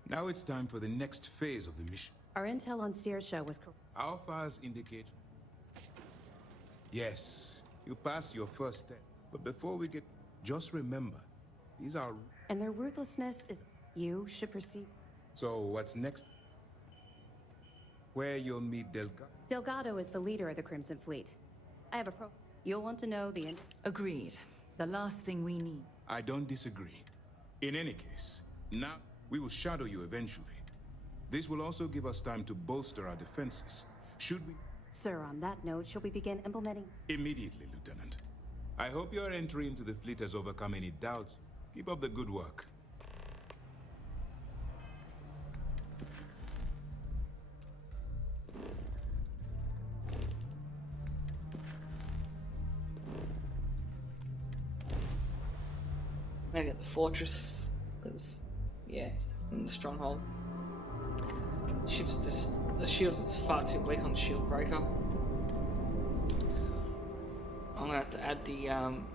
Now it's time for the next phase of the mission. Our intel on Saoirse was correct. Our files indicate... Yes, you passed your first step. But before we get... Just remember, these are... And their ruthlessness is... You should proceed. So what's next? Where you'll meet Delgado. Delgado is the leader of the Crimson Fleet. I have a pro... You'll want to know the... Agreed. The last thing we need. I don't disagree. In any case, now we will shadow you eventually. This will also give us time to bolster our defenses. Should we? Sir, on that note, shall we begin implementing? Immediately, Lieutenant. I hope your entry into the fleet has overcome any doubts. Keep up the good work. I get the fortress, because, yeah, in the stronghold. The shields are just far too weak on the shield breaker. I'm gonna have to add the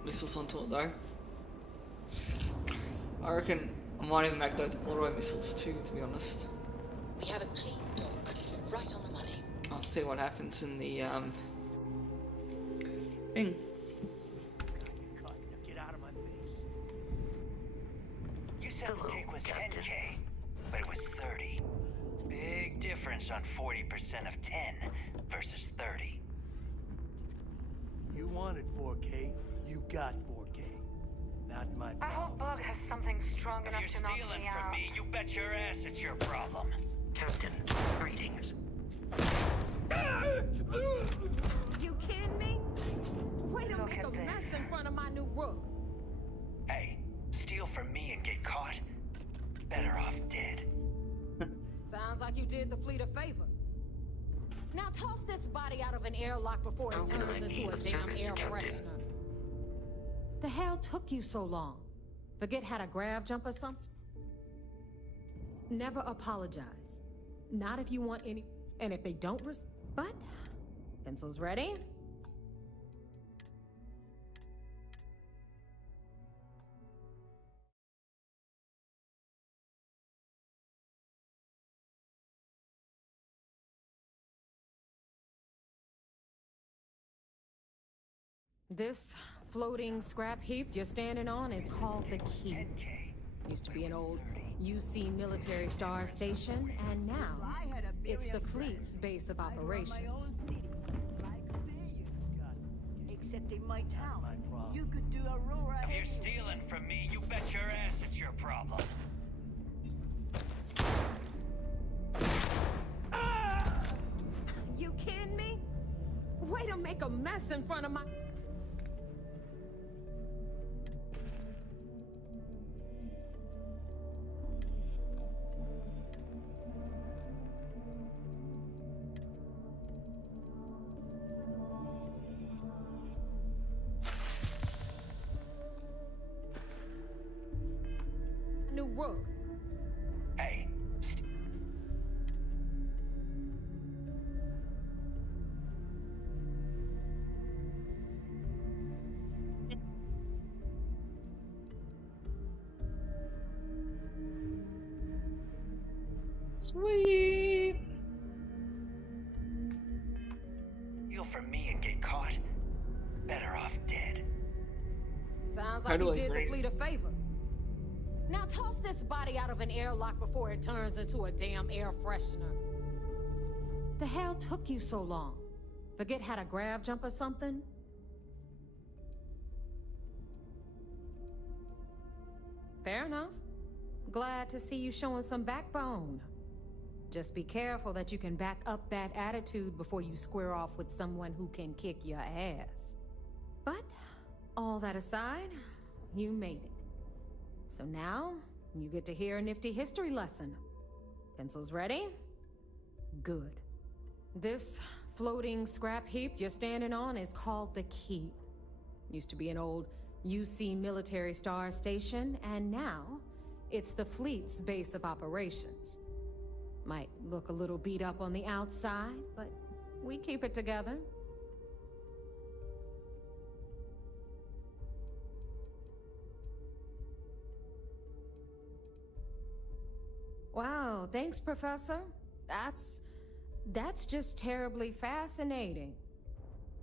missiles onto it though. I reckon I might even make those auto missiles too, to be honest. We have a clean dock, right on the money. I'll see what happens in the thing. Get out of my face. You said the take was 10K, but it was 30. Big difference on 40% of 10 versus 30. You wanted 4K, you got 4K. Not my problem. I hope Bug has something strong enough to knock me out. If you're stealing from me, you bet your ass it's your problem. Captain, greetings. You kidding me? Way to Look make at a this. mess in front of my new rook. Hey, steal from me and get caught? Better off dead. Sounds like you did the fleet a favor. Now toss this body out of an airlock before it turns into a damn air freshener. The hell took you so long? Forget how to grav jump or something? Never apologize. Not if you want any... And if they don't but... Pencils ready? This floating scrap heap you're standing on is called the Key. Used to be an old UC military star station, and now it's the fleet's base of operations. Except in my town, you could do Aurora. If you're stealing from me, you bet your ass it's your problem. You kidding me? Way to make a mess in front of my... New rook. Hey. Sweet. Steal from me and get caught? Better off dead. Sounds like you did the fleet a favor. Now toss this body out of an airlock before it turns into a damn air freshener. The hell took you so long? Forget how to grav jump or something? Fair enough. Glad to see you showing some backbone. Just be careful that you can back up that attitude before you square off with someone who can kick your ass. But, all that aside, you made it. So now, you get to hear a nifty history lesson. Pencils ready? Good. This floating scrap heap you're standing on is called the Key. Used to be an old UC military star station, and now it's the fleet's base of operations. Might look a little beat up on the outside, but we keep it together. Wow, thanks, Professor. That's just terribly fascinating.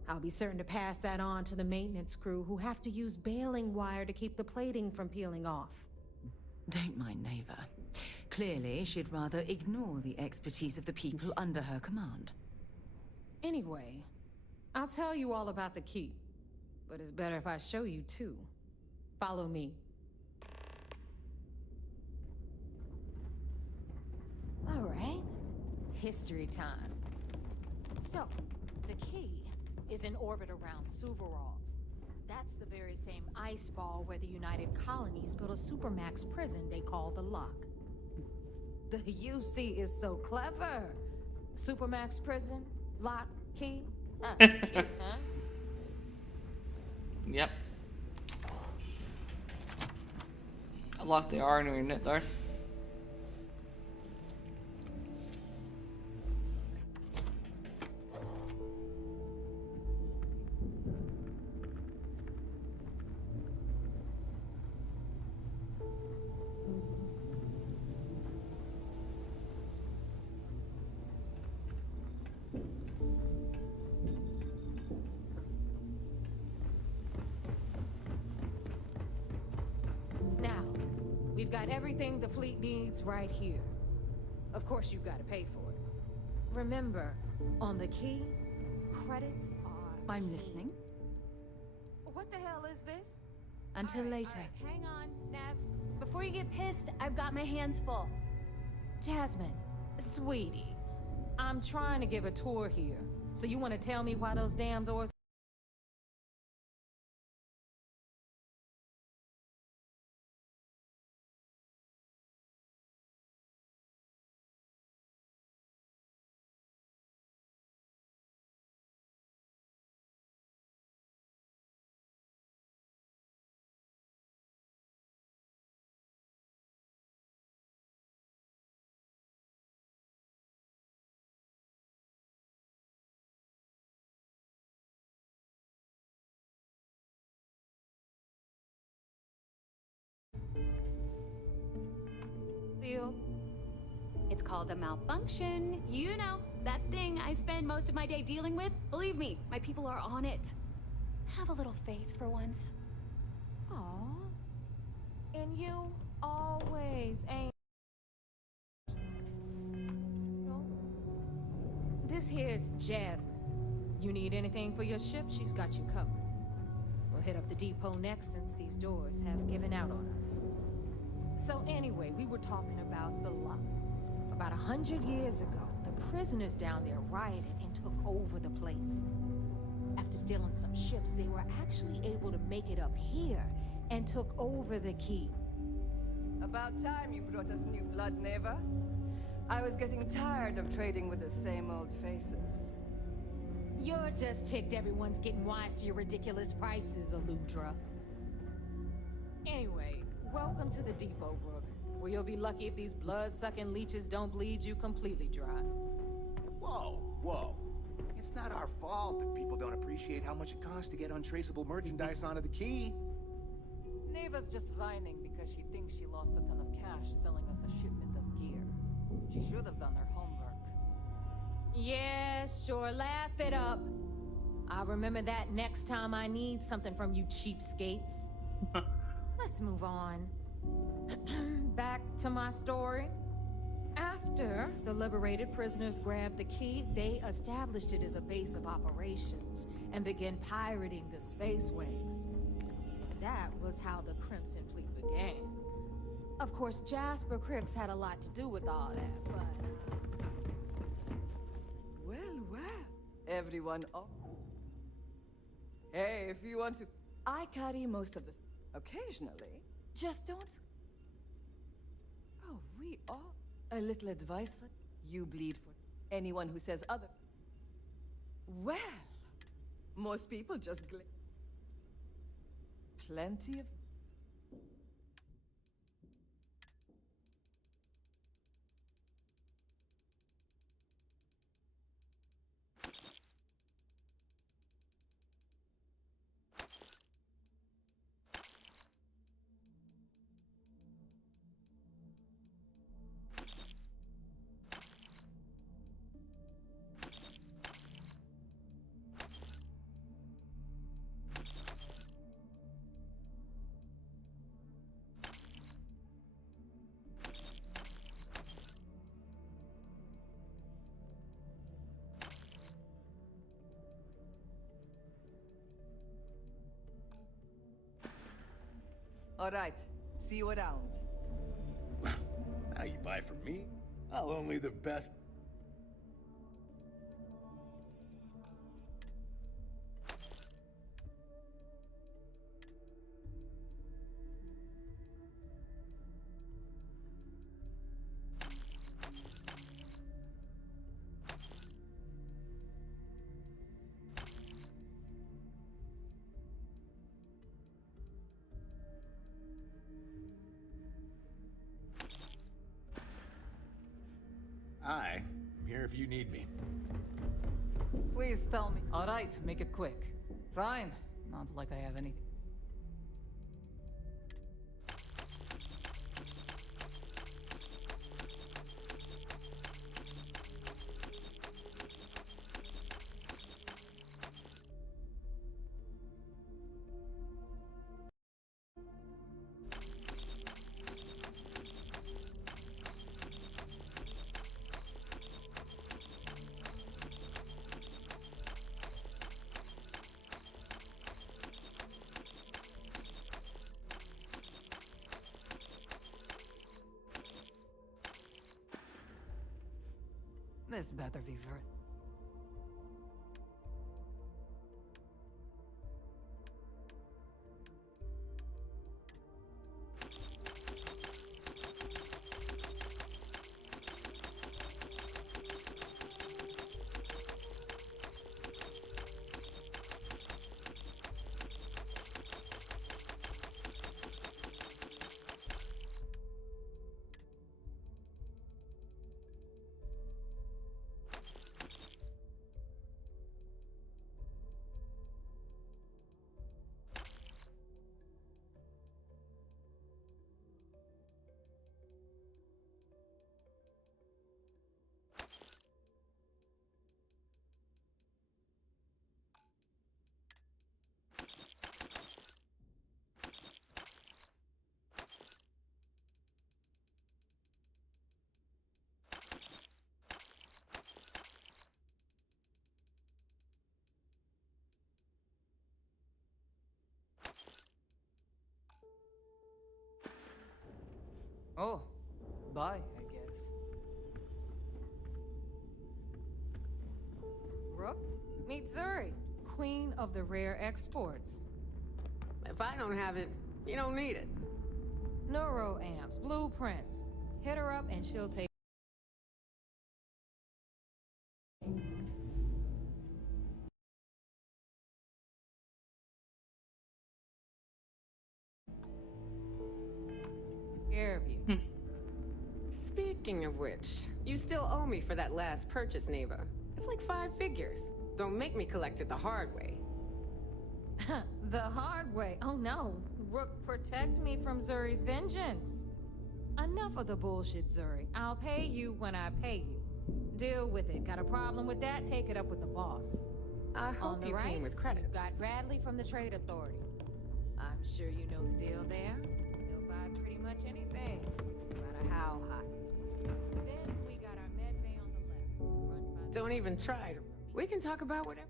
I'll be certain to pass that on to the maintenance crew who have to use baling wire to keep the plating from peeling off. Don't mind Neva. Clearly, she'd rather ignore the expertise of the people under her command. Anyway, I'll tell you all about the Key, but it's better if I show you too. Follow me. All right. history time. So, the key is in orbit around Suvorov. That's the very same ice ball where the United Colonies built a supermax prison they call the Lock. The UC is so clever. Supermax prison, lock, key. Cute, huh? Yep. I like the irony in it though. Now, we've got everything the fleet needs right here. Of course, you've got to pay for it. Remember, on the key, credits are... I'm listening. What the hell is this? Until later. Hang on, Nev. Before you get pissed, I've got my hands full. Jasmine, sweetie, I'm trying to give a tour here. So you want to tell me why those damn doors... It's called a malfunction. You know, that thing I spend most of my day dealing with. Believe me, my people are on it. Have a little faith for once. Aw. And you always ain't... No. This here's Jasmine. You need anything for your ship, she's got you covered. We'll hit up the depot next since these doors have given out on us. So anyway, we were talking about the Lock. About 100 years ago, the prisoners down there rioted and took over the place. After stealing some ships, they were actually able to make it up here and took over the key. About time you brought us new blood, Neva. I was getting tired of trading with the same old faces. You're just ticked everyone's getting wise to your ridiculous prices, Aludra. Anyway, welcome to the depot, Rook, where you'll be lucky if these blood-sucking leeches don't bleed you completely dry. Whoa, whoa. It's not our fault that people don't appreciate how much it costs to get untraceable merchandise onto the key. Neva's just whining because she thinks she lost a ton of cash selling us a shipment of gear. She should have done her homework. Yeah, sure, laugh it up. I'll remember that next time I need something from you cheapskates. Let's move on. Back to my story. After the liberated prisoners grabbed the key, they established it as a base of operations and began pirating the spaceways. That was how the Crimson Fleet began. Of course, Jasper Cripps had a lot to do with all that, but... Well, well. Everyone up. Hey, if you want to... I carry most of the... Occasionally. Just don't... Oh, we are... A little advice. You bleed for anyone who says other... Well... Most people just plenty of... All right. See you around. Now you buy from me? I'll only the best... Hi. I'm here if you need me. Please tell me. All right, make it quick. Fine. Not like I have anything. This better be worth. Oh, bye, I guess. Rook, meet Zuri, queen of the rare exports. If I don't have it, you don't need it. Neuroamps, blueprints. Hit her up and she'll take. Care of you. Speaking of which, you still owe me for that last purchase, Neva. It's like 5 figures. Don't make me collect it the hard way. The hard way? Oh no. Rook, protect me from Zuri's vengeance. Enough of the bullshit, Zuri. I'll pay you when I pay you. Deal with it. Got a problem with that? Take it up with the boss. I hope you came with credits. Got Bradley from the Trade Authority. I'm sure you know the deal there. They'll buy pretty much anything, no matter how hot. Then we got our med bay on the left. Run by Don't even try to. We can talk about whatever.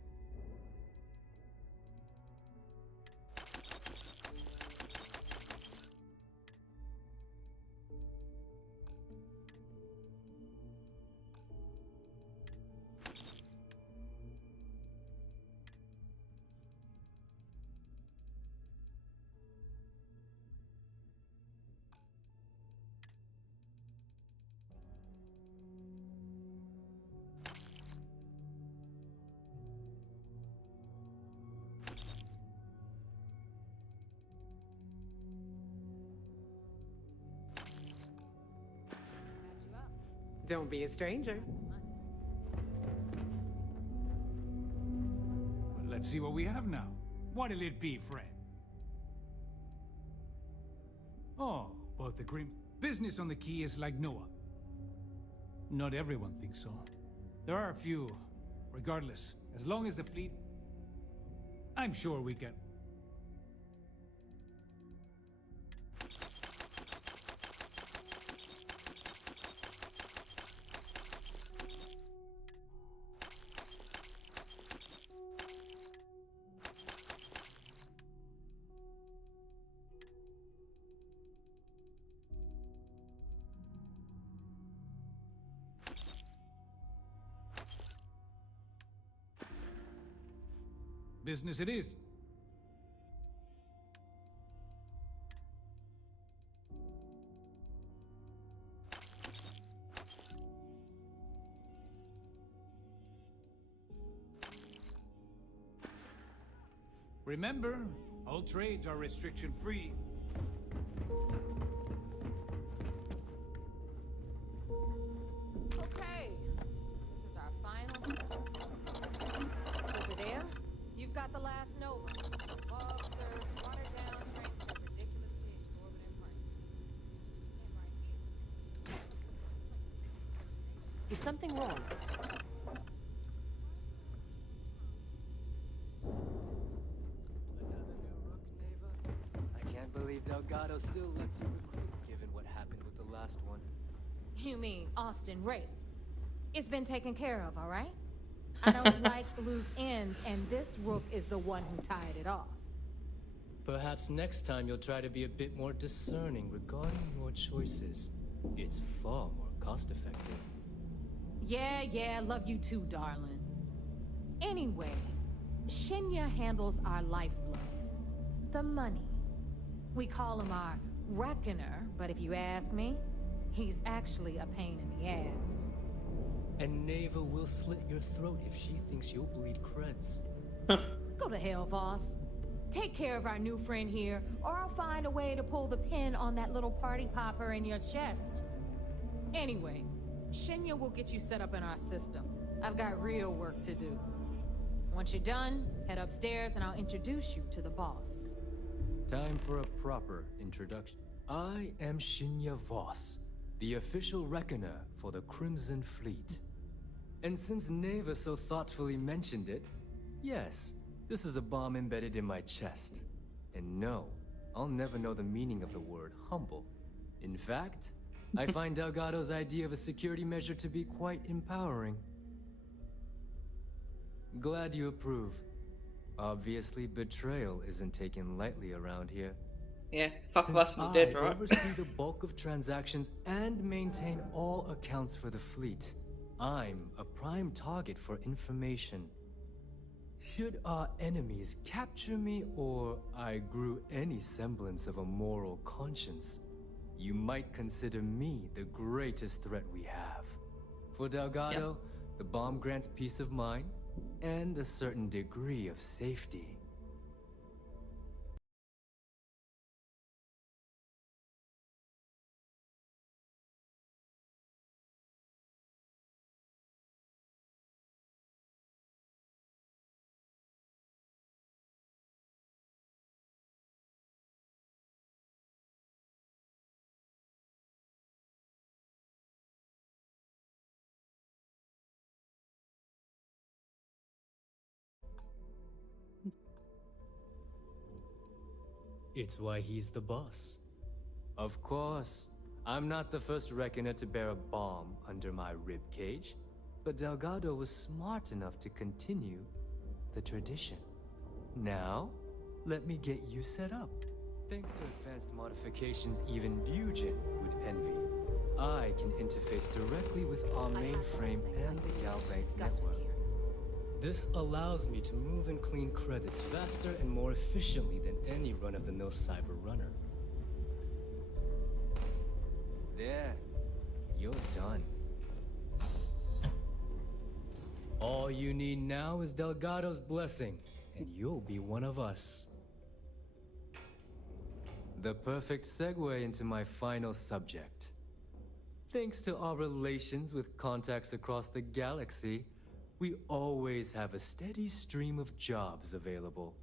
Don't be a stranger. Let's see what we have now. What'll it be, friend? Oh, but the grim business on the key is like Noah. Not everyone thinks so. There are a few. Regardless, as long as the fleet... I'm sure we can... Business it is. Remember, all trades are restriction-free. Okay, Over there, you've got the last Nova. Fog serves watered down drinks at ridiculously exorbitant prices. And right here. Is something wrong? I can't believe Delgado still lets you recruit, given what happened with the last one. You mean Austin Ray? It's been taken care of, all right? I don't like loose ends, and this rook is the one who tied it off. Perhaps next time you'll try to be a bit more discerning regarding your choices. It's far more cost-effective. Yeah, love you too, darling. Anyway, Shinya handles our lifeblood. The money. We call him our reckoner, but if you ask me, he's actually a pain in the ass. And Neva will slit your throat if she thinks you'll bleed creds. Go to hell, boss. Take care of our new friend here, or I'll find a way to pull the pin on that little party popper in your chest. Anyway, Shinya will get you set up in our system. I've got real work to do. Once you're done, head upstairs and I'll introduce you to the boss. Time for a proper introduction. I am Shinya Voss, the official reckoner for the Crimson Fleet. And since Neva so thoughtfully mentioned it, yes, this is a bomb embedded in my chest. And no, I'll never know the meaning of the word humble. In fact, I find Delgado's idea of a security measure to be quite empowering. Glad you approve. Obviously, betrayal isn't taken lightly around here. Yeah, fuck us and dead, right? I oversee the bulk of transactions and maintain all accounts for the fleet. I'm a prime target for information. Should our enemies capture me or I grew any semblance of a moral conscience, you might consider me the greatest threat we have. For Delgado, the bomb grants peace of mind and a certain degree of safety. It's why he's the boss. Of course, I'm not the first reckoner to bear a bomb under my ribcage, but Delgado was smart enough to continue the tradition. Now, let me get you set up. Thanks to advanced modifications even Bugin would envy, I can interface directly with our mainframe and the Galbank network. This allows me to move and clean credits faster and more efficiently than any run-of-the-mill cyber runner. There, you're done. All you need now is Delgado's blessing, and you'll be one of us. The perfect segue into my final subject. Thanks to our relations with contacts across the galaxy, we always have a steady stream of jobs available.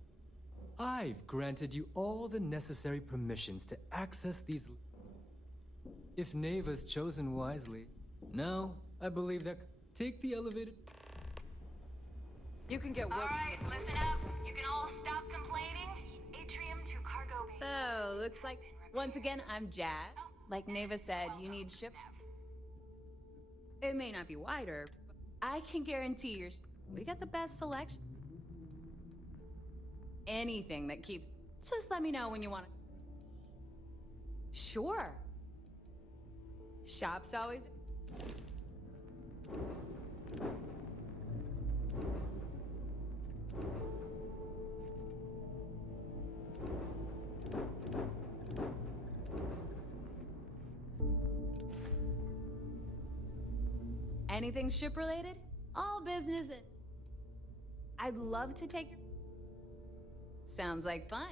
I've granted you all the necessary permissions to access these. If Neva's chosen wisely. Now, I believe that. Take the elevator. You can get work. Alright, listen up. You can all stop complaining. Atrium to cargo. So, looks like, once again, I'm Jad. Like Neva said, you need ship. It may not be wider, but I can guarantee we got the best selection. Anything that keeps... Just let me know when you want it. Sure. Shop's always... Anything ship-related? All business and... I'd love to take your... Sounds like fun.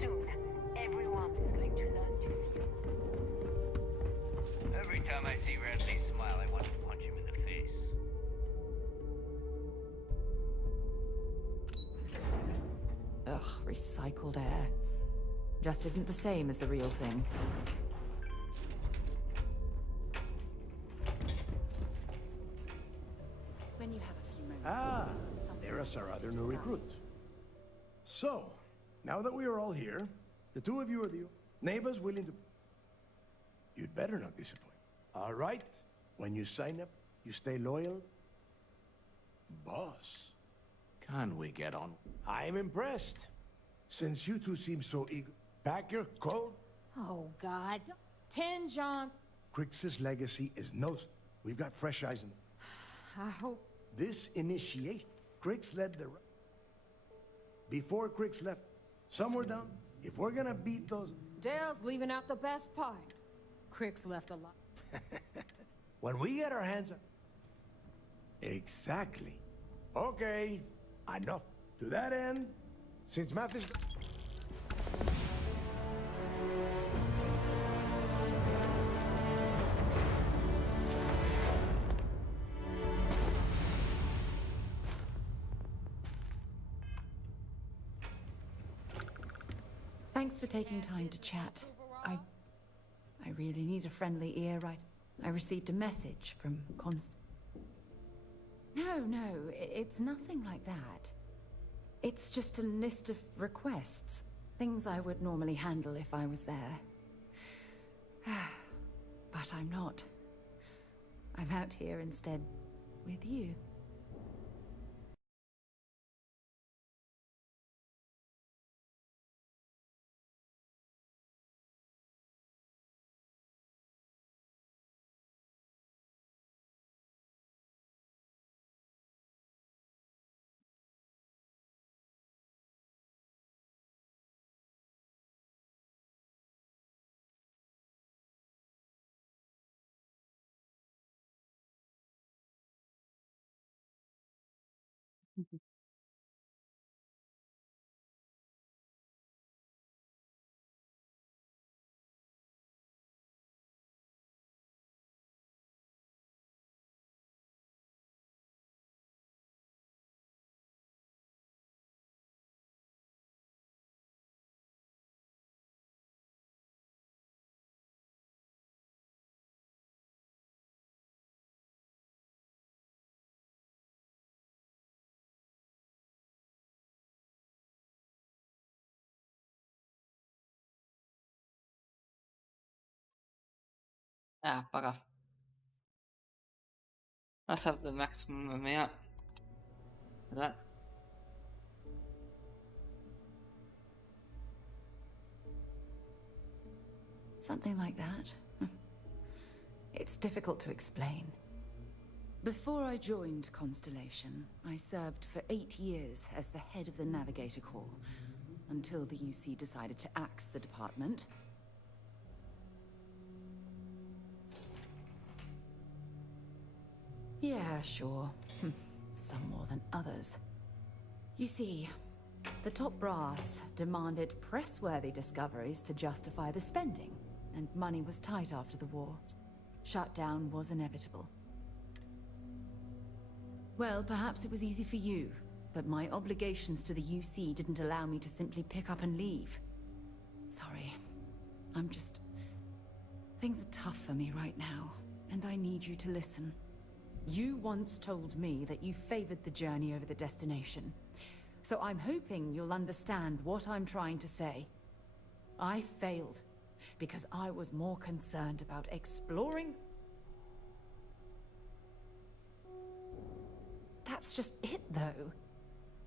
Soon, everyone is going to learn to feel. Every time I see Radley smile, I want to punch him in the face. Ugh, recycled air. Just isn't the same as the real thing. When you have a few moments. Ah, this is something there's our other to new discuss. recruit. So, now that we are all here, the two of you are the neighbors willing to... You'd better not disappoint. All right? When you sign up, you stay loyal. Boss. Can we get on? I'm impressed. Since you two seem so eager, pack your coat. Oh, God. 10 Johns. Crix's legacy is no... We've got fresh eyes in... I hope. This initiation, Crix led the... Before Crix left, somewhere down, if we're gonna beat those... Dale's leaving out the best part. Crix left a lot. When we get our hands on... Exactly. Okay, enough. To that end, since math is... Thanks for taking time to chat. I really need a friendly ear, right? I received a message from No, it's nothing like that. It's just a list of requests. Things I would normally handle if I was there. But I'm not. I'm out here instead with you. Ah, bugger. Let's have the maximum amount for that. Something like that. It's difficult to explain. Before I joined Constellation, I served for 8 years as the head of the Navigator Corps, until the UC decided to axe the department. Yeah, sure. Some more than others. You see, the top brass demanded press-worthy discoveries to justify the spending, and money was tight after the war. Shutdown was inevitable. Well, perhaps it was easy for you, but my obligations to the UC didn't allow me to simply pick up and leave. Sorry. Things are tough for me right now, and I need you to listen. You once told me that you favored the journey over the destination, so I'm hoping you'll understand what I'm trying to say. I failed, because I was more concerned about exploring. That's just it, though.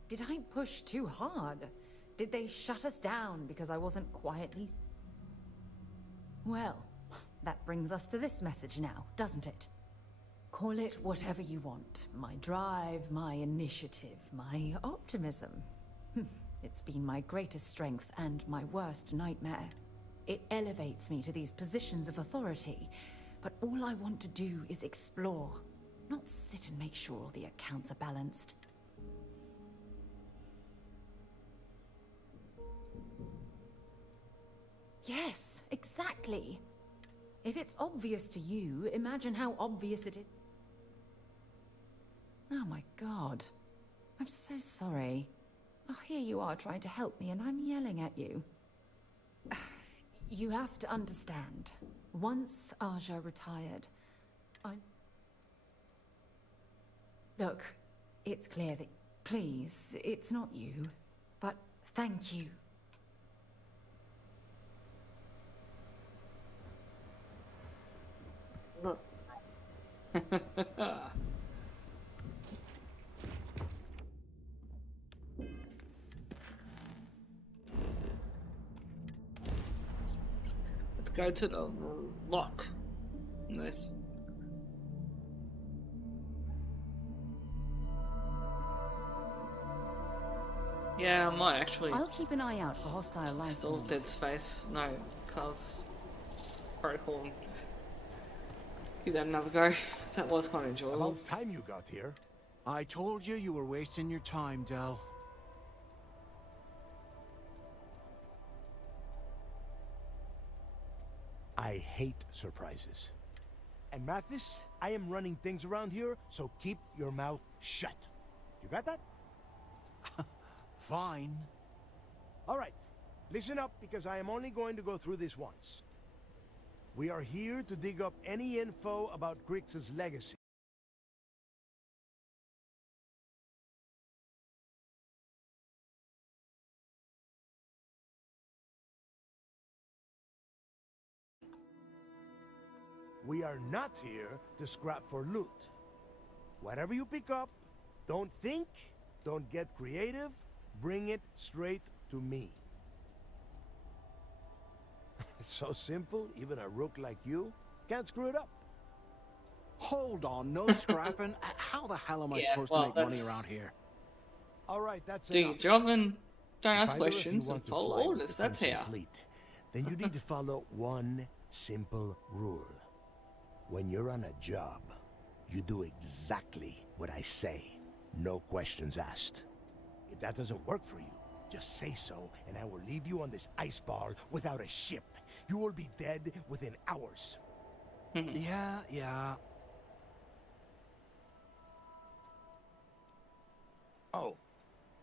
Did I push too hard? Did they shut us down because I wasn't quietly... Well, that brings us to this message now, doesn't it? Call it whatever you want. My drive, my initiative, my optimism. It's been my greatest strength and my worst nightmare. It elevates me to these positions of authority, but all I want to do is explore, not sit and make sure all the accounts are balanced. Yes, exactly. If it's obvious to you, imagine how obvious it is. Oh my god. I'm so sorry. Oh, here you are trying to help me and I'm yelling at you. You have to understand. Once Aja retired, Look, it's clear that... Please, it's not you. But thank you. Let's go to the lock. Nice. Yeah, I might actually. I'll keep an eye out for hostile life. Still Dead Space. No, cause protocol. And give that another go. That was kind of enjoyable. About time you got here. I told you you were wasting your time, Del. I hate surprises. And Mathis, I am running things around here, so keep your mouth shut. You got that? Fine. All right, listen up because I am only going to go through this once. We are here to dig up any info about Grix's legacy. We are not here to scrap for loot. Whatever you pick up, don't think, don't get creative, bring it straight to me. It's so simple, even a rook like you can't screw it up. Hold on, no scrapping? How the hell am I supposed to make money around here? All right, that's do your enough. job and don't ask If either of you questions want and to follow fly with orders. the That's Crimson how. Fleet, then you need to follow one simple rule. When you're on a job, you do exactly what I say. No questions asked. If that doesn't work for you, just say so, and I will leave you on this ice ball without a ship. You will be dead within hours. Yeah. Oh,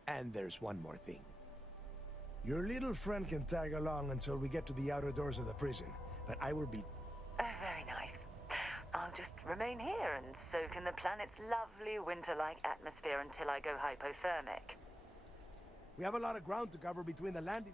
and there's one more thing. Your little friend can tag along until we get to the outer doors of the prison, but I will be... Very nice. I'll just remain here and soak in the planet's lovely winter-like atmosphere until I go hypothermic. We have a lot of ground to cover between the landing...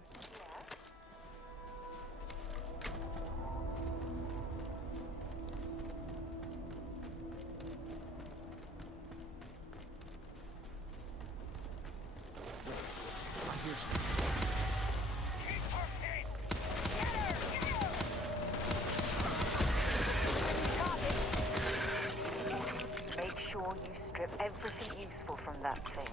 Make sure you strip everything useful from that thing.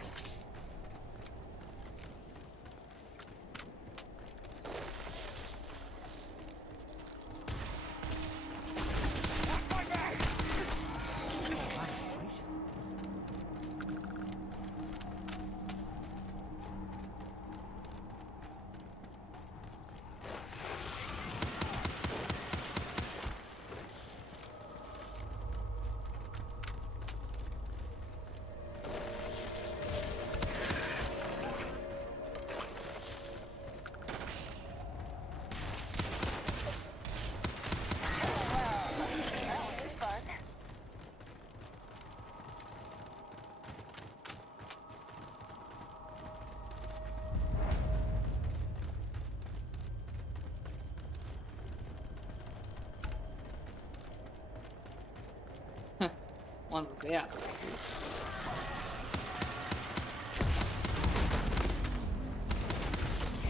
One way out.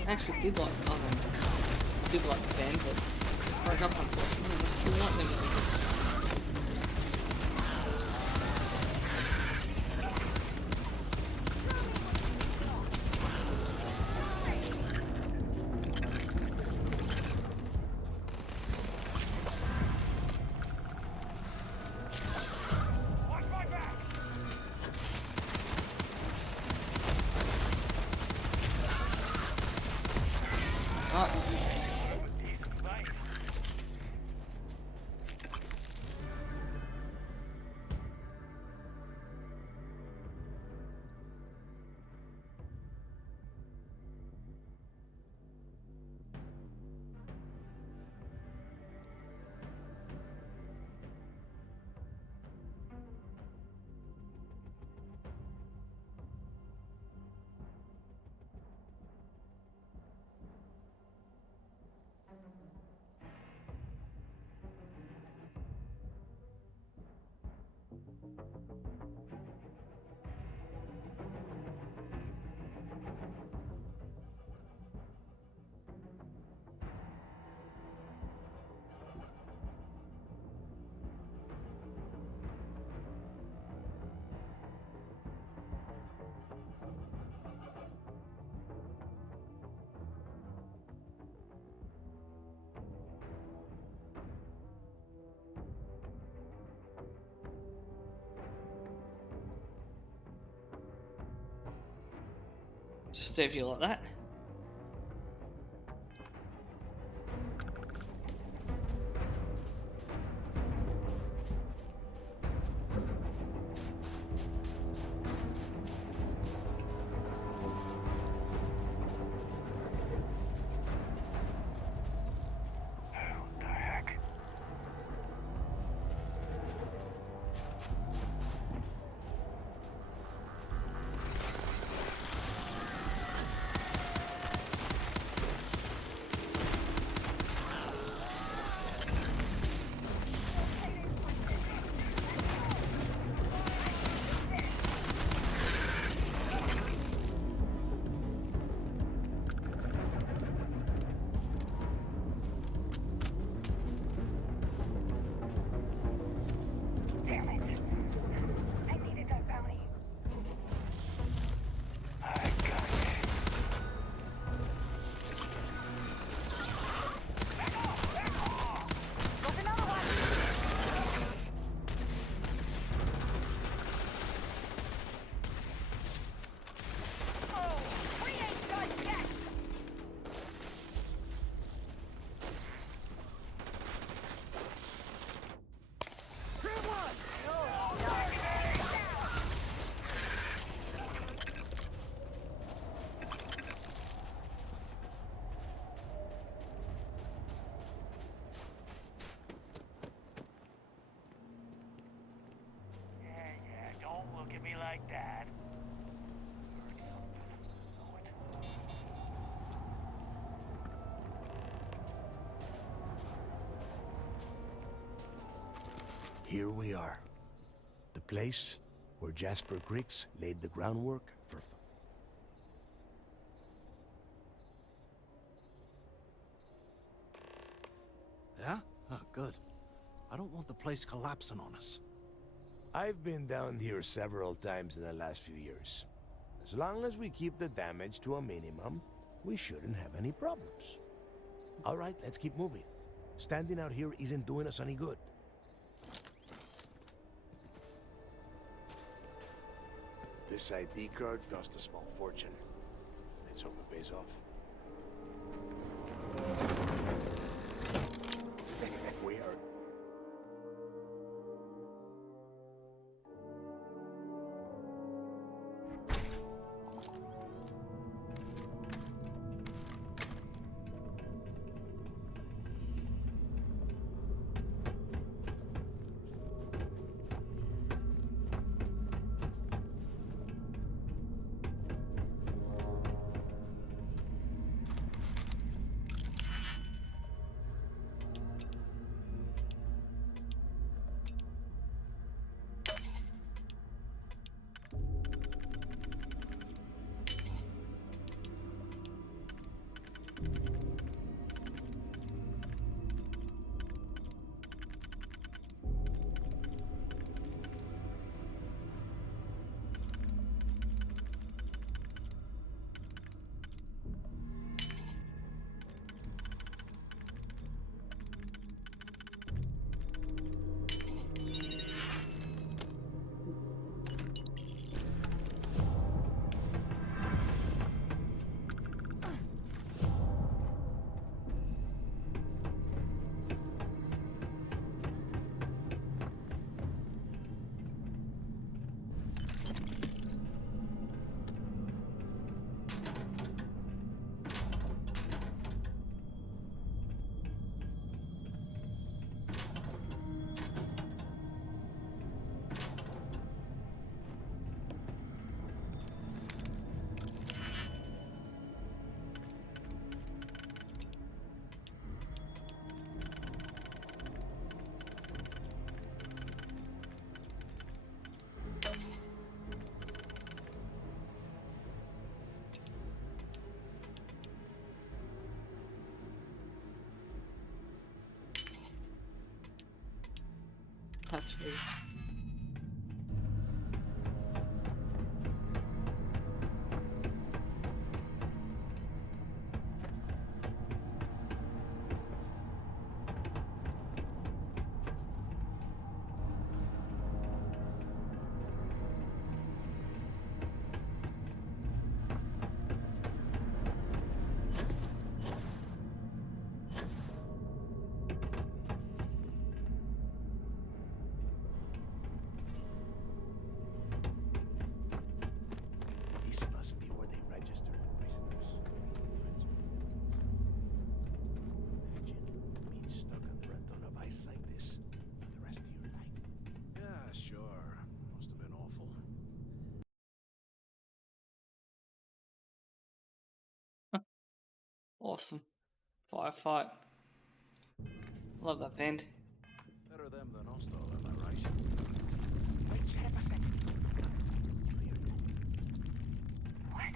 I actually did like the band, but broke up unfortunately. I still like them as a Steve, you like that? like that. Here we are. The place where Jasper Griggs laid the groundwork for... Yeah? Oh, good. I don't want the place collapsing on us. I've been down here several times in the last few years. As long as we keep the damage to a minimum, we shouldn't have any problems. All right, let's keep moving. Standing out here isn't doing us any good. This ID card cost a small fortune. Let's hope it pays off. We are... That's weird. Awesome. Firefight. Love that band. Better them than us, though, am I right? Wait, shut up a second. What?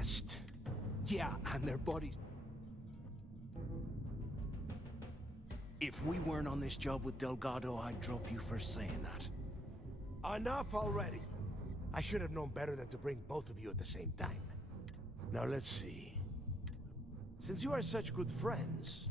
best. Yeah, and their bodies. If we weren't on this job with Delgado, I'd drop you for saying that. Enough already. I should have known better than to bring both of you at the same time. Now let's see. Since you are such good friends...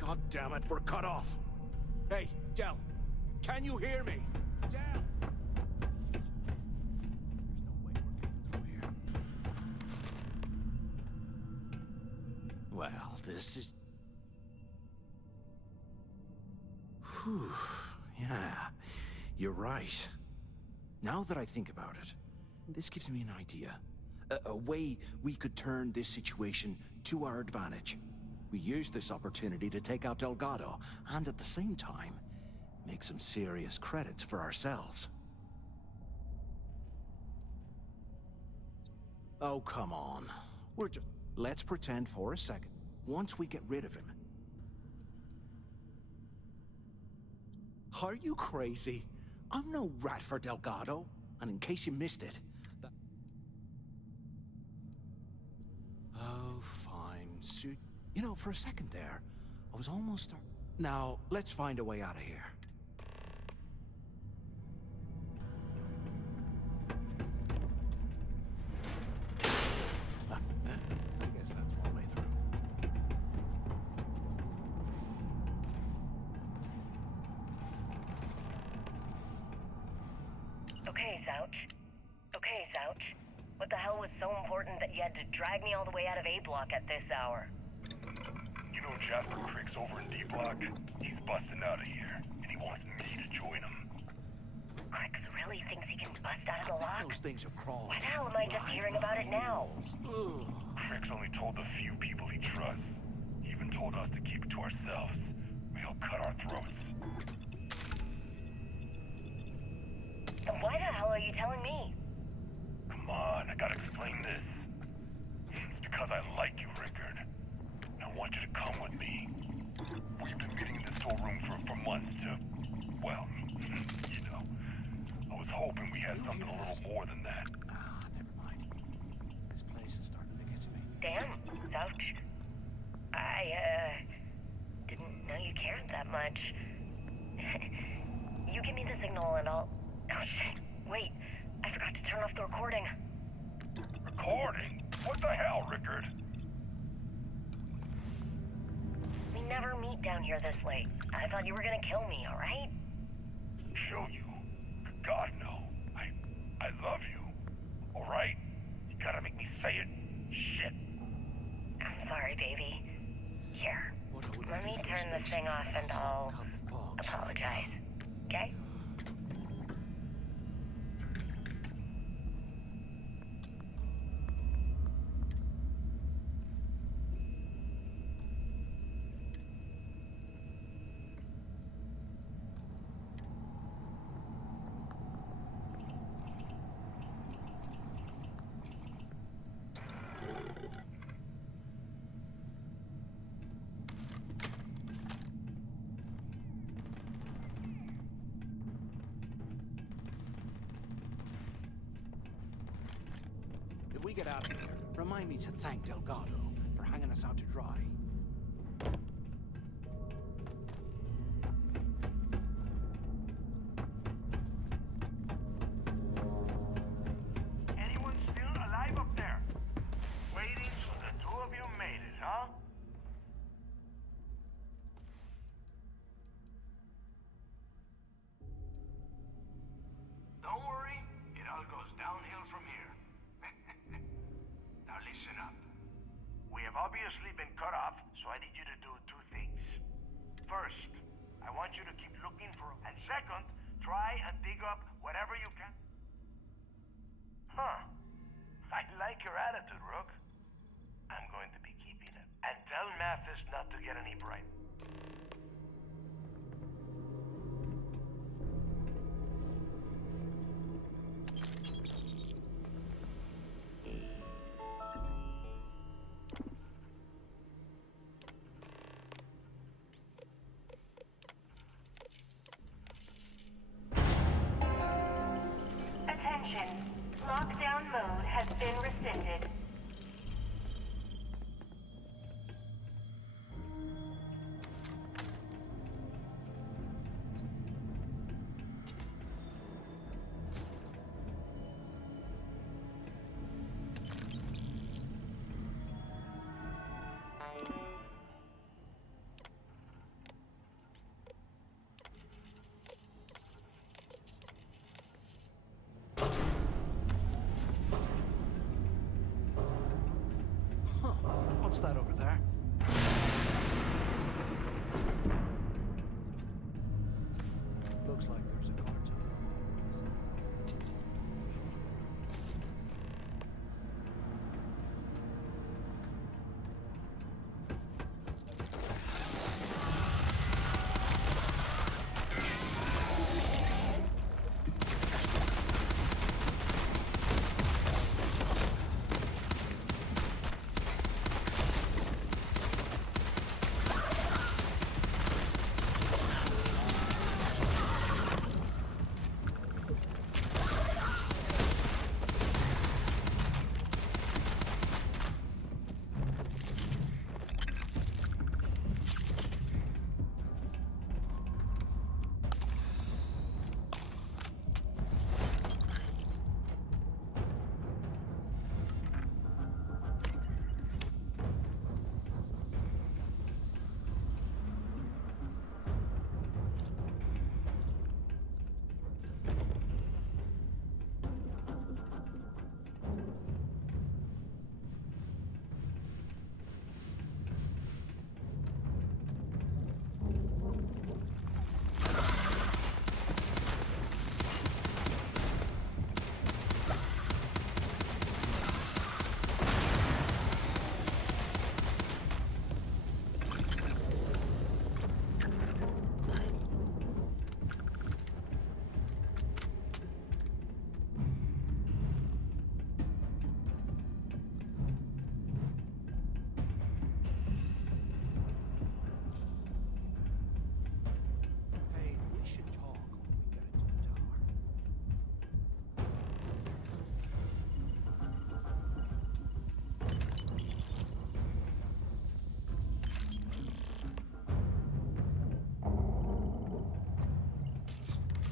God damn it, we're cut off. Hey, Del, can you hear me? Del! Well, this is... Whew, yeah, you're right. Now that I think about it, this gives me an idea. A way we could turn this situation to our advantage. We use this opportunity to take out Delgado, and at the same time, make some serious credits for ourselves. Oh, come on. Let's pretend for a second. Once we get rid of him... Are you crazy? I'm no rat for Delgado. And in case you missed it... Oh, fine. You know, for a second there, I was almost... Now, let's find a way out of here. I guess that's one way through. Okay, Zouch. Okay, Zouch. What the hell was so important that you had to drag me all the way out of A block at this hour? You know Jasper Crick's over in D block? He's busting out of here, and he wants me to join him. Cricks really thinks he can bust out of the lock? Those things are crawling. Why the hell am I just hearing about it now? Crick's only told the few people he trusts. He even told us to keep it to ourselves, or he'll cut our throats. Then why the hell are you telling me? Come on, I gotta explain this. It's because I like you, Rickard. I want you to come with me. We've been meeting in this storeroom for months to, well, you know. I was hoping we had something a little more than that. Ah, never mind. This place is starting to get to me. Damn, Zouch. I, didn't know you cared that much. You give me the signal and I'll... Oh, shit. Wait. I forgot to turn off the recording. Recording? What the hell, Rickard? We never meet down here this late. I thought you were gonna kill me, alright? Kill you? God, no. I love you. Alright? You gotta make me say it. Shit. I'm sorry, baby. Here. Let me turn this thing off and I'll apologize. Okay? If we get out of here, remind me to thank Delgado for hanging us out to dry. Anyone still alive up there? Waiting so the two of you made it, huh? Don't worry, it all goes downhill from here. obviously been cut off, so I need you to do two things. First, I want you to keep looking for... And second, try and dig up whatever you can. Huh. I like your attitude, Rook. I'm going to be keeping it. And tell Mathis not to get any bright. Attention. Lockdown mode has been rescinded. What's that over there? Looks like there's a cartel.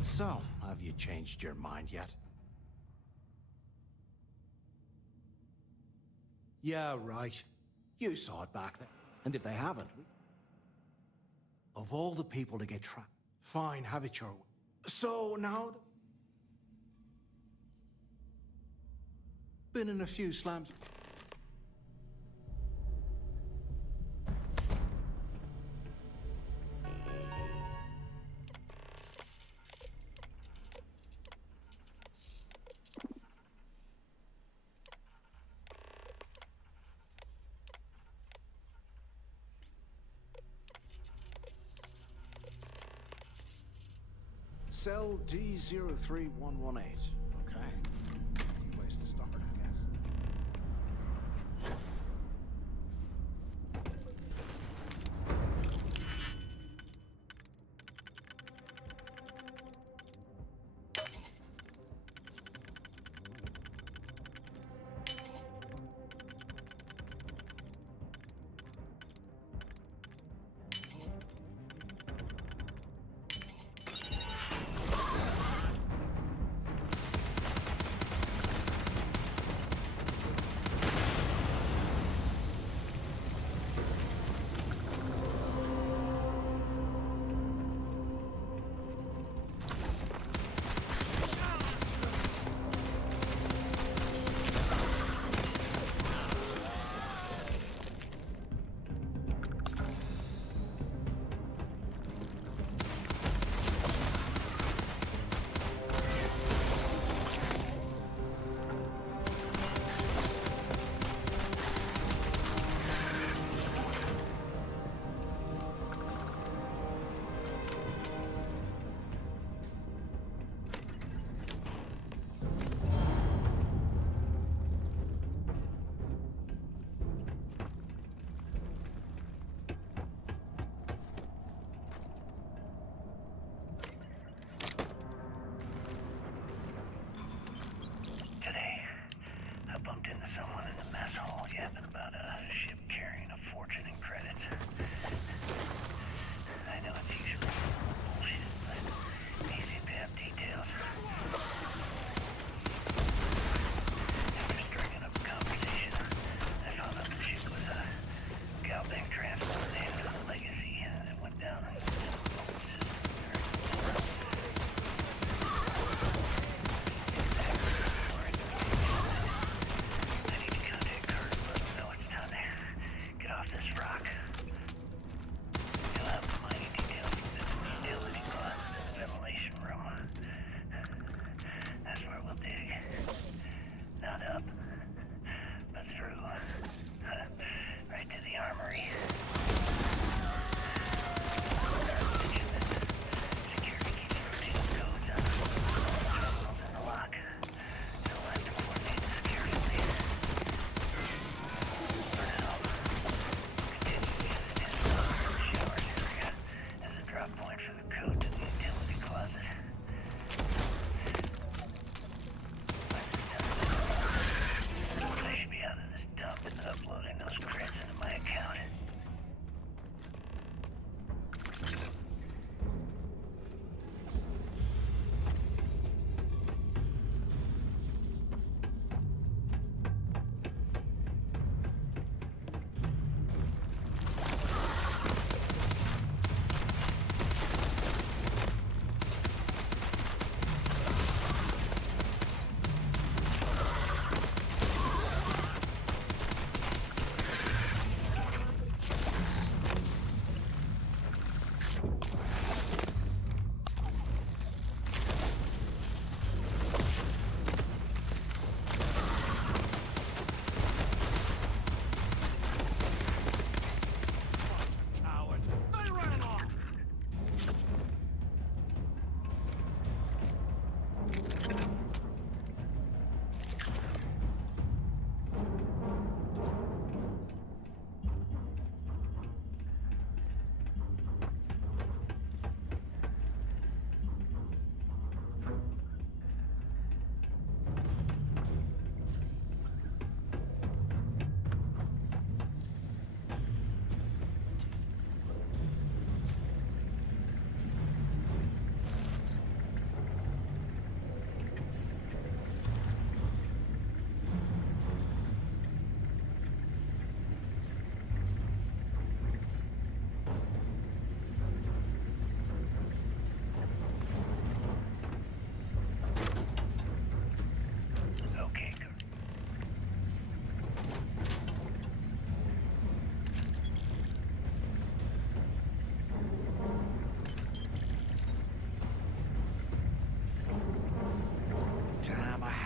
So, have you changed your mind yet? Yeah, right. You saw it back then. And if they haven't, of all the people to get trapped, fine, have it your way. So now... Been in a few slams. Cell D03118. Okay. Easy place to start, I guess.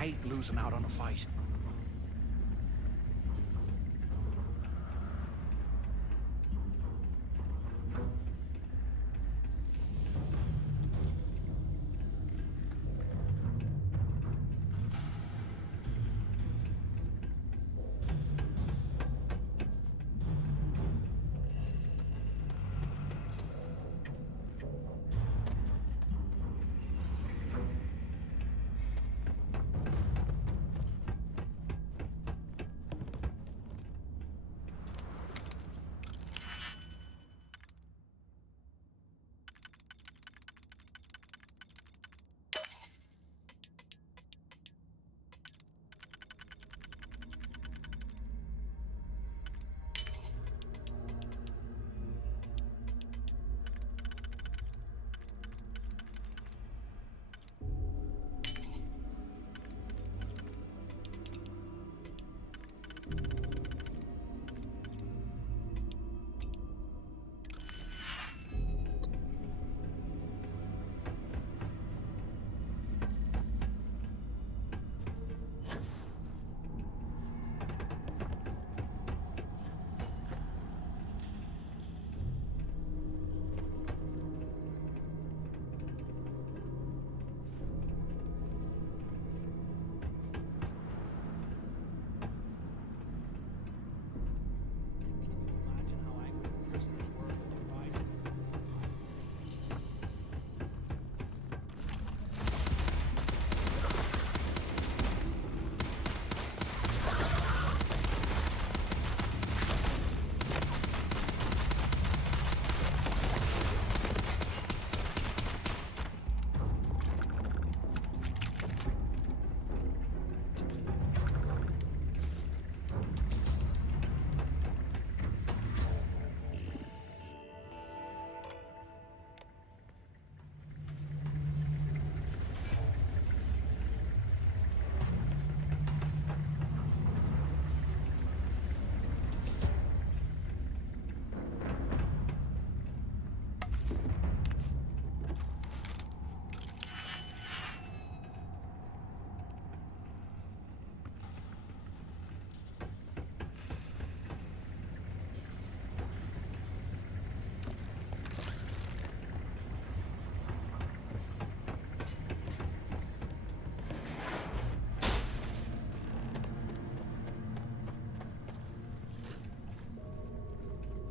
hate losing out on a fight.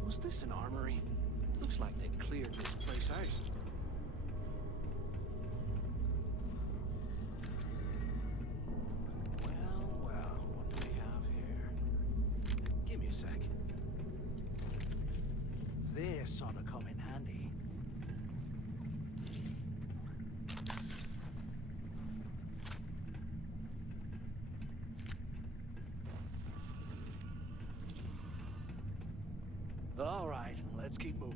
Was this an armory? Looks like they cleared this place out. Well, what do we have here? Give me a sec. This ought to come in handy. All right, let's keep moving.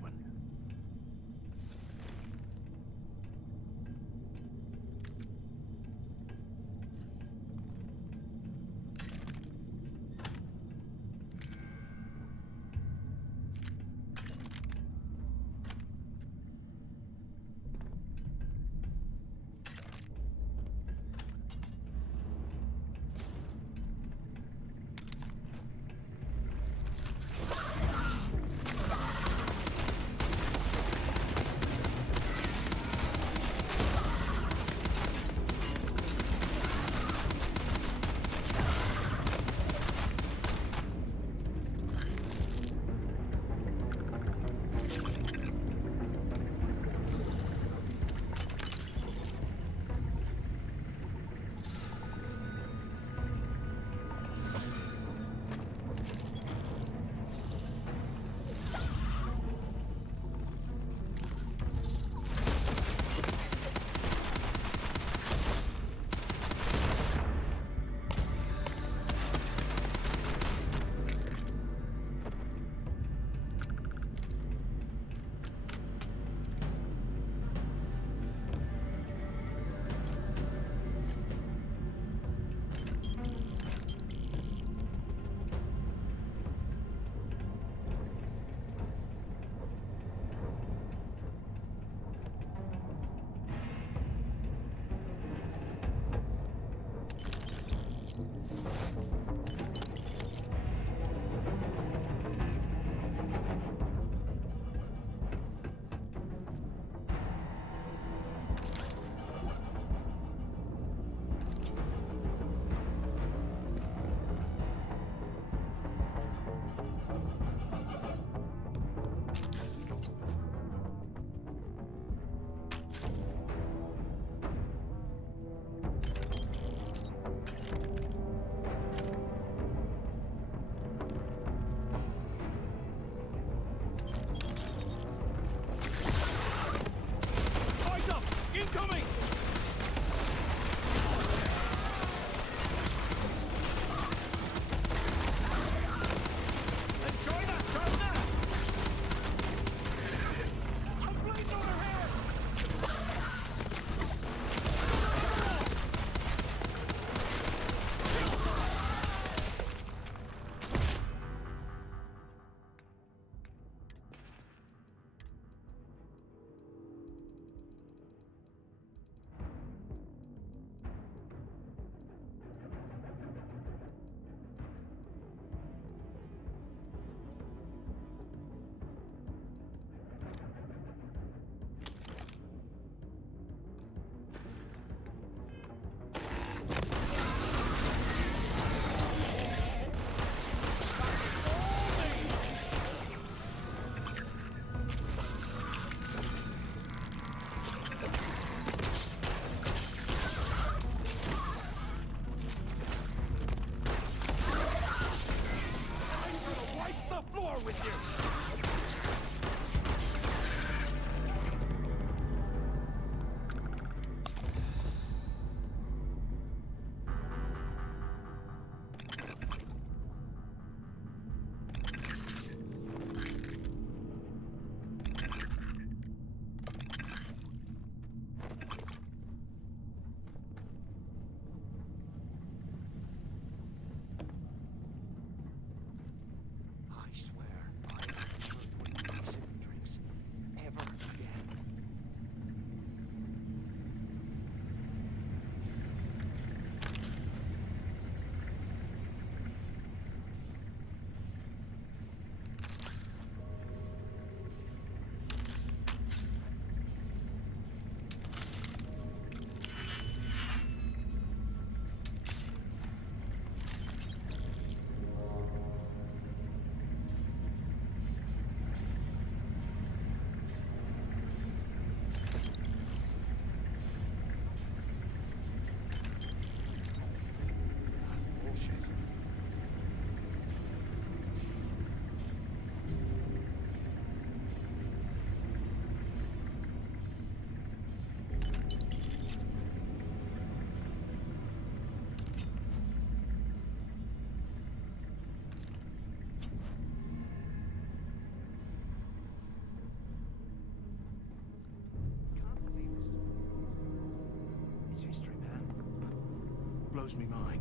lose me mind.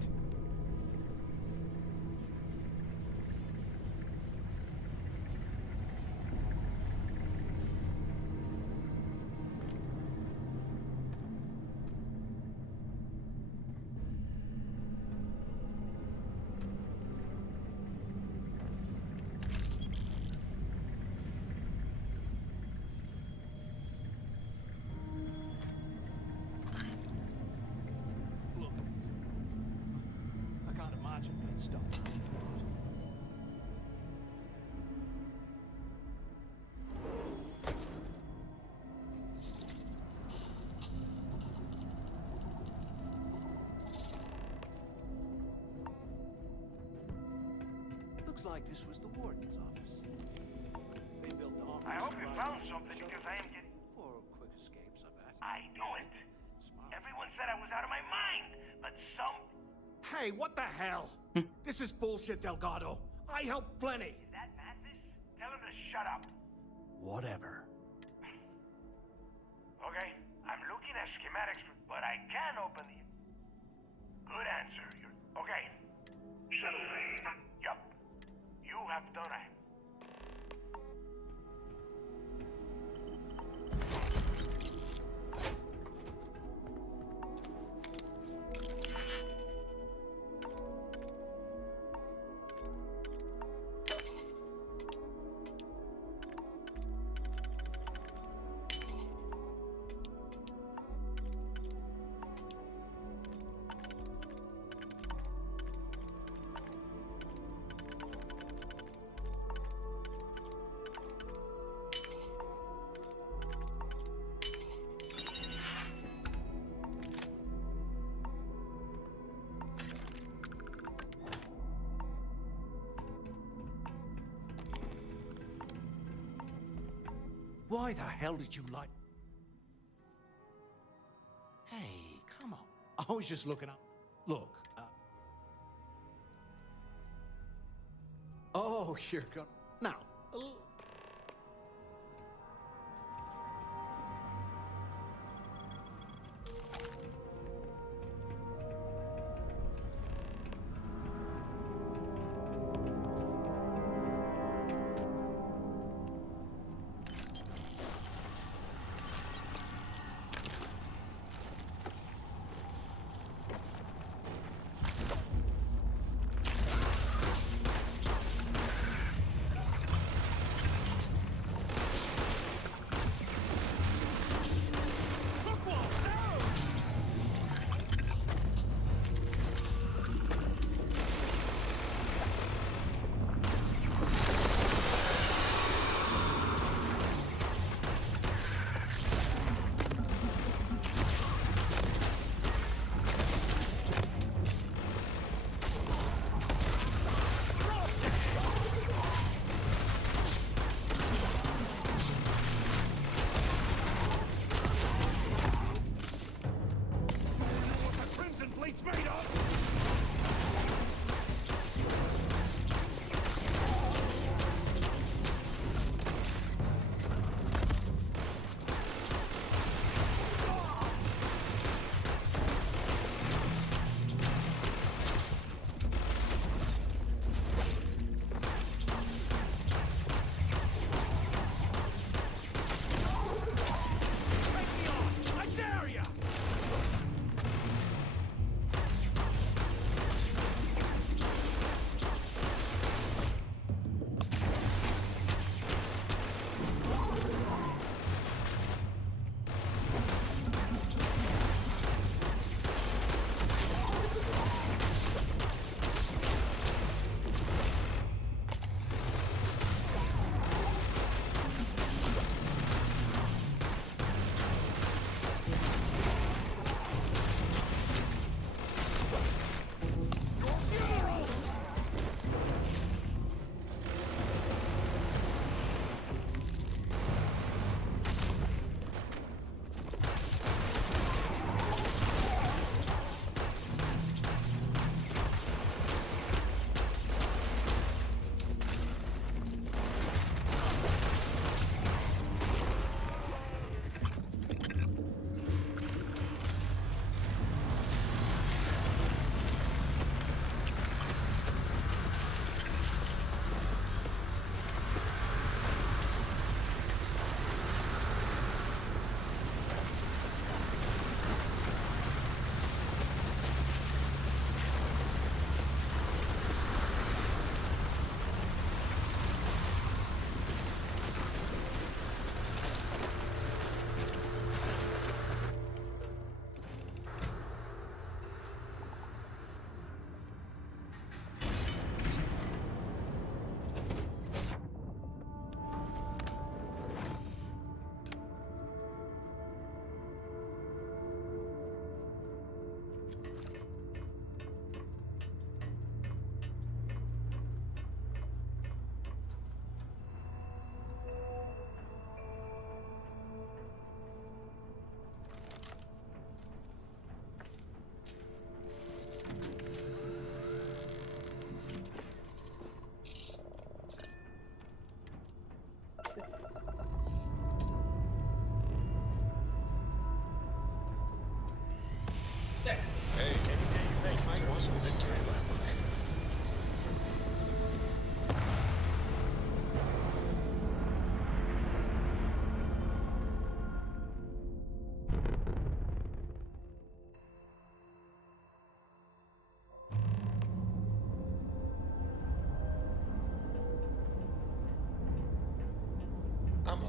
I can't imagine that stuff. Looks like this was the warden's office. They built the office. I hope you found something because I am getting... For quick escapes, I bet. I knew it. Everyone said I was out of my mind, but some... Hey, what the hell? This is bullshit, Delgado. I helped plenty. Is that Mathis? Tell him to shut up. Whatever. Okay, I'm looking at schematics, but I can open the... Good answer. Okay. Shuttle bay. Yup. You have done it. Why the hell did you like... Hey, come on. I was just looking up. Look, Oh, you're gonna... Now,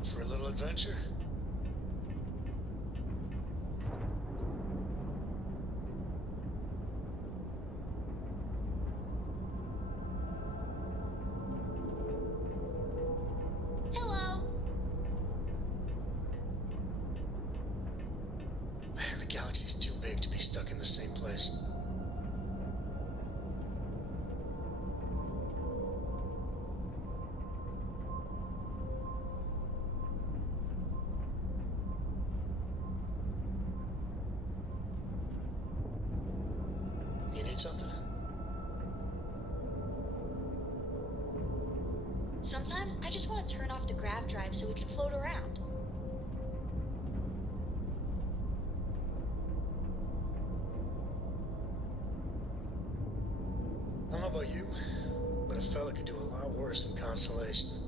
Up for a little adventure? Hello. Man, the galaxy's too big to be stuck in the same place. You need something? Sometimes I just want to turn off the grav drive so we can float around. I don't know about you, but a fella could do a lot worse in Constellation.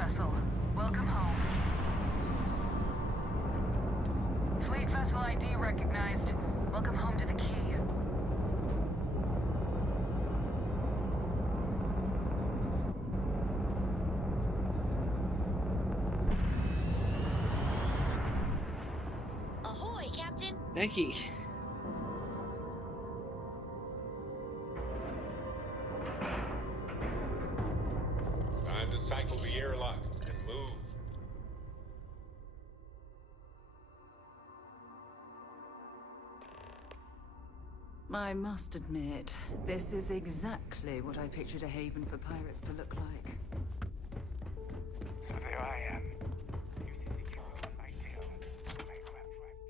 vessel. Welcome home. Fleet vessel ID recognized. Welcome home to the key. Ahoy, Captain! Becky. Time to cycle the airlock and move. I must admit, this is exactly what I pictured a haven for pirates to look like. So there I am. You think you ruined my tail. My crab tribe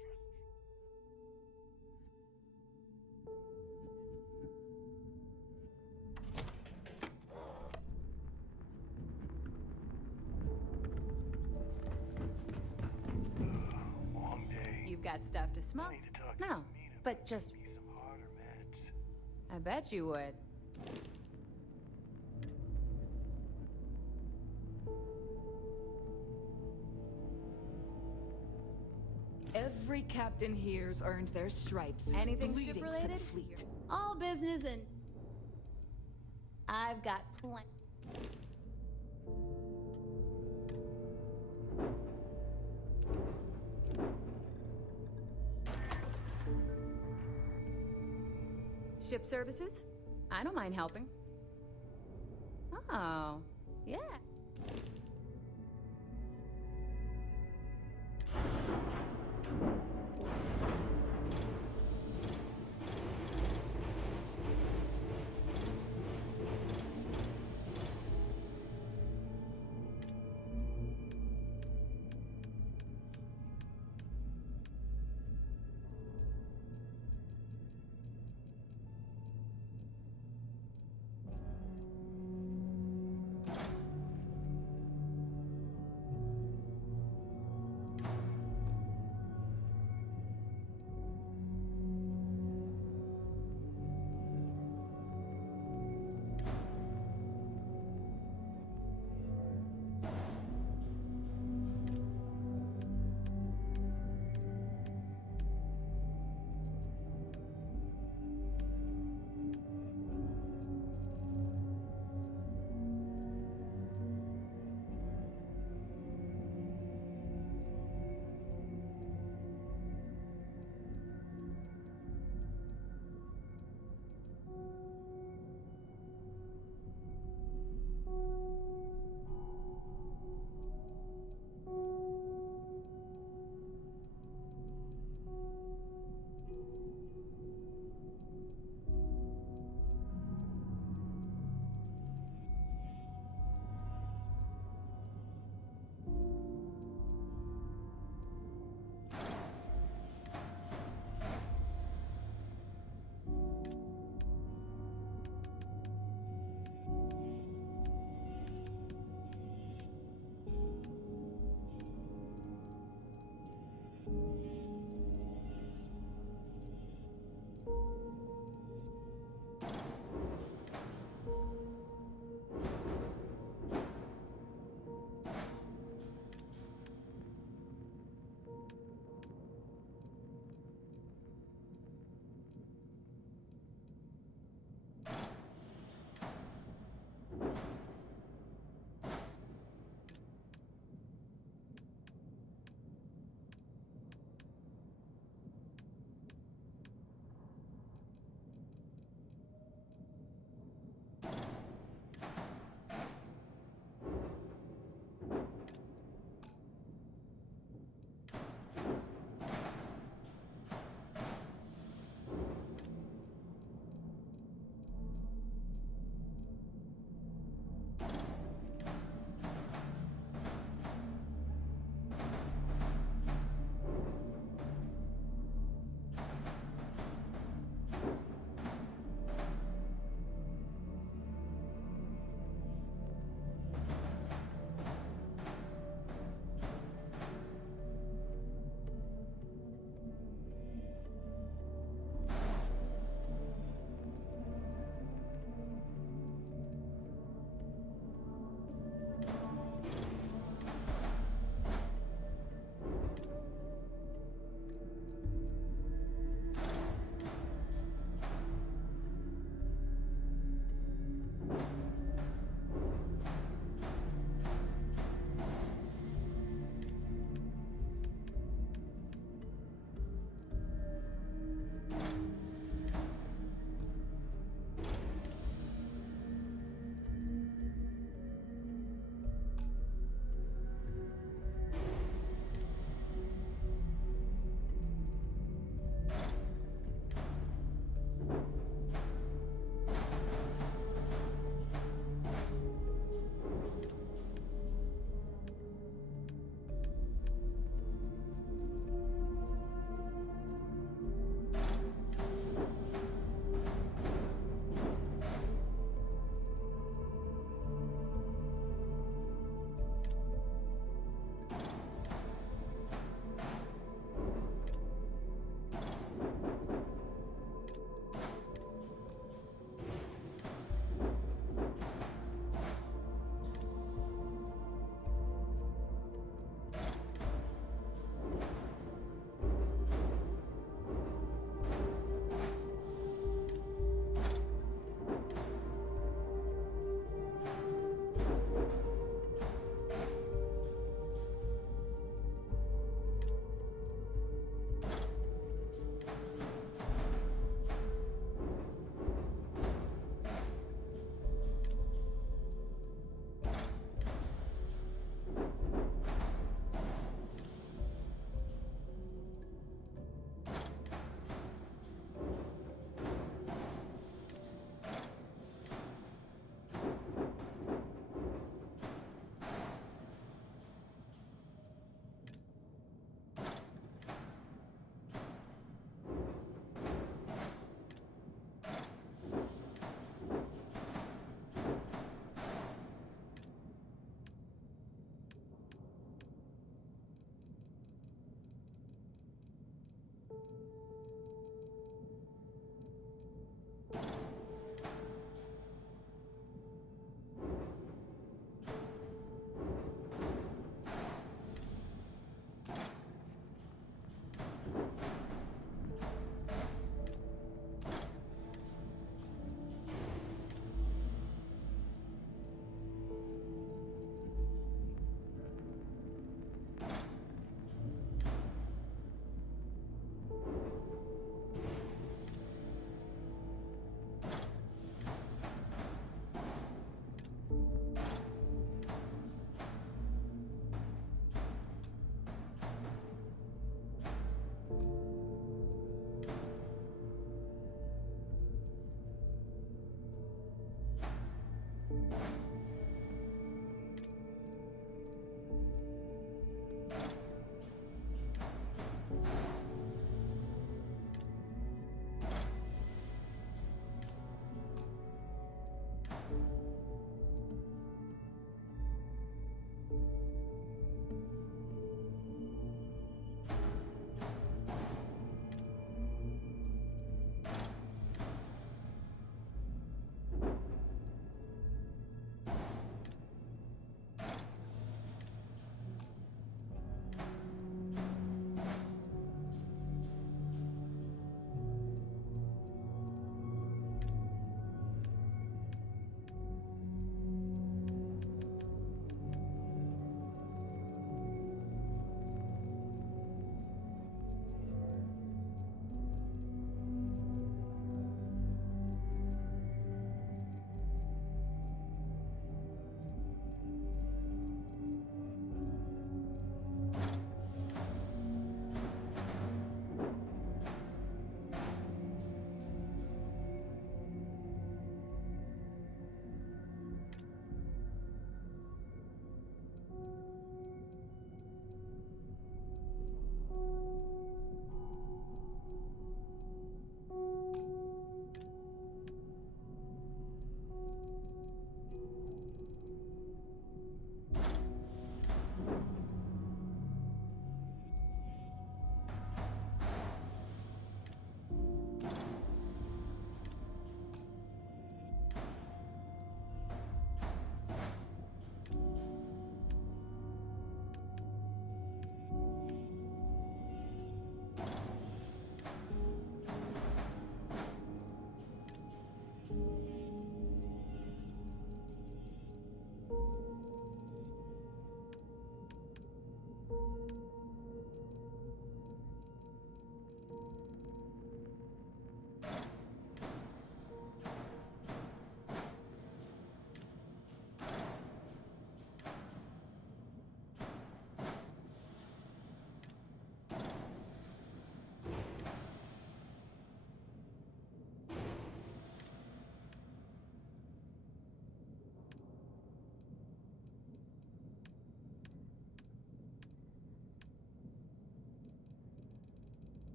long day. You've got stuff to smoke. No, but just... I bet you would. Every captain here's earned their stripes. Anything bleeding for the ship-related? fleet. All business and... I've got plenty. Ship services? I don't mind helping. Oh, yeah.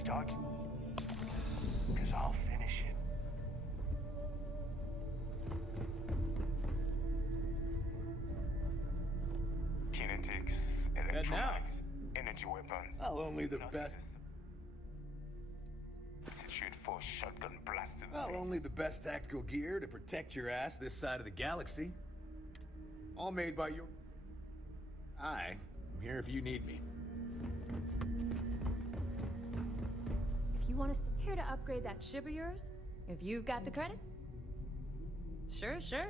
Start? Because I'll finish it. Kinetics, electronics, energy weapons. Well, only the best. Shoot for shotgun blast to the Well, face. only the best tactical gear to protect your ass this side of the galaxy. All made by your... I'm here if you need me. You want us here to upgrade that ship of yours? If you've got the credit? Sure, sure.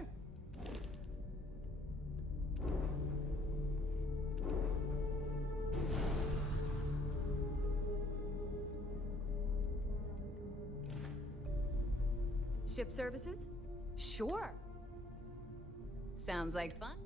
Ship services? Sure. Sounds like fun.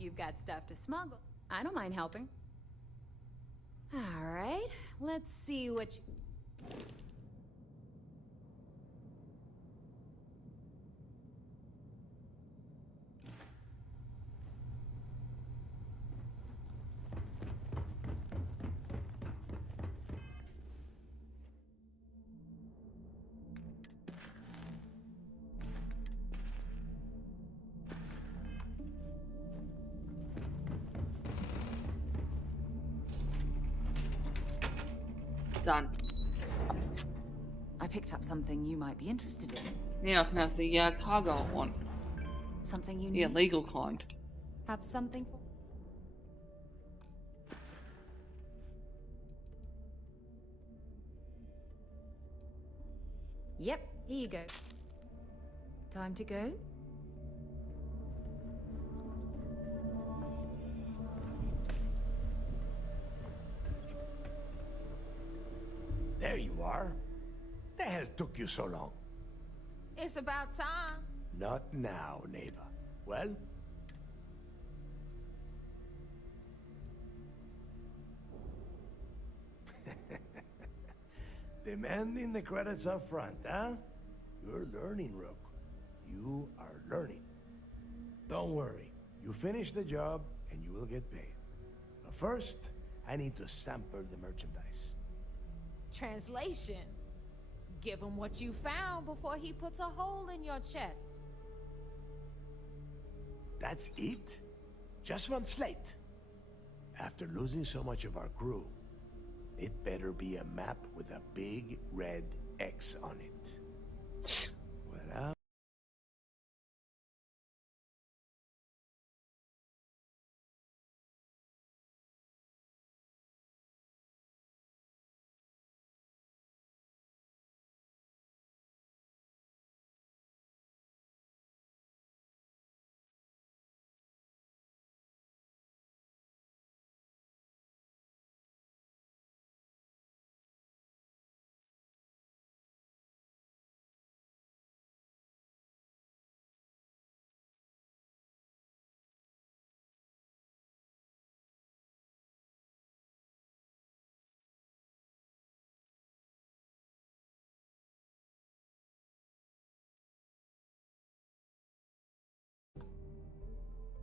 You've got stuff to smuggle. I don't mind helping. All right, let's see what you... Done. I picked up something you might be interested in. Yeah, no, the cargo one. Something you Yeah, need? legal kind. Have something for... Yep, here you go. Time to go? There you are. The hell took you so long? It's about time. Not now, neighbor. Well? Demanding the credits up front, huh? You're learning, Rook. You are learning. Don't worry. You finish the job, and you will get paid. But first, I need to sample the merchandise. Translation. Give him what you found before he puts a hole in your chest. That's it? Just one slate? After losing so much of our crew, it better be a map with a big red X on it. Well,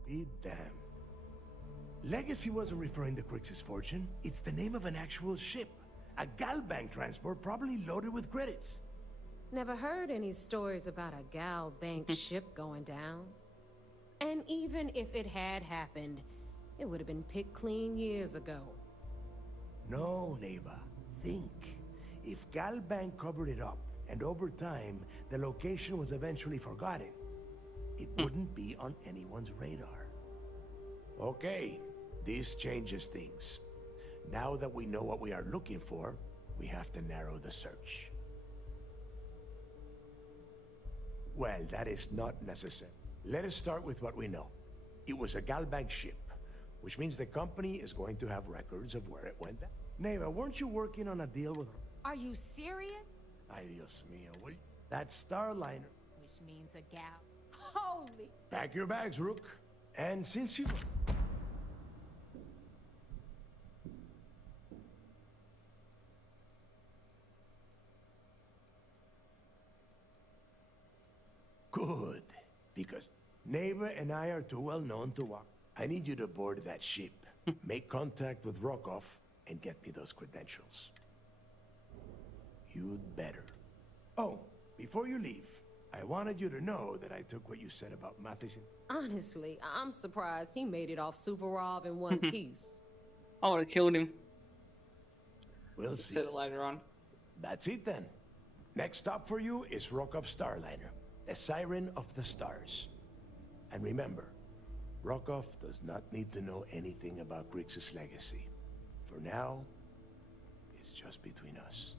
be damned. Legacy wasn't referring to Crix's fortune. It's the name of an actual ship. A Galbank transport probably loaded with credits. Never heard any stories about a Gal Bank ship going down. And even if it had happened, it would have been picked clean years ago. No, neighbor. Think. If Galbank covered it up, and over time, the location was eventually forgotten, it wouldn't be on anyone's radar. Okay, this changes things. Now that we know what we are looking for, we have to narrow the search. Well, that is not necessary. Let us start with what we know. It was a Galbank ship, which means the company is going to have records of where it went down. Neighbor, weren't you working on a deal with... Are you serious? Ay, Dios mío, what... That Starliner. Which means a gal. Holy... Pack your bags, Rook. And since you... Good. Because neighbor and I are too well known to walk. I need you to board that ship, make contact with Rokov, and get me those credentials. You'd better. Oh, before you leave, I wanted you to know that I took what you said about Matheson. Honestly, I'm surprised he made it off Suvorov in one piece. I would have killed him. We'll see. Said it later on. That's it then. Next stop for you is Rokov Starliner, the Siren of the Stars. And remember, Rokov does not need to know anything about Grixis legacy. For now, it's just between us.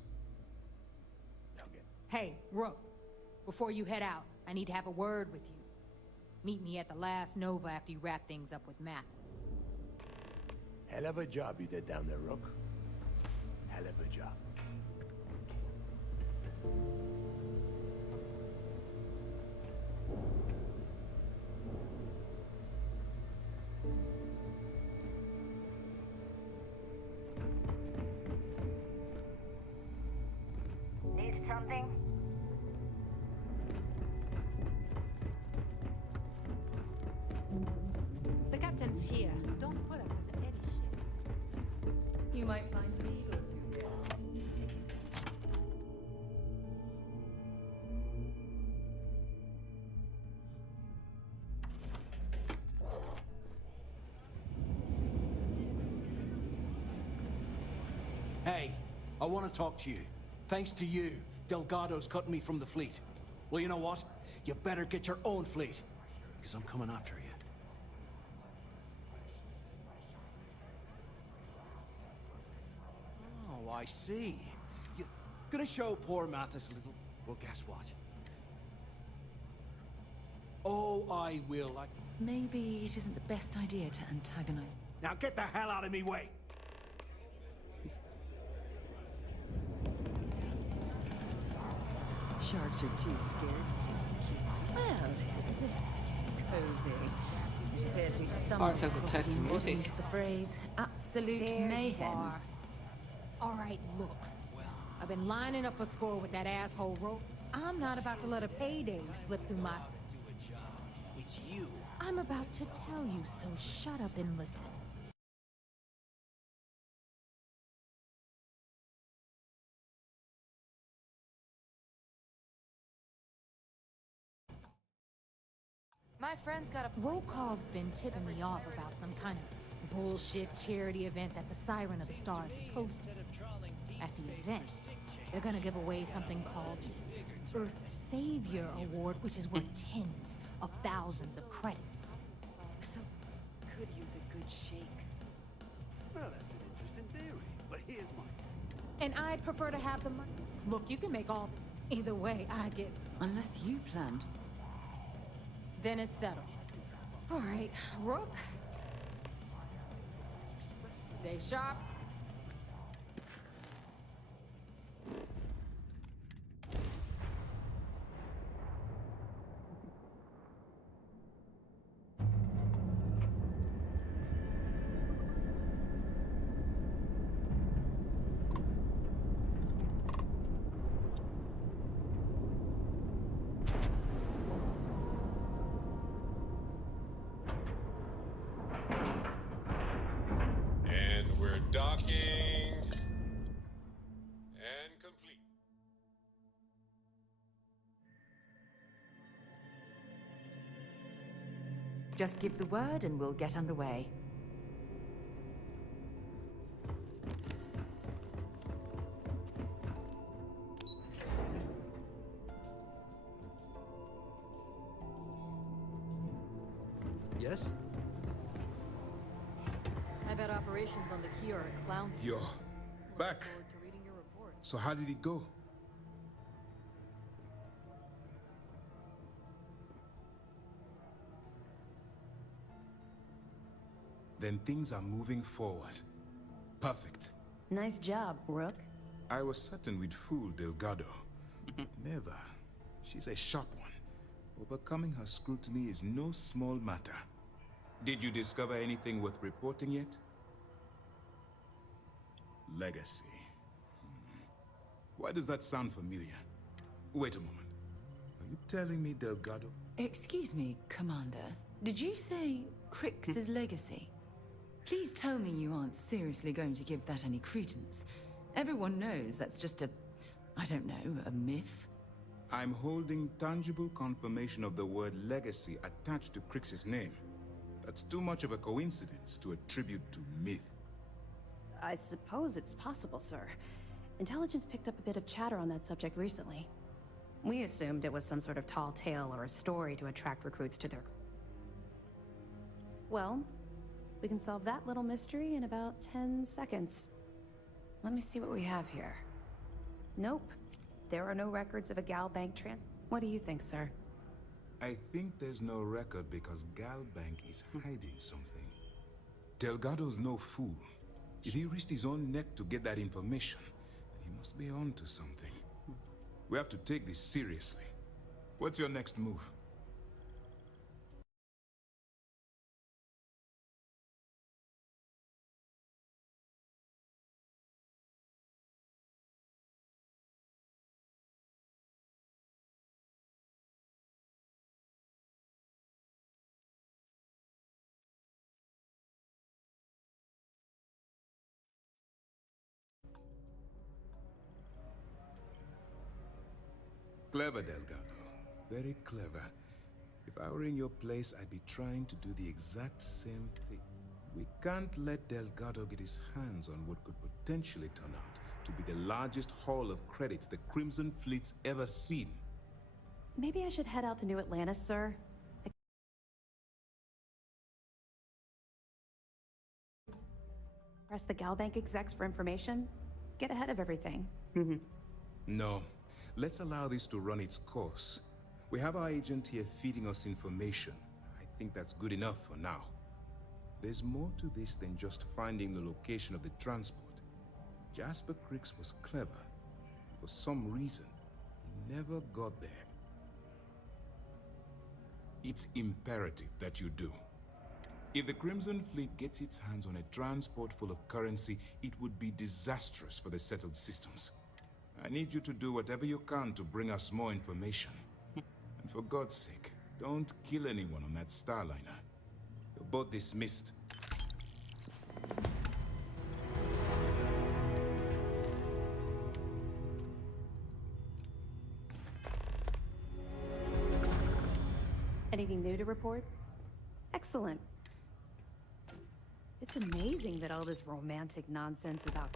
Okay. Hey, Rook, before you head out, I need to have a word with you. Meet me at the last Nova after you wrap things up with Mathis. Hell of a job you did down there, Rook. Hell of a job. here. Don't put up with the petty shit. You might find me or two there. Hey, I want to talk to you. Thanks to you, Delgado's cutting me from the fleet. Well, you know what? You better get your own fleet, because I'm coming after you. Oh, I see. You're gonna show poor Mathis a little... Well, guess what? Oh, I will. Maybe it isn't the best idea to antagonize. Now get the hell out of me way! Sharks are too scared to take the key. Well, isn't this cozy? It appears we've stumbled Parts have the across test the of music. embodiment of the phrase absolute mayhem. All right, look. I've been lining up a score with that asshole rope. I'm not about to let a payday slip through my... It's you. I'm about to tell you, so shut up and listen. My friend's got a... Rokov's been tipping me off about some kind of bullshit charity event that the Siren of the Stars is hosting. At the event, they're gonna give away something called the Earth Savior Award, which is worth tens of thousands of credits. So, could use a good shake. Well, that's an interesting theory, but here's mine. And I'd prefer to have the money. Look, you can make all... Either way, I get... Unless you planned. Then it's settled. All right, Rook. Stay sharp. And we're docking. And complete. Just give the word and we'll get underway. Yes? I bet operations on the key are a clown. Yo, back. Forward to reading your report. So how did it go? Then things are moving forward. Perfect. Nice job, Rook. I was certain we'd fool Delgado. But never. She's a sharp one. Overcoming her scrutiny is no small matter. Did you discover anything worth reporting yet? Legacy. Why does that sound familiar? Wait a moment. Are you telling me Delgado? Excuse me, Commander. Did you say Crix's legacy? Please tell me you aren't seriously going to give that any credence. Everyone knows that's just a... I don't know, a myth. I'm holding tangible confirmation of the word legacy attached to Crix's name. That's too much of a coincidence to attribute to myth. I suppose it's possible, sir. Intelligence picked up a bit of chatter on that subject recently. We assumed it was some sort of tall tale or a story to attract recruits to their... Well, we can solve that little mystery in about 10 seconds. Let me see what we have here. Nope. There are no records of a Gal Bank What do you think, sir? I think there's no record because Galbank is hiding something. Delgado's no fool. If he risked his own neck to get that information, then he must be on to something. We have to take this seriously. What's your next move? Clever, Delgado. Very clever. If I were in your place, I'd be trying to do the exact same thing. We can't let Delgado get his hands on what could potentially turn out to be the largest haul of credits the Crimson Fleet's ever seen. Maybe I should head out to New Atlantis, sir. Press the Galbank execs for information. Get ahead of everything. No. Let's allow this to run its course. We have our agent here feeding us information. I think that's good enough for now. There's more to this than just finding the location of the transport. Jasper Creeks was clever. For some reason, he never got there. It's imperative that you do. If the Crimson Fleet gets its hands on a transport full of currency, it would be disastrous for the settled systems. I need you to do whatever you can to bring us more information. And for God's sake, don't kill anyone on that Starliner. You're both dismissed. Anything new to report? Excellent. It's amazing that all this romantic nonsense about...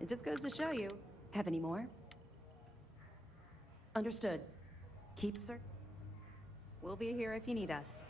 It just goes to show you. Have any more? Understood. Keep search. We'll be here if you need us.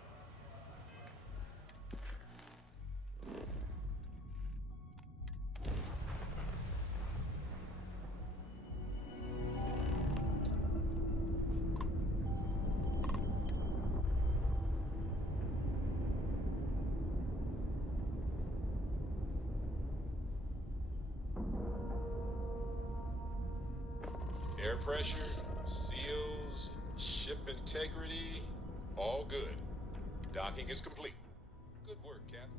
Air pressure, seals, ship integrity, all good. Docking is complete. Good work, Captain.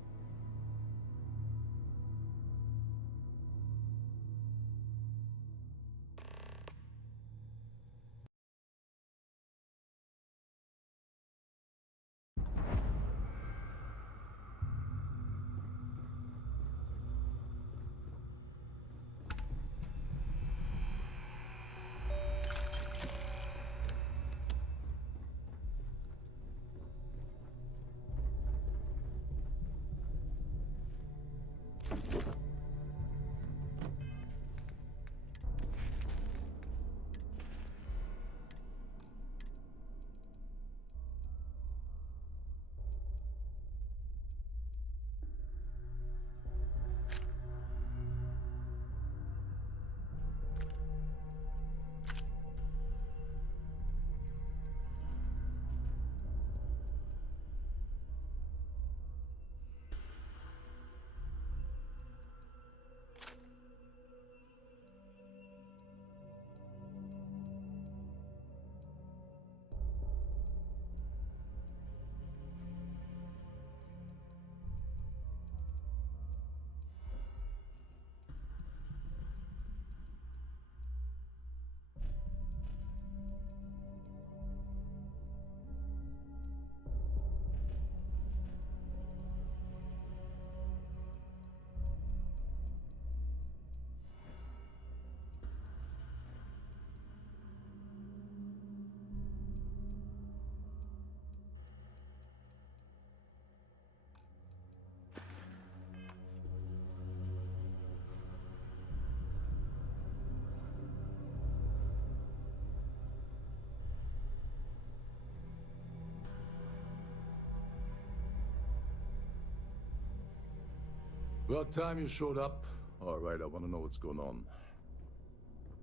About time you showed up. All right, I want to know what's going on.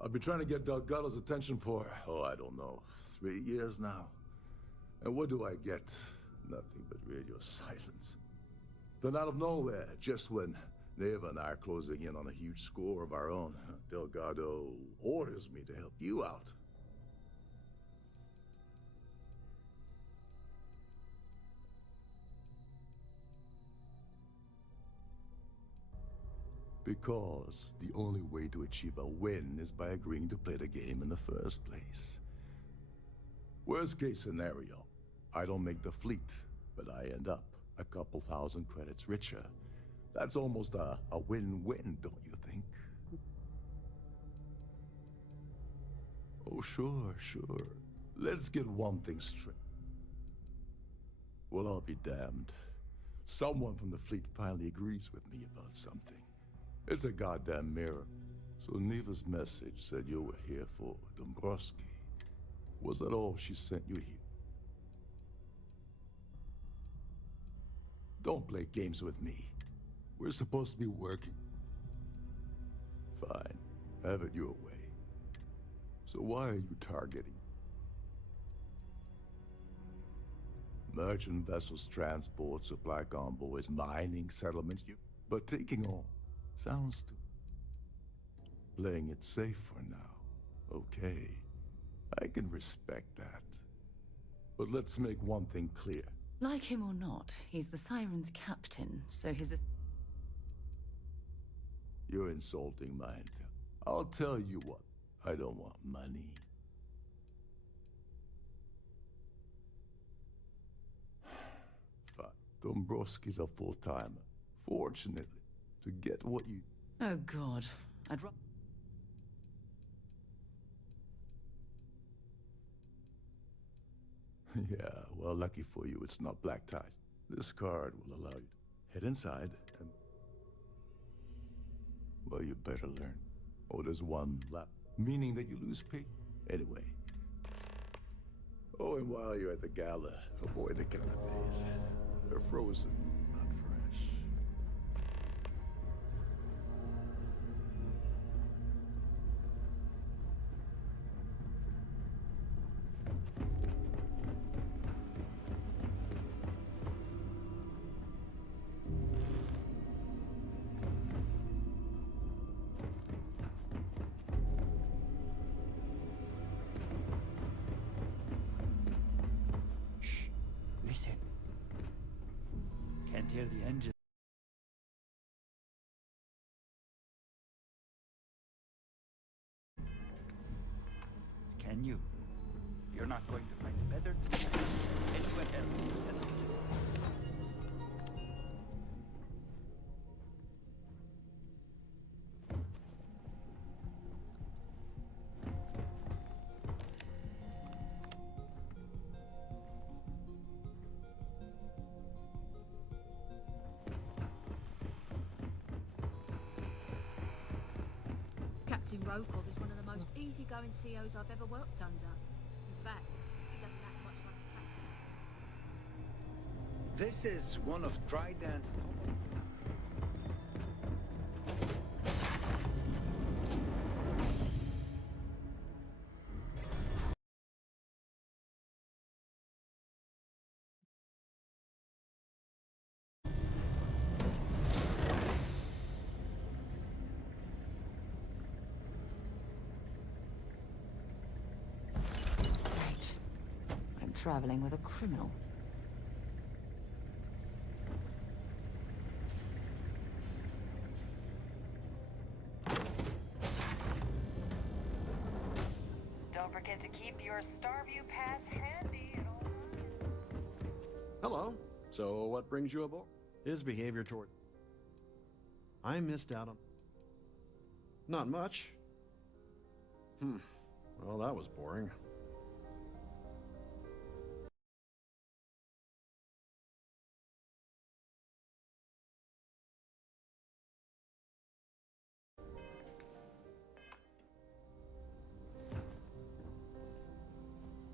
I've been trying to get Delgado's attention for, I don't know, 3 years now. And what do I get? Nothing but radio silence. Then out of nowhere, just when Neva and I are closing in on a huge score of our own, Delgado orders me to help you out. Because the only way to achieve a win is by agreeing to play the game in the first place. Worst case scenario, I don't make the fleet, but I end up a couple thousand credits richer. That's almost a win-win, don't you think? Oh, sure. Let's get one thing straight. Well, I'll be damned. Someone from the fleet finally agrees with me about something. It's a goddamn mirror. So Neva's message said you were here for Dombrowski. Was that all she sent you here? Don't play games with me. We're supposed to be working. Fine. Have it your way. So why are you targeting? Merchant vessels, transport, supply convoys, mining settlements, but taking all sounds to... Playing it safe for now. Okay. I can respect that. But let's make one thing clear. Like him or not, he's the Siren's captain, so his... You're insulting my intel. I'll tell you what. I don't want money. Fine. Dombrowski's a full-timer. Fortunately, to get what you... Oh God, I'd rather... Yeah, well, lucky for you, it's not black ties. This card will allow you to head inside and... Well, you better learn. Oh, there's one lap, meaning that you lose pay. Anyway. Oh, and while you're at the gala, avoid the canapes. They're frozen, not fresh. Listen. Can't hear the engine. Can you? You're not going to find better tools anywhere else in the central system. Captain Rokov is one of the most easygoing COs I've ever worked under. In fact, he doesn't act much like a captain. This is one of Trident's... Right. I'm traveling with a criminal. Don't forget to keep your Starview pass handy at all times. Hello. So what brings you aboard? His behavior toward... I missed out on... Not much. Well, that was boring.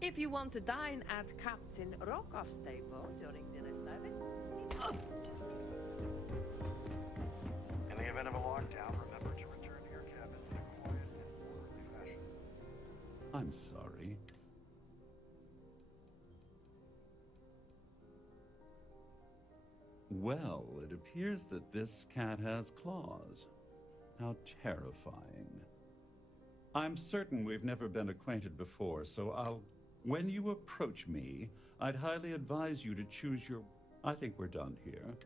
If you want to dine at Captain Rokov's table during dinner service... In the event of a lockdown, remember to return to your cabin in a quiet and orderly fashion. I'm sorry. Well, it appears that this cat has claws. How terrifying. I'm certain we've never been acquainted before, so when you approach me, I'd highly advise you to choose your... I think we're done here.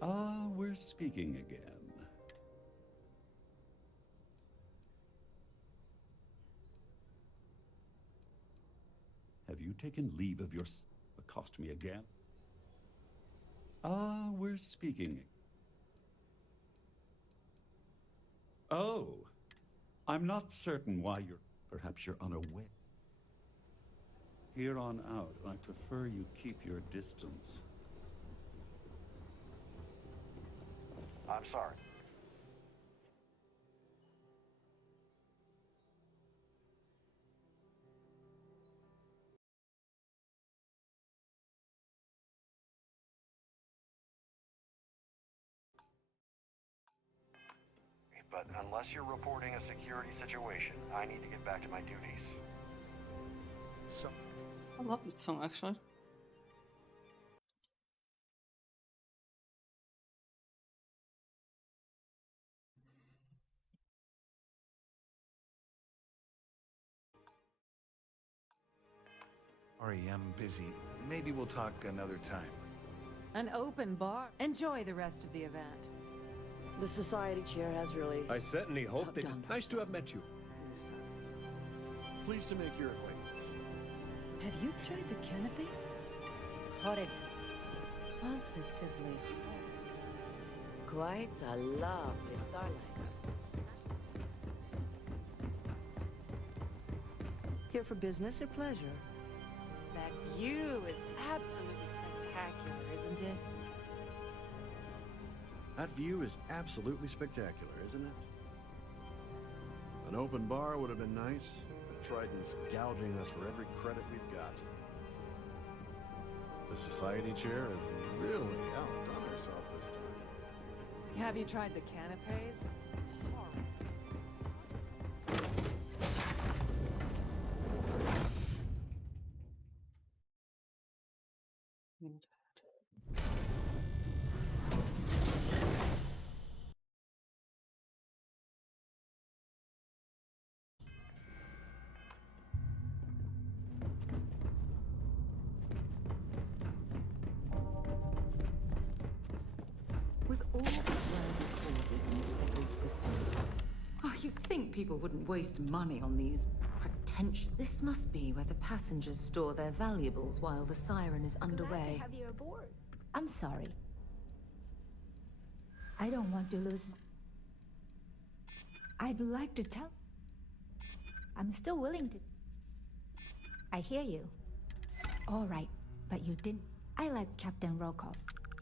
Ah, we're speaking again. Have you taken leave of your... Accost me again? Ah, we're speaking. Oh, I'm not certain why you're... Perhaps you're unaware. Here on out, I prefer you keep your distance. I'm sorry. But unless you're reporting a security situation, I need to get back to my duties. So, I love this song actually. Sorry, I'm busy. Maybe we'll talk another time. An open bar. Enjoy the rest of the event. The society chair has really... I certainly hope that it's nice to have met you. Pleased to make your acquaintance. Have you tried the cannabis? Horrid. Positively horrid. Quite a lovely starlight. Here for business or pleasure? That view is absolutely spectacular, isn't it? That view is absolutely spectacular, isn't it? An open bar would have been nice, but Trident's gouging us for every credit we've got. The society chair has really outdone herself this time. Have you tried the canapes? With all the global causes and settled systems, you'd think people wouldn't waste money on these pretentious... This must be where the passengers store their valuables while the siren is underway. Glad to have you aboard. I'm sorry. I don't want to lose. I'd like to tell. I'm still willing to. I hear you. All right, but you didn't. I like Captain Rokov.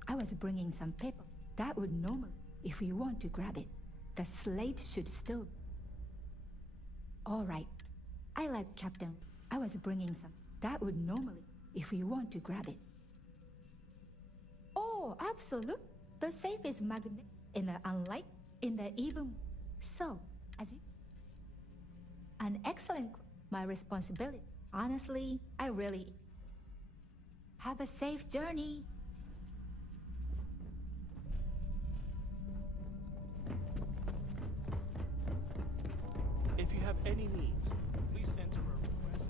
I was bringing some paper. That would normally, if you want to grab it. The slate should still. All right. I like Captain. I was bringing some. That would normally, if you want to grab it. Oh, absolute. The safe is magnet in the unlike, in the even. So, as you. An excellent. My responsibility. Honestly, I really. Have a safe journey. If you have any needs, please enter a request.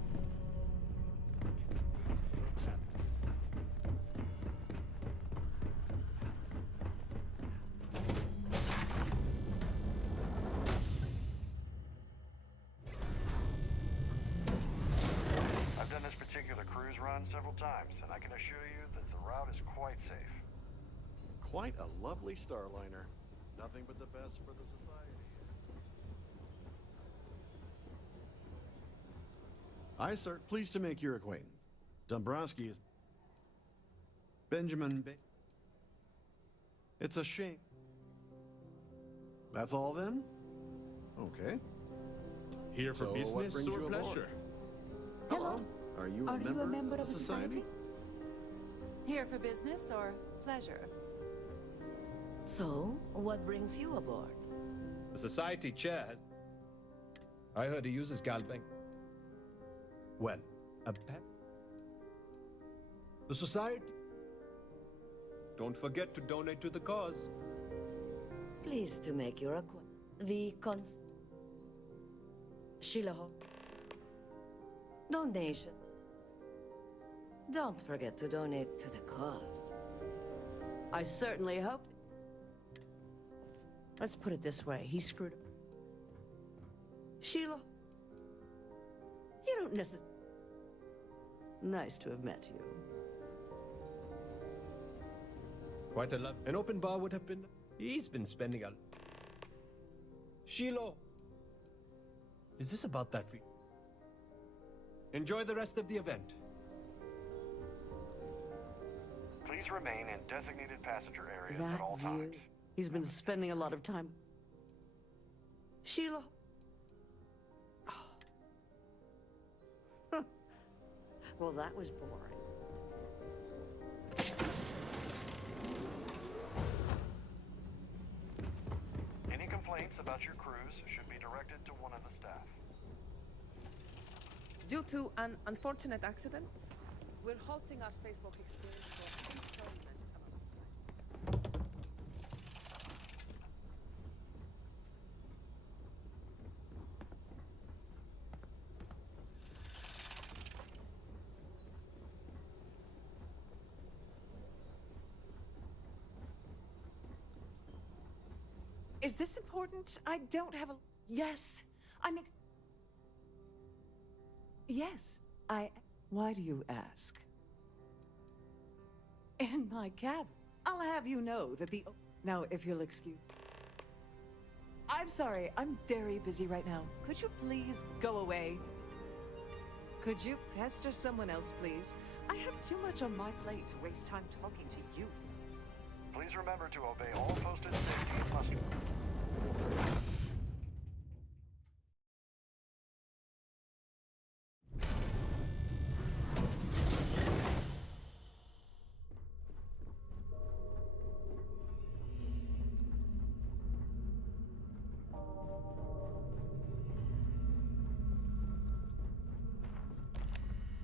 I've done this particular cruise run several times, and I can assure you that the route is quite safe. Quite a lovely starliner. Nothing but the best for the society. Hi, sir. Pleased to make your acquaintance. Dombrowski is... Benjamin Ba... It's a shame. That's all, then? Okay. Here for So, what business brings or you aboard? pleasure? Hello. Are you a member of the society? Here for business or pleasure? So, what brings you aboard? The society chair has... I heard he uses Galbank. When? A pet? The society... Don't forget to donate to the cause. Pleased to make your acquaintance. The Sheila Hall. Donation. Don't forget to donate to the cause. I certainly hope... Let's put it this way, he screwed up. Sheila... You don't necessarily... Nice to have met you. Quite a lot. An open bar would have been... He's been spending a... Shiloh! Is this about that fee? Enjoy the rest of the event. Please remain in designated passenger areas That at all view. times. He's been spending a lot of time. Sheila. Oh. Well, that was boring. Any complaints about your cruise should be directed to one of the staff. Due to an unfortunate accident, we're halting our spacewalk experience for installment amount of time. Is this important? I don't have a... Yes, Yes, Why do you ask? In my cabin. I'll have you know that the... Now, if you'll excuse... I'm sorry, I'm very busy right now. Could you please go away? Could you pester someone else, please? I have too much on my plate to waste time talking to you. Please remember to obey all posted safety instructions.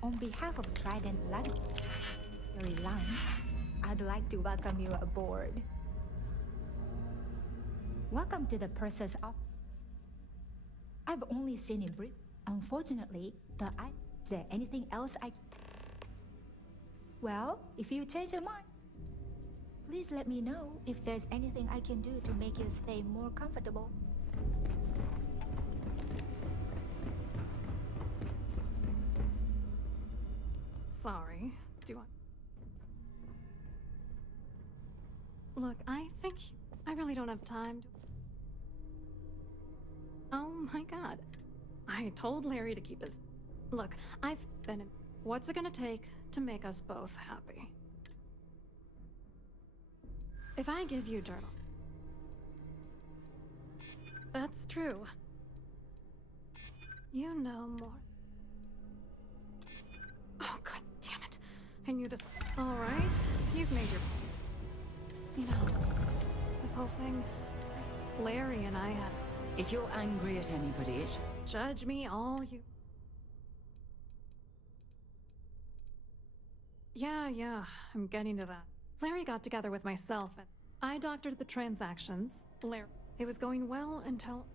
On behalf of Trident Luxury Lines, I'd like to welcome you aboard. Welcome to the purser's office. I've only seen it brief. Unfortunately, is there anything else Well, if you change your mind, please let me know if there's anything I can do to make your stay more comfortable. Sorry. Do you want... Look, I think I really don't have time to... Oh my god. I told Larry to keep his... Look, I've been in... What's it gonna take to make us both happy? If I give you dirt... That's true. You know more. Oh, god damn it. I knew this... Alright, you've made your point. You know, this whole thing... Larry and I had... If you're angry at anybody, it... Judge me all you... Yeah, I'm getting to that. Larry got together with myself and I doctored the transactions. Larry... It was going well until...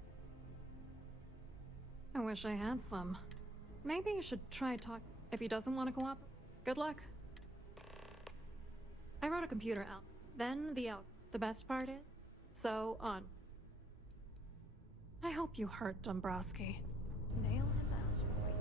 I wish I had some. Maybe you should try talk... If he doesn't want to cooperate, good luck. I wrote a computer out. Then the out. The best part is... So on. I hope you hurt Dombrowski. Nail his ass right.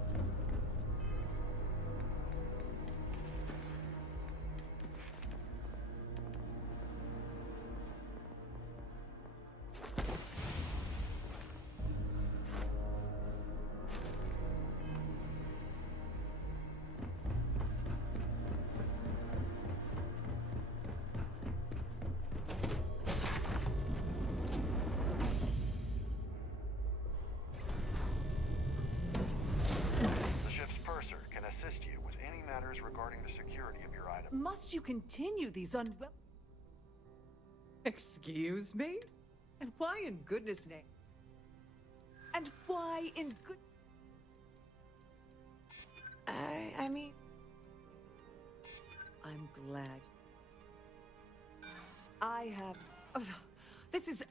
Assist you with any matters regarding the security of your item. Must you continue these Excuse me? And why in goodness name? And why in good... I mean... I'm glad. I have... this is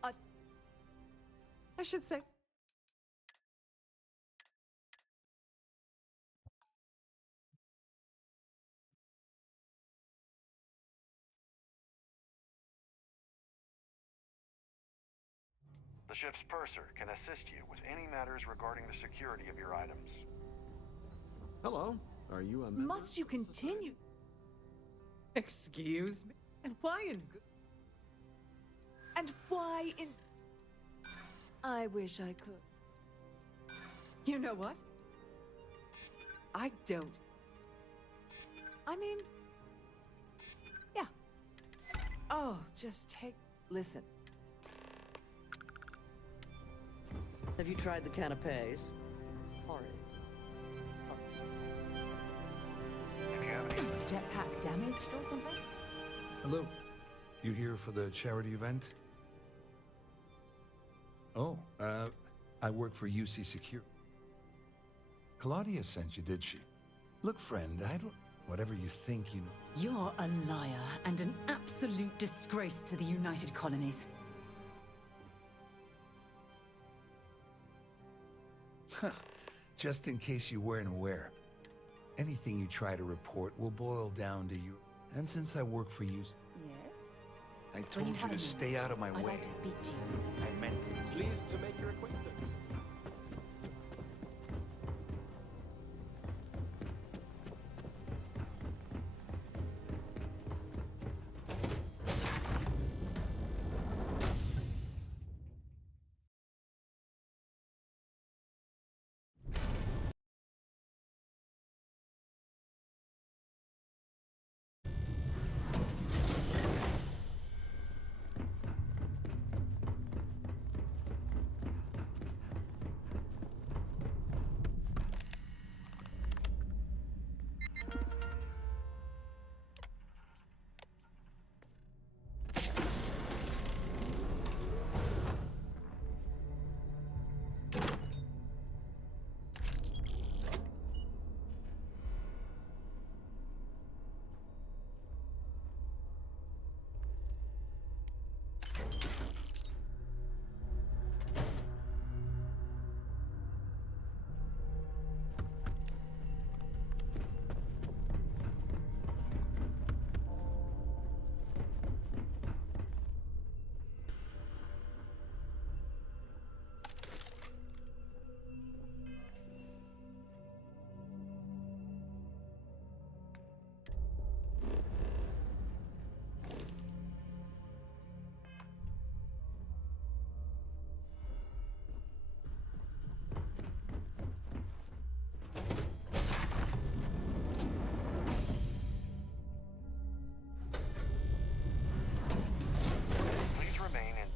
I should say... The ship's purser can assist you with any matters regarding the security of your items. Hello. Are you a member? Must you continue? Excuse me? And why in good... And why in... I wish I could. You know what? I don't. I mean... Yeah. Oh, just take... Listen. Have you tried the canapes? Horrid. Jetpack damaged or something? Hello. You here for the charity event? Oh, I work for UC Secure. Claudia sent you, did she? Look, friend, I don't... Whatever you think you know... You're a liar and an absolute disgrace to the United Colonies. Just in case you weren't aware, anything you try to report will boil down to you. And since I work for you... Yes? I told you to stay out of my way. I'd like to speak to you. I meant it. Pleased to make your acquaintance.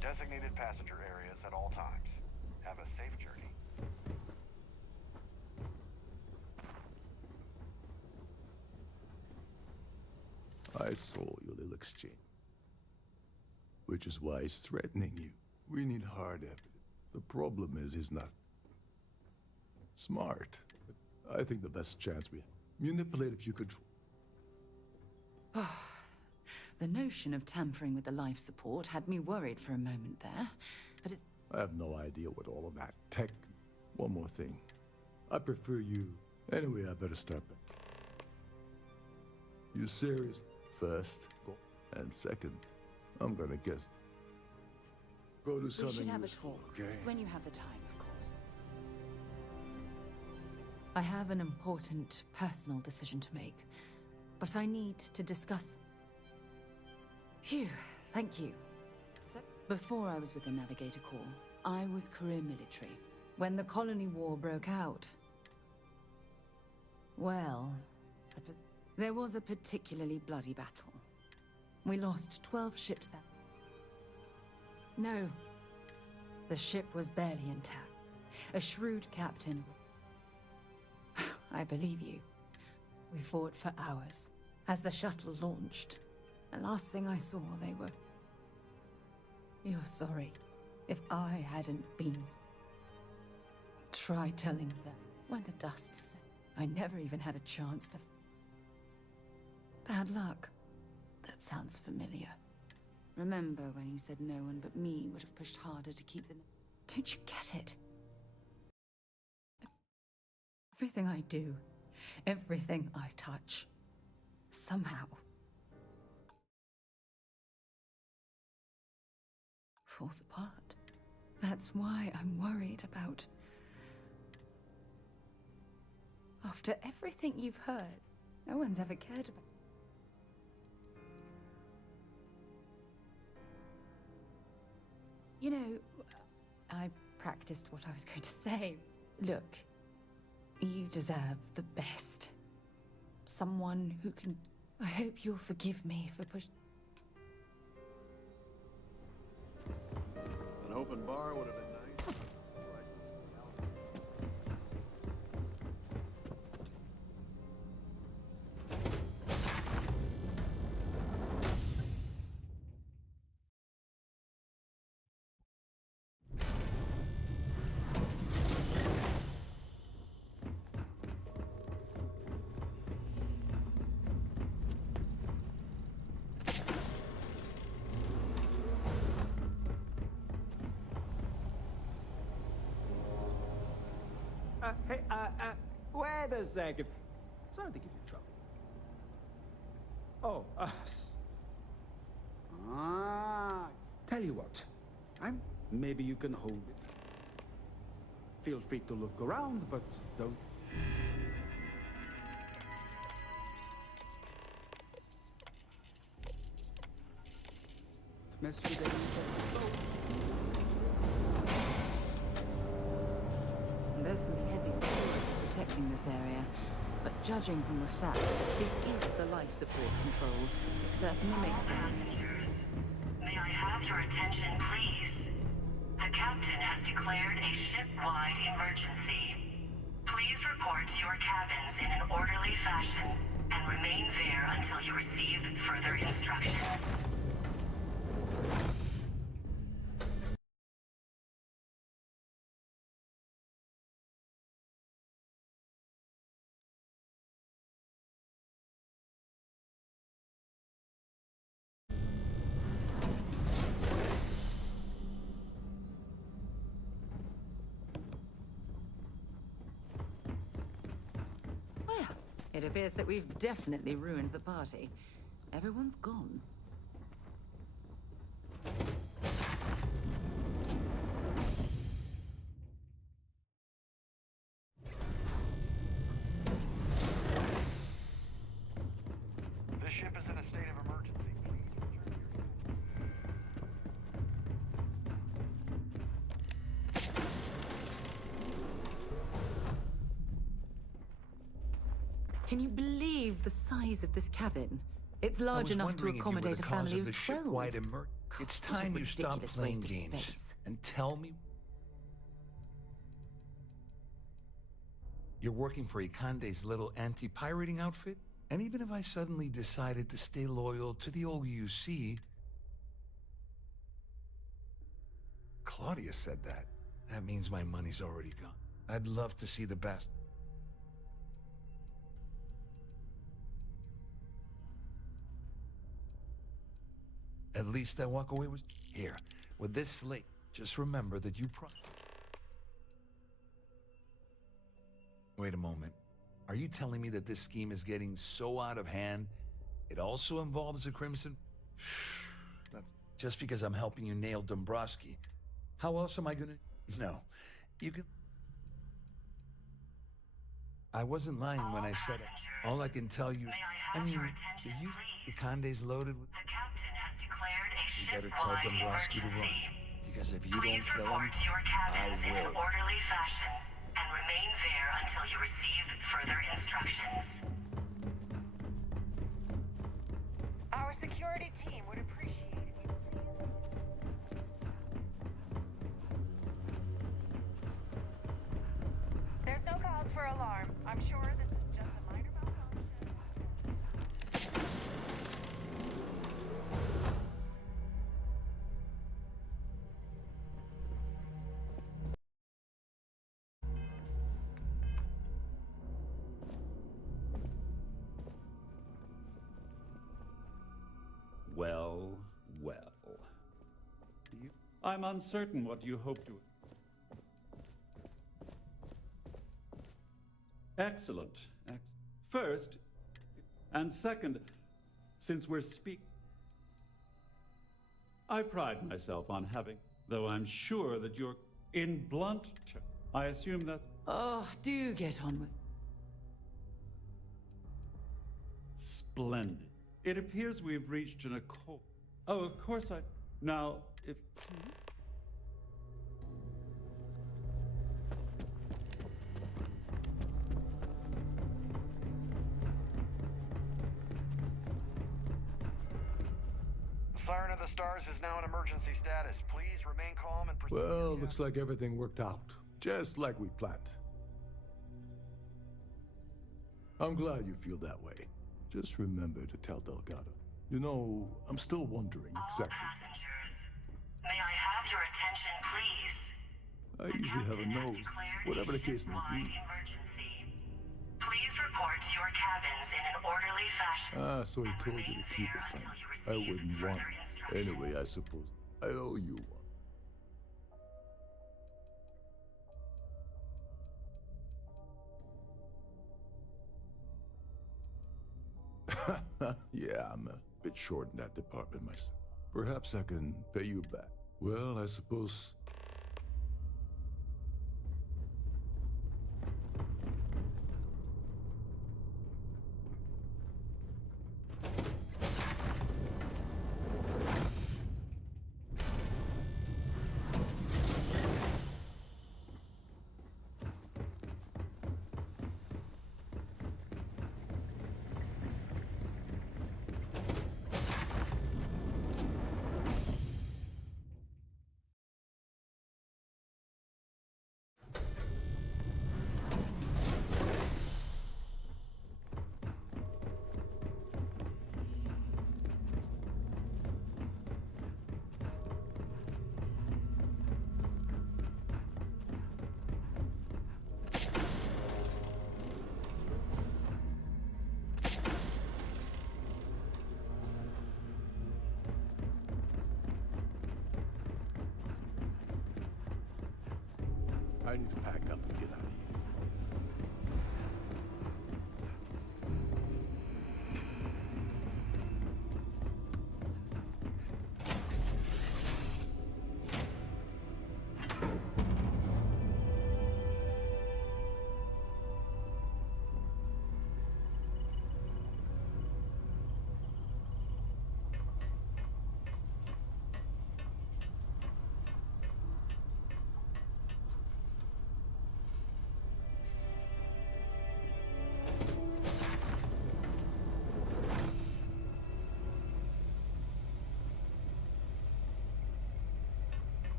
Designated passenger areas at all times. Have a safe journey. I saw your little exchange. Which is why he's threatening you. We need hard evidence. The problem is he's not smart. But I think the best chance we have. Manipulate if you control. The notion of tampering with the life support had me worried for a moment there, but it's... I have no idea what all of that tech... One more thing. I prefer you... Anyway, I better start. You serious? First, go. And second, I'm gonna guess... Go do something We should have a useful, talk, okay? when you have the time, of course. I have an important personal decision to make, but I need to discuss... Phew, thank you. So, before I was with the Navigator Corps, I was career military. When the Colony War broke out, well, there was a particularly bloody battle. We lost 12 ships that... No, the ship was barely intact. A shrewd captain... I believe you. We fought for hours. As the shuttle launched, the last thing I saw, they were... You're sorry. If I hadn't been... Try telling them. When the dust settled, I never even had a chance to... Bad luck. That sounds familiar. Remember when you said no one but me would have pushed harder to keep the... Don't you get it? Everything I do, everything I touch, somehow... falls apart. That's why I'm worried about... After everything you've heard, no one's ever cared about... You know, I practiced what I was going to say. Look, You deserve the best. Someone who can... I hope you'll forgive me for An open bar would have been nice. Hey, wait a second. Sorry to give you trouble. Oh, tell you what. Maybe you can hold it. Feel free to look around, but don't. Mess with anything. There's some heavy security protecting this area, but judging from the fact that this is the life support control, it certainly makes sense. May I have your attention, please? The captain has declared a ship-wide emergency. Please report to your cabins in an orderly fashion and remain there until you receive further instructions. Well, it appears that we've definitely ruined the party. Everyone's gone. This ship is in a state of emergency. Can you believe the size of this cabin? It's large enough to accommodate a family of 12. It's What a time you stop ridiculous playing waste of games space. and tell me. You're working for Ikande's little anti-pirating outfit? And even if I suddenly decided to stay loyal to the old UC... Claudia said that. That means my money's already gone. I'd love to see the best. At least I walk away with... Here, with this slate, just remember that you Wait a moment. Are you telling me that this scheme is getting so out of hand, it also involves the Crimson? That's just because I'm helping you nail Dombrowski. How else am I gonna... No, you can... I wasn't lying when I said it. All I can tell you... I mean, Ikande's loaded with... The captain has declared a You better tell ship-wide Dombrowski to emergency. run. Because if you Please don't kill him, report to your cabins I in an will. orderly fashion and remain there until you receive further instructions. Our security team would appreciate it. There's no cause for alarm. I'm sure this is just a minor malfunction. Well, well. I'm uncertain what you hope to... Excellent. First, and second, since we're I pride myself on having, though I'm sure that you're in blunt terms. I assume that... Oh, do get on with... Splendid. It appears we've reached an accord. Oh, of course I... Now, if... Siren of the Stars is now in emergency status. Please remain calm and proceed. Well, looks like everything worked out. Just like we planned. I'm glad you feel that way. Just remember to tell Delgado. You know, I'm still wondering exactly. All passengers, may I have your attention, please? I usually have a nose, whatever the case may be. Emergency. Please report to your cabins in an orderly fashion. Ah, so he told you to keep it fun. I wouldn't want it. Anyway, I suppose I owe you one. Yeah, I'm a bit short in that department myself. Perhaps I can pay you back. Well, I suppose... I need to pack up and get out of here.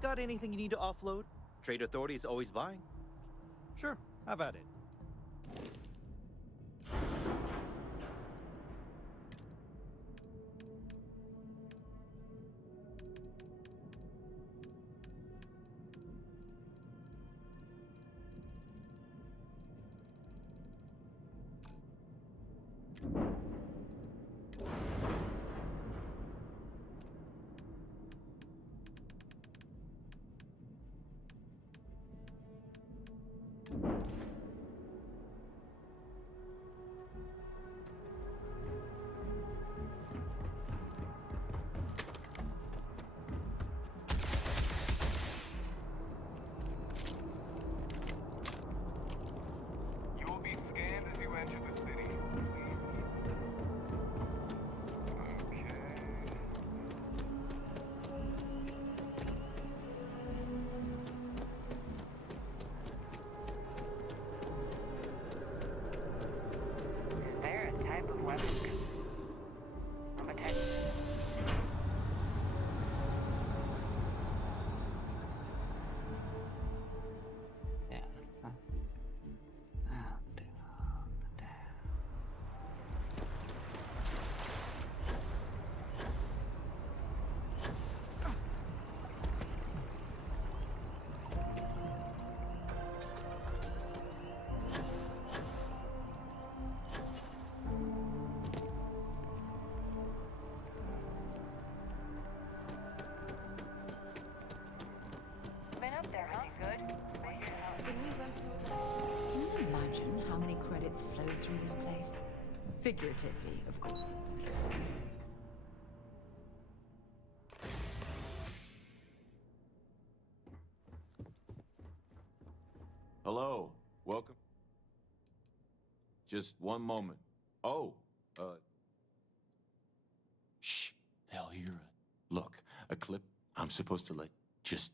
Got anything you need to offload? Trade Authority is always buying. Sure, have at it. Figuratively, of course. Hello. Welcome. Just one moment. Oh, shh. They'll hear it. Look, a clip I'm supposed to let just...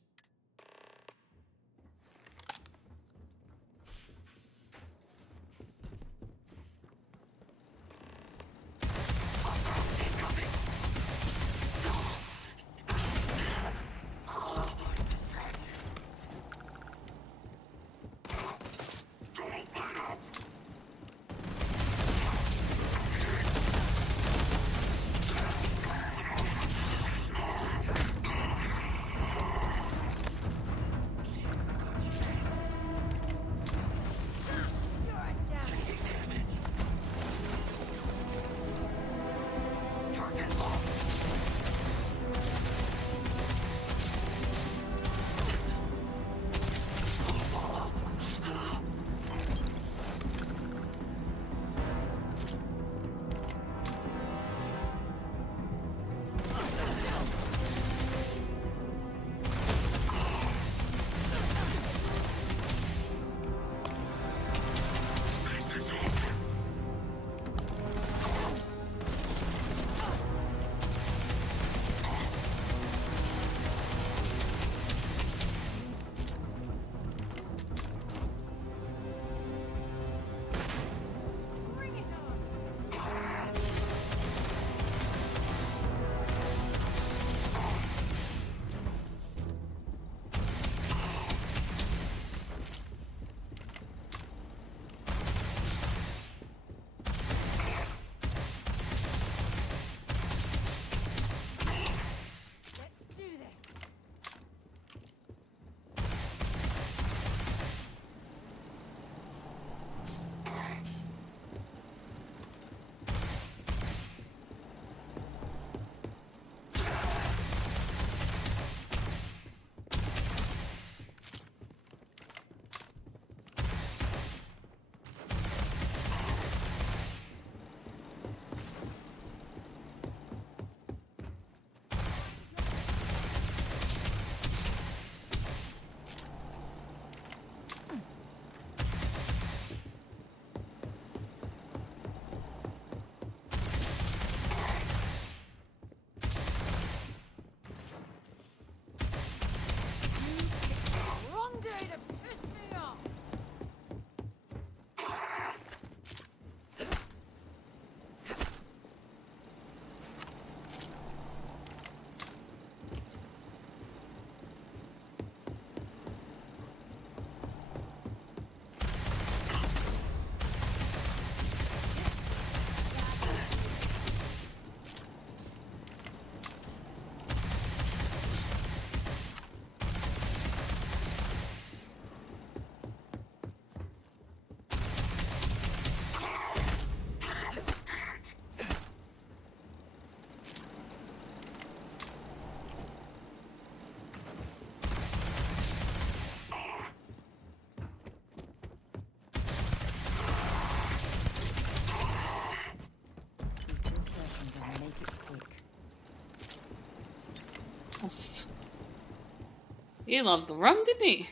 He loved the rum, didn't he?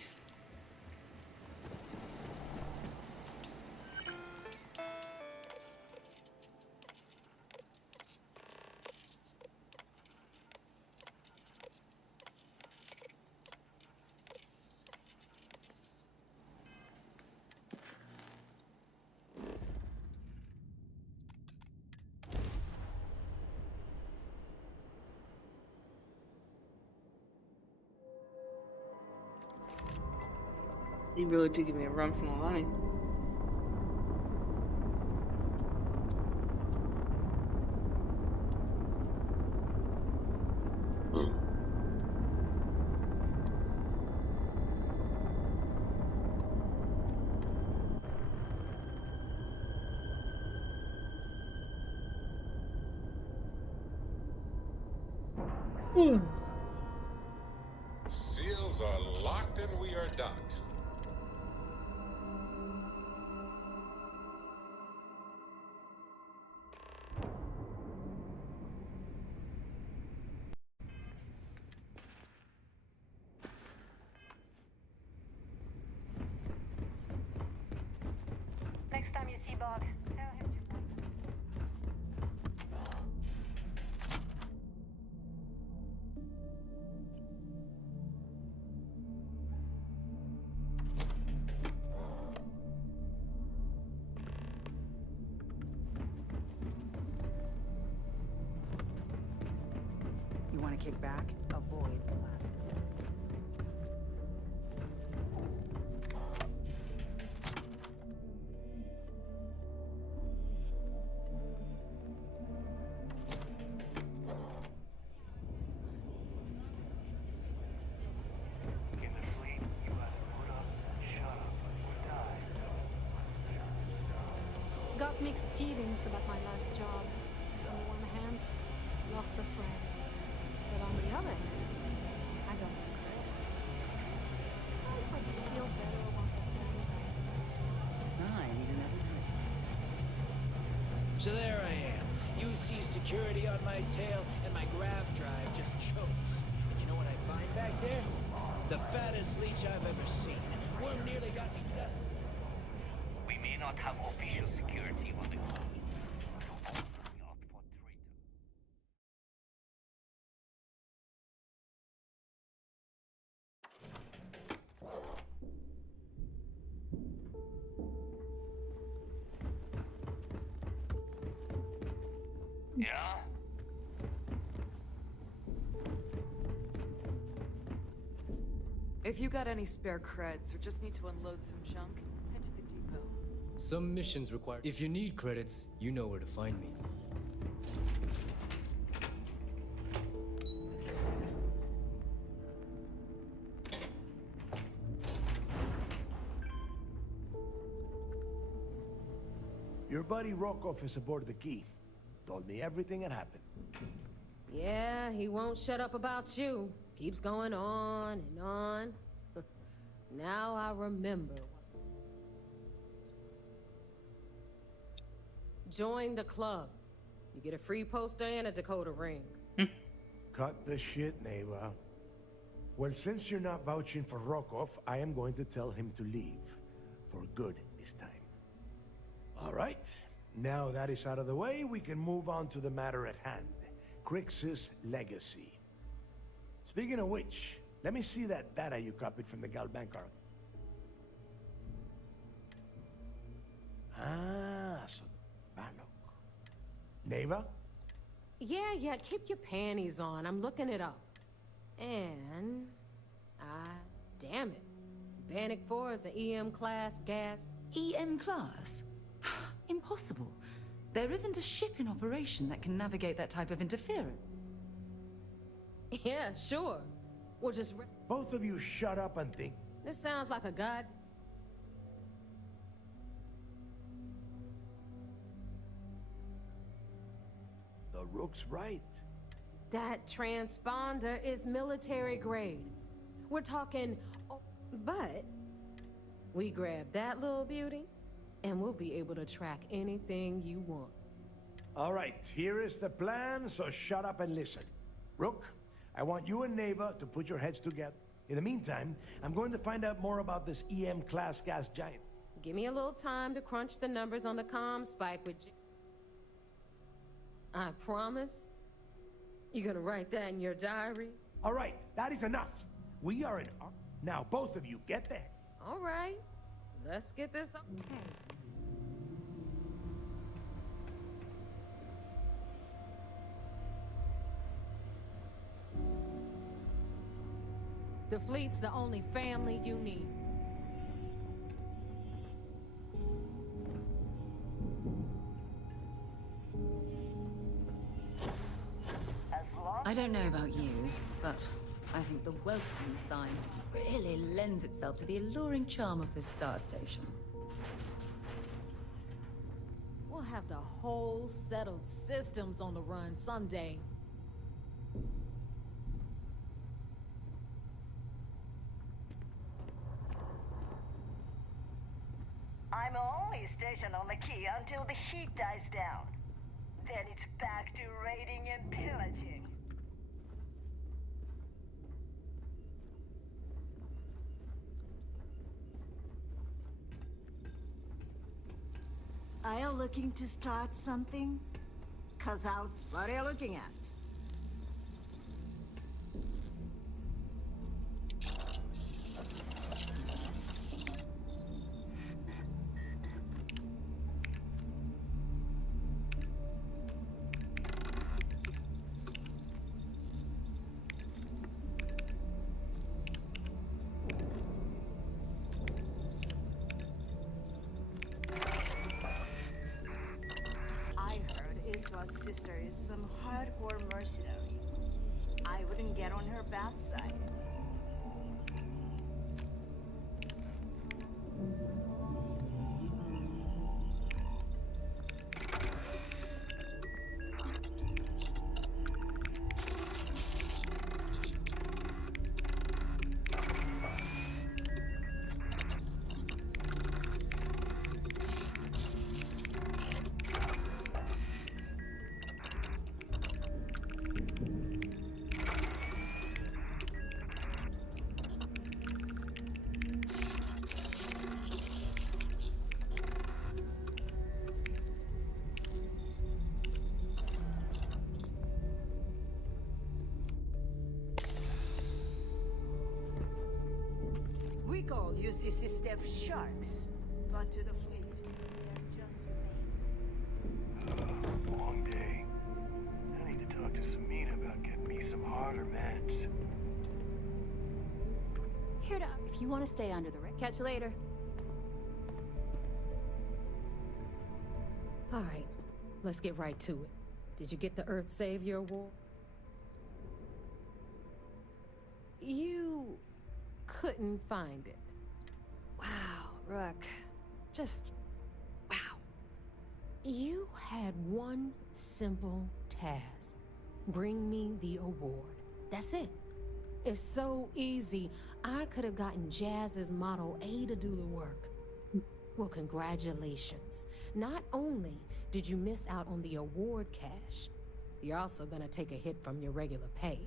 He really did give me a run for my money. Seals are locked and we are docked. time you see Bob, tell him to... You want to kick back? Avoid class. In the fleet, you either put up, shut up, or die. Got mixed feelings about my last job. On the one hand, lost a friend. But on the other hand, I got no credits. I'll probably feel better once I spend it. I need another drink. So there I am. UC security on my tail, and my grav drive just chokes. And you know what I find back there? The fattest leech I've ever seen. Worm nearly got me dusted. We may not have official security on the call. Yeah? If you got any spare creds or just need to unload some junk, head to the depot. Some missions require. If you need credits, you know where to find me. Your buddy Rokov is aboard the Key. Told me everything that happened. Yeah, he won't shut up about you. Keeps going on and on. Now I remember. Join the club. You get a free poster and a Dakota ring. Cut the shit, Neva. Well, since you're not vouching for Rokov, I am going to tell him to leave. For good this time. All right. Now that is out of the way, we can move on to the matter at hand. Crix's legacy. Speaking of which, let me see that data you copied from the Galbank arc. Ah, so the Bannock. Neva? Yeah, keep your panties on. I'm looking it up. And... damn it. Bannock 4 is an EM class gas. EM class? Impossible. There isn't a ship in operation that can navigate that type of interference. Yeah, sure. We'll just... Both of you shut up and think. This sounds like a god... The Rook's right. That transponder is military grade. We're talking... but... we grab that little beauty, and we'll be able to track anything you want. All right, here is the plan, so shut up and listen. Rook, I want you and Neva to put your heads together. In the meantime, I'm going to find out more about this EM-class gas giant. Give me a little time to crunch the numbers on the comm spike with I promise. You're gonna write that in your diary? All right, that is enough. We are in... Now, both of you, get there. All right. Let's get this okay. The fleet's the only family you need. I don't know about you, but I think the welcome sign really lends itself to the alluring charm of this star station. We'll have the whole settled systems on the run someday. I'm only stationed on the Key until the heat dies down. Then it's back to raiding and pillaging. Are you looking to start something? What are you looking at? Sister is some hardcore mercenary. I wouldn't get on her bad side. We call UCC staff sharks, but to the fleet, they're just bait. Long day. I need to talk to Samina about getting me some harder meds. Here to if you want to stay under the rig. Catch you later. All right, let's get right to it. Did you get the Earth Savior Award? You couldn't find it. Wow, Rook. Just wow. You had one simple task. Bring me the award. That's it. It's so easy. I could have gotten Jazz's Model A to do the work. Well, congratulations. Not only did you miss out on the award cash, you're also gonna take a hit from your regular pay.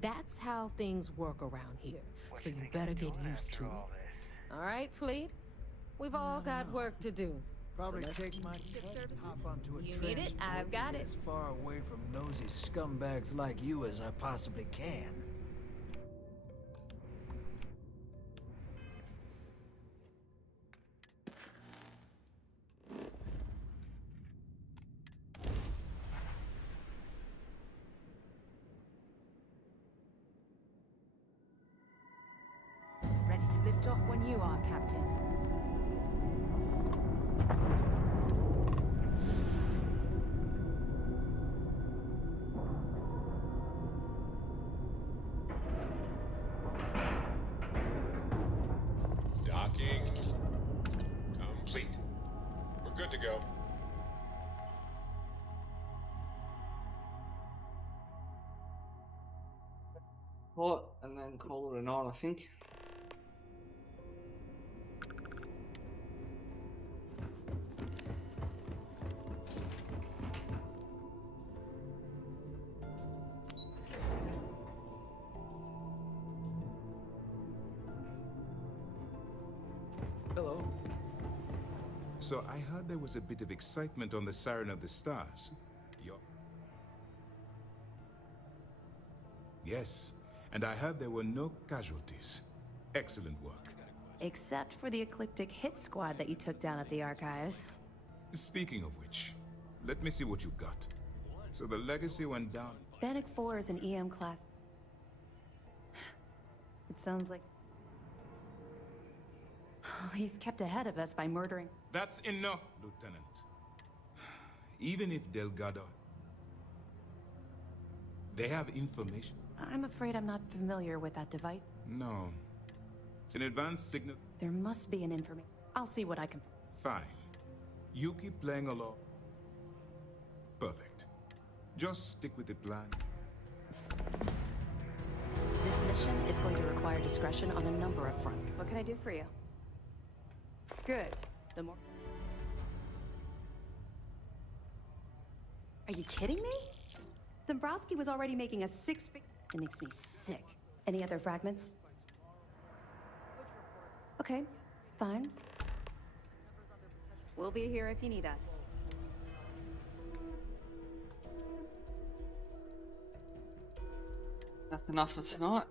That's how things work around here, so you better get used to it. All right, Fleet? We've all got work to do. Probably So take my cut and hop onto a You need it? transport I've got and get it. as far away from nosy scumbags like you as I possibly can. Ready to lift off when you are, Captain. Docking complete. We're good to go. Port and then call it an on, I think. Hello. So I heard there was a bit of excitement on the Siren of the Stars. Yes, and I heard there were no casualties. Excellent work. Except for the eclectic hit squad that you took down at the archives. Speaking of which, let me see what you got. So the Legacy went down. Bannock 4 is an EM class. It sounds like... He's kept ahead of us by murdering... That's enough, Lieutenant. Even if Delgado... They have information. I'm afraid I'm not familiar with that device. No. It's an advanced signal. There must be an information. I'll see what I can... Fine. You keep playing along. Perfect. Just stick with the plan. This mission is going to require discretion on a number of fronts. What can I do for you? Good. The more... Are you kidding me? Dombrowski was already making a six-figure... It makes me sick. Any other fragments? Okay, fine. We'll be here if you need us. That's enough for tonight.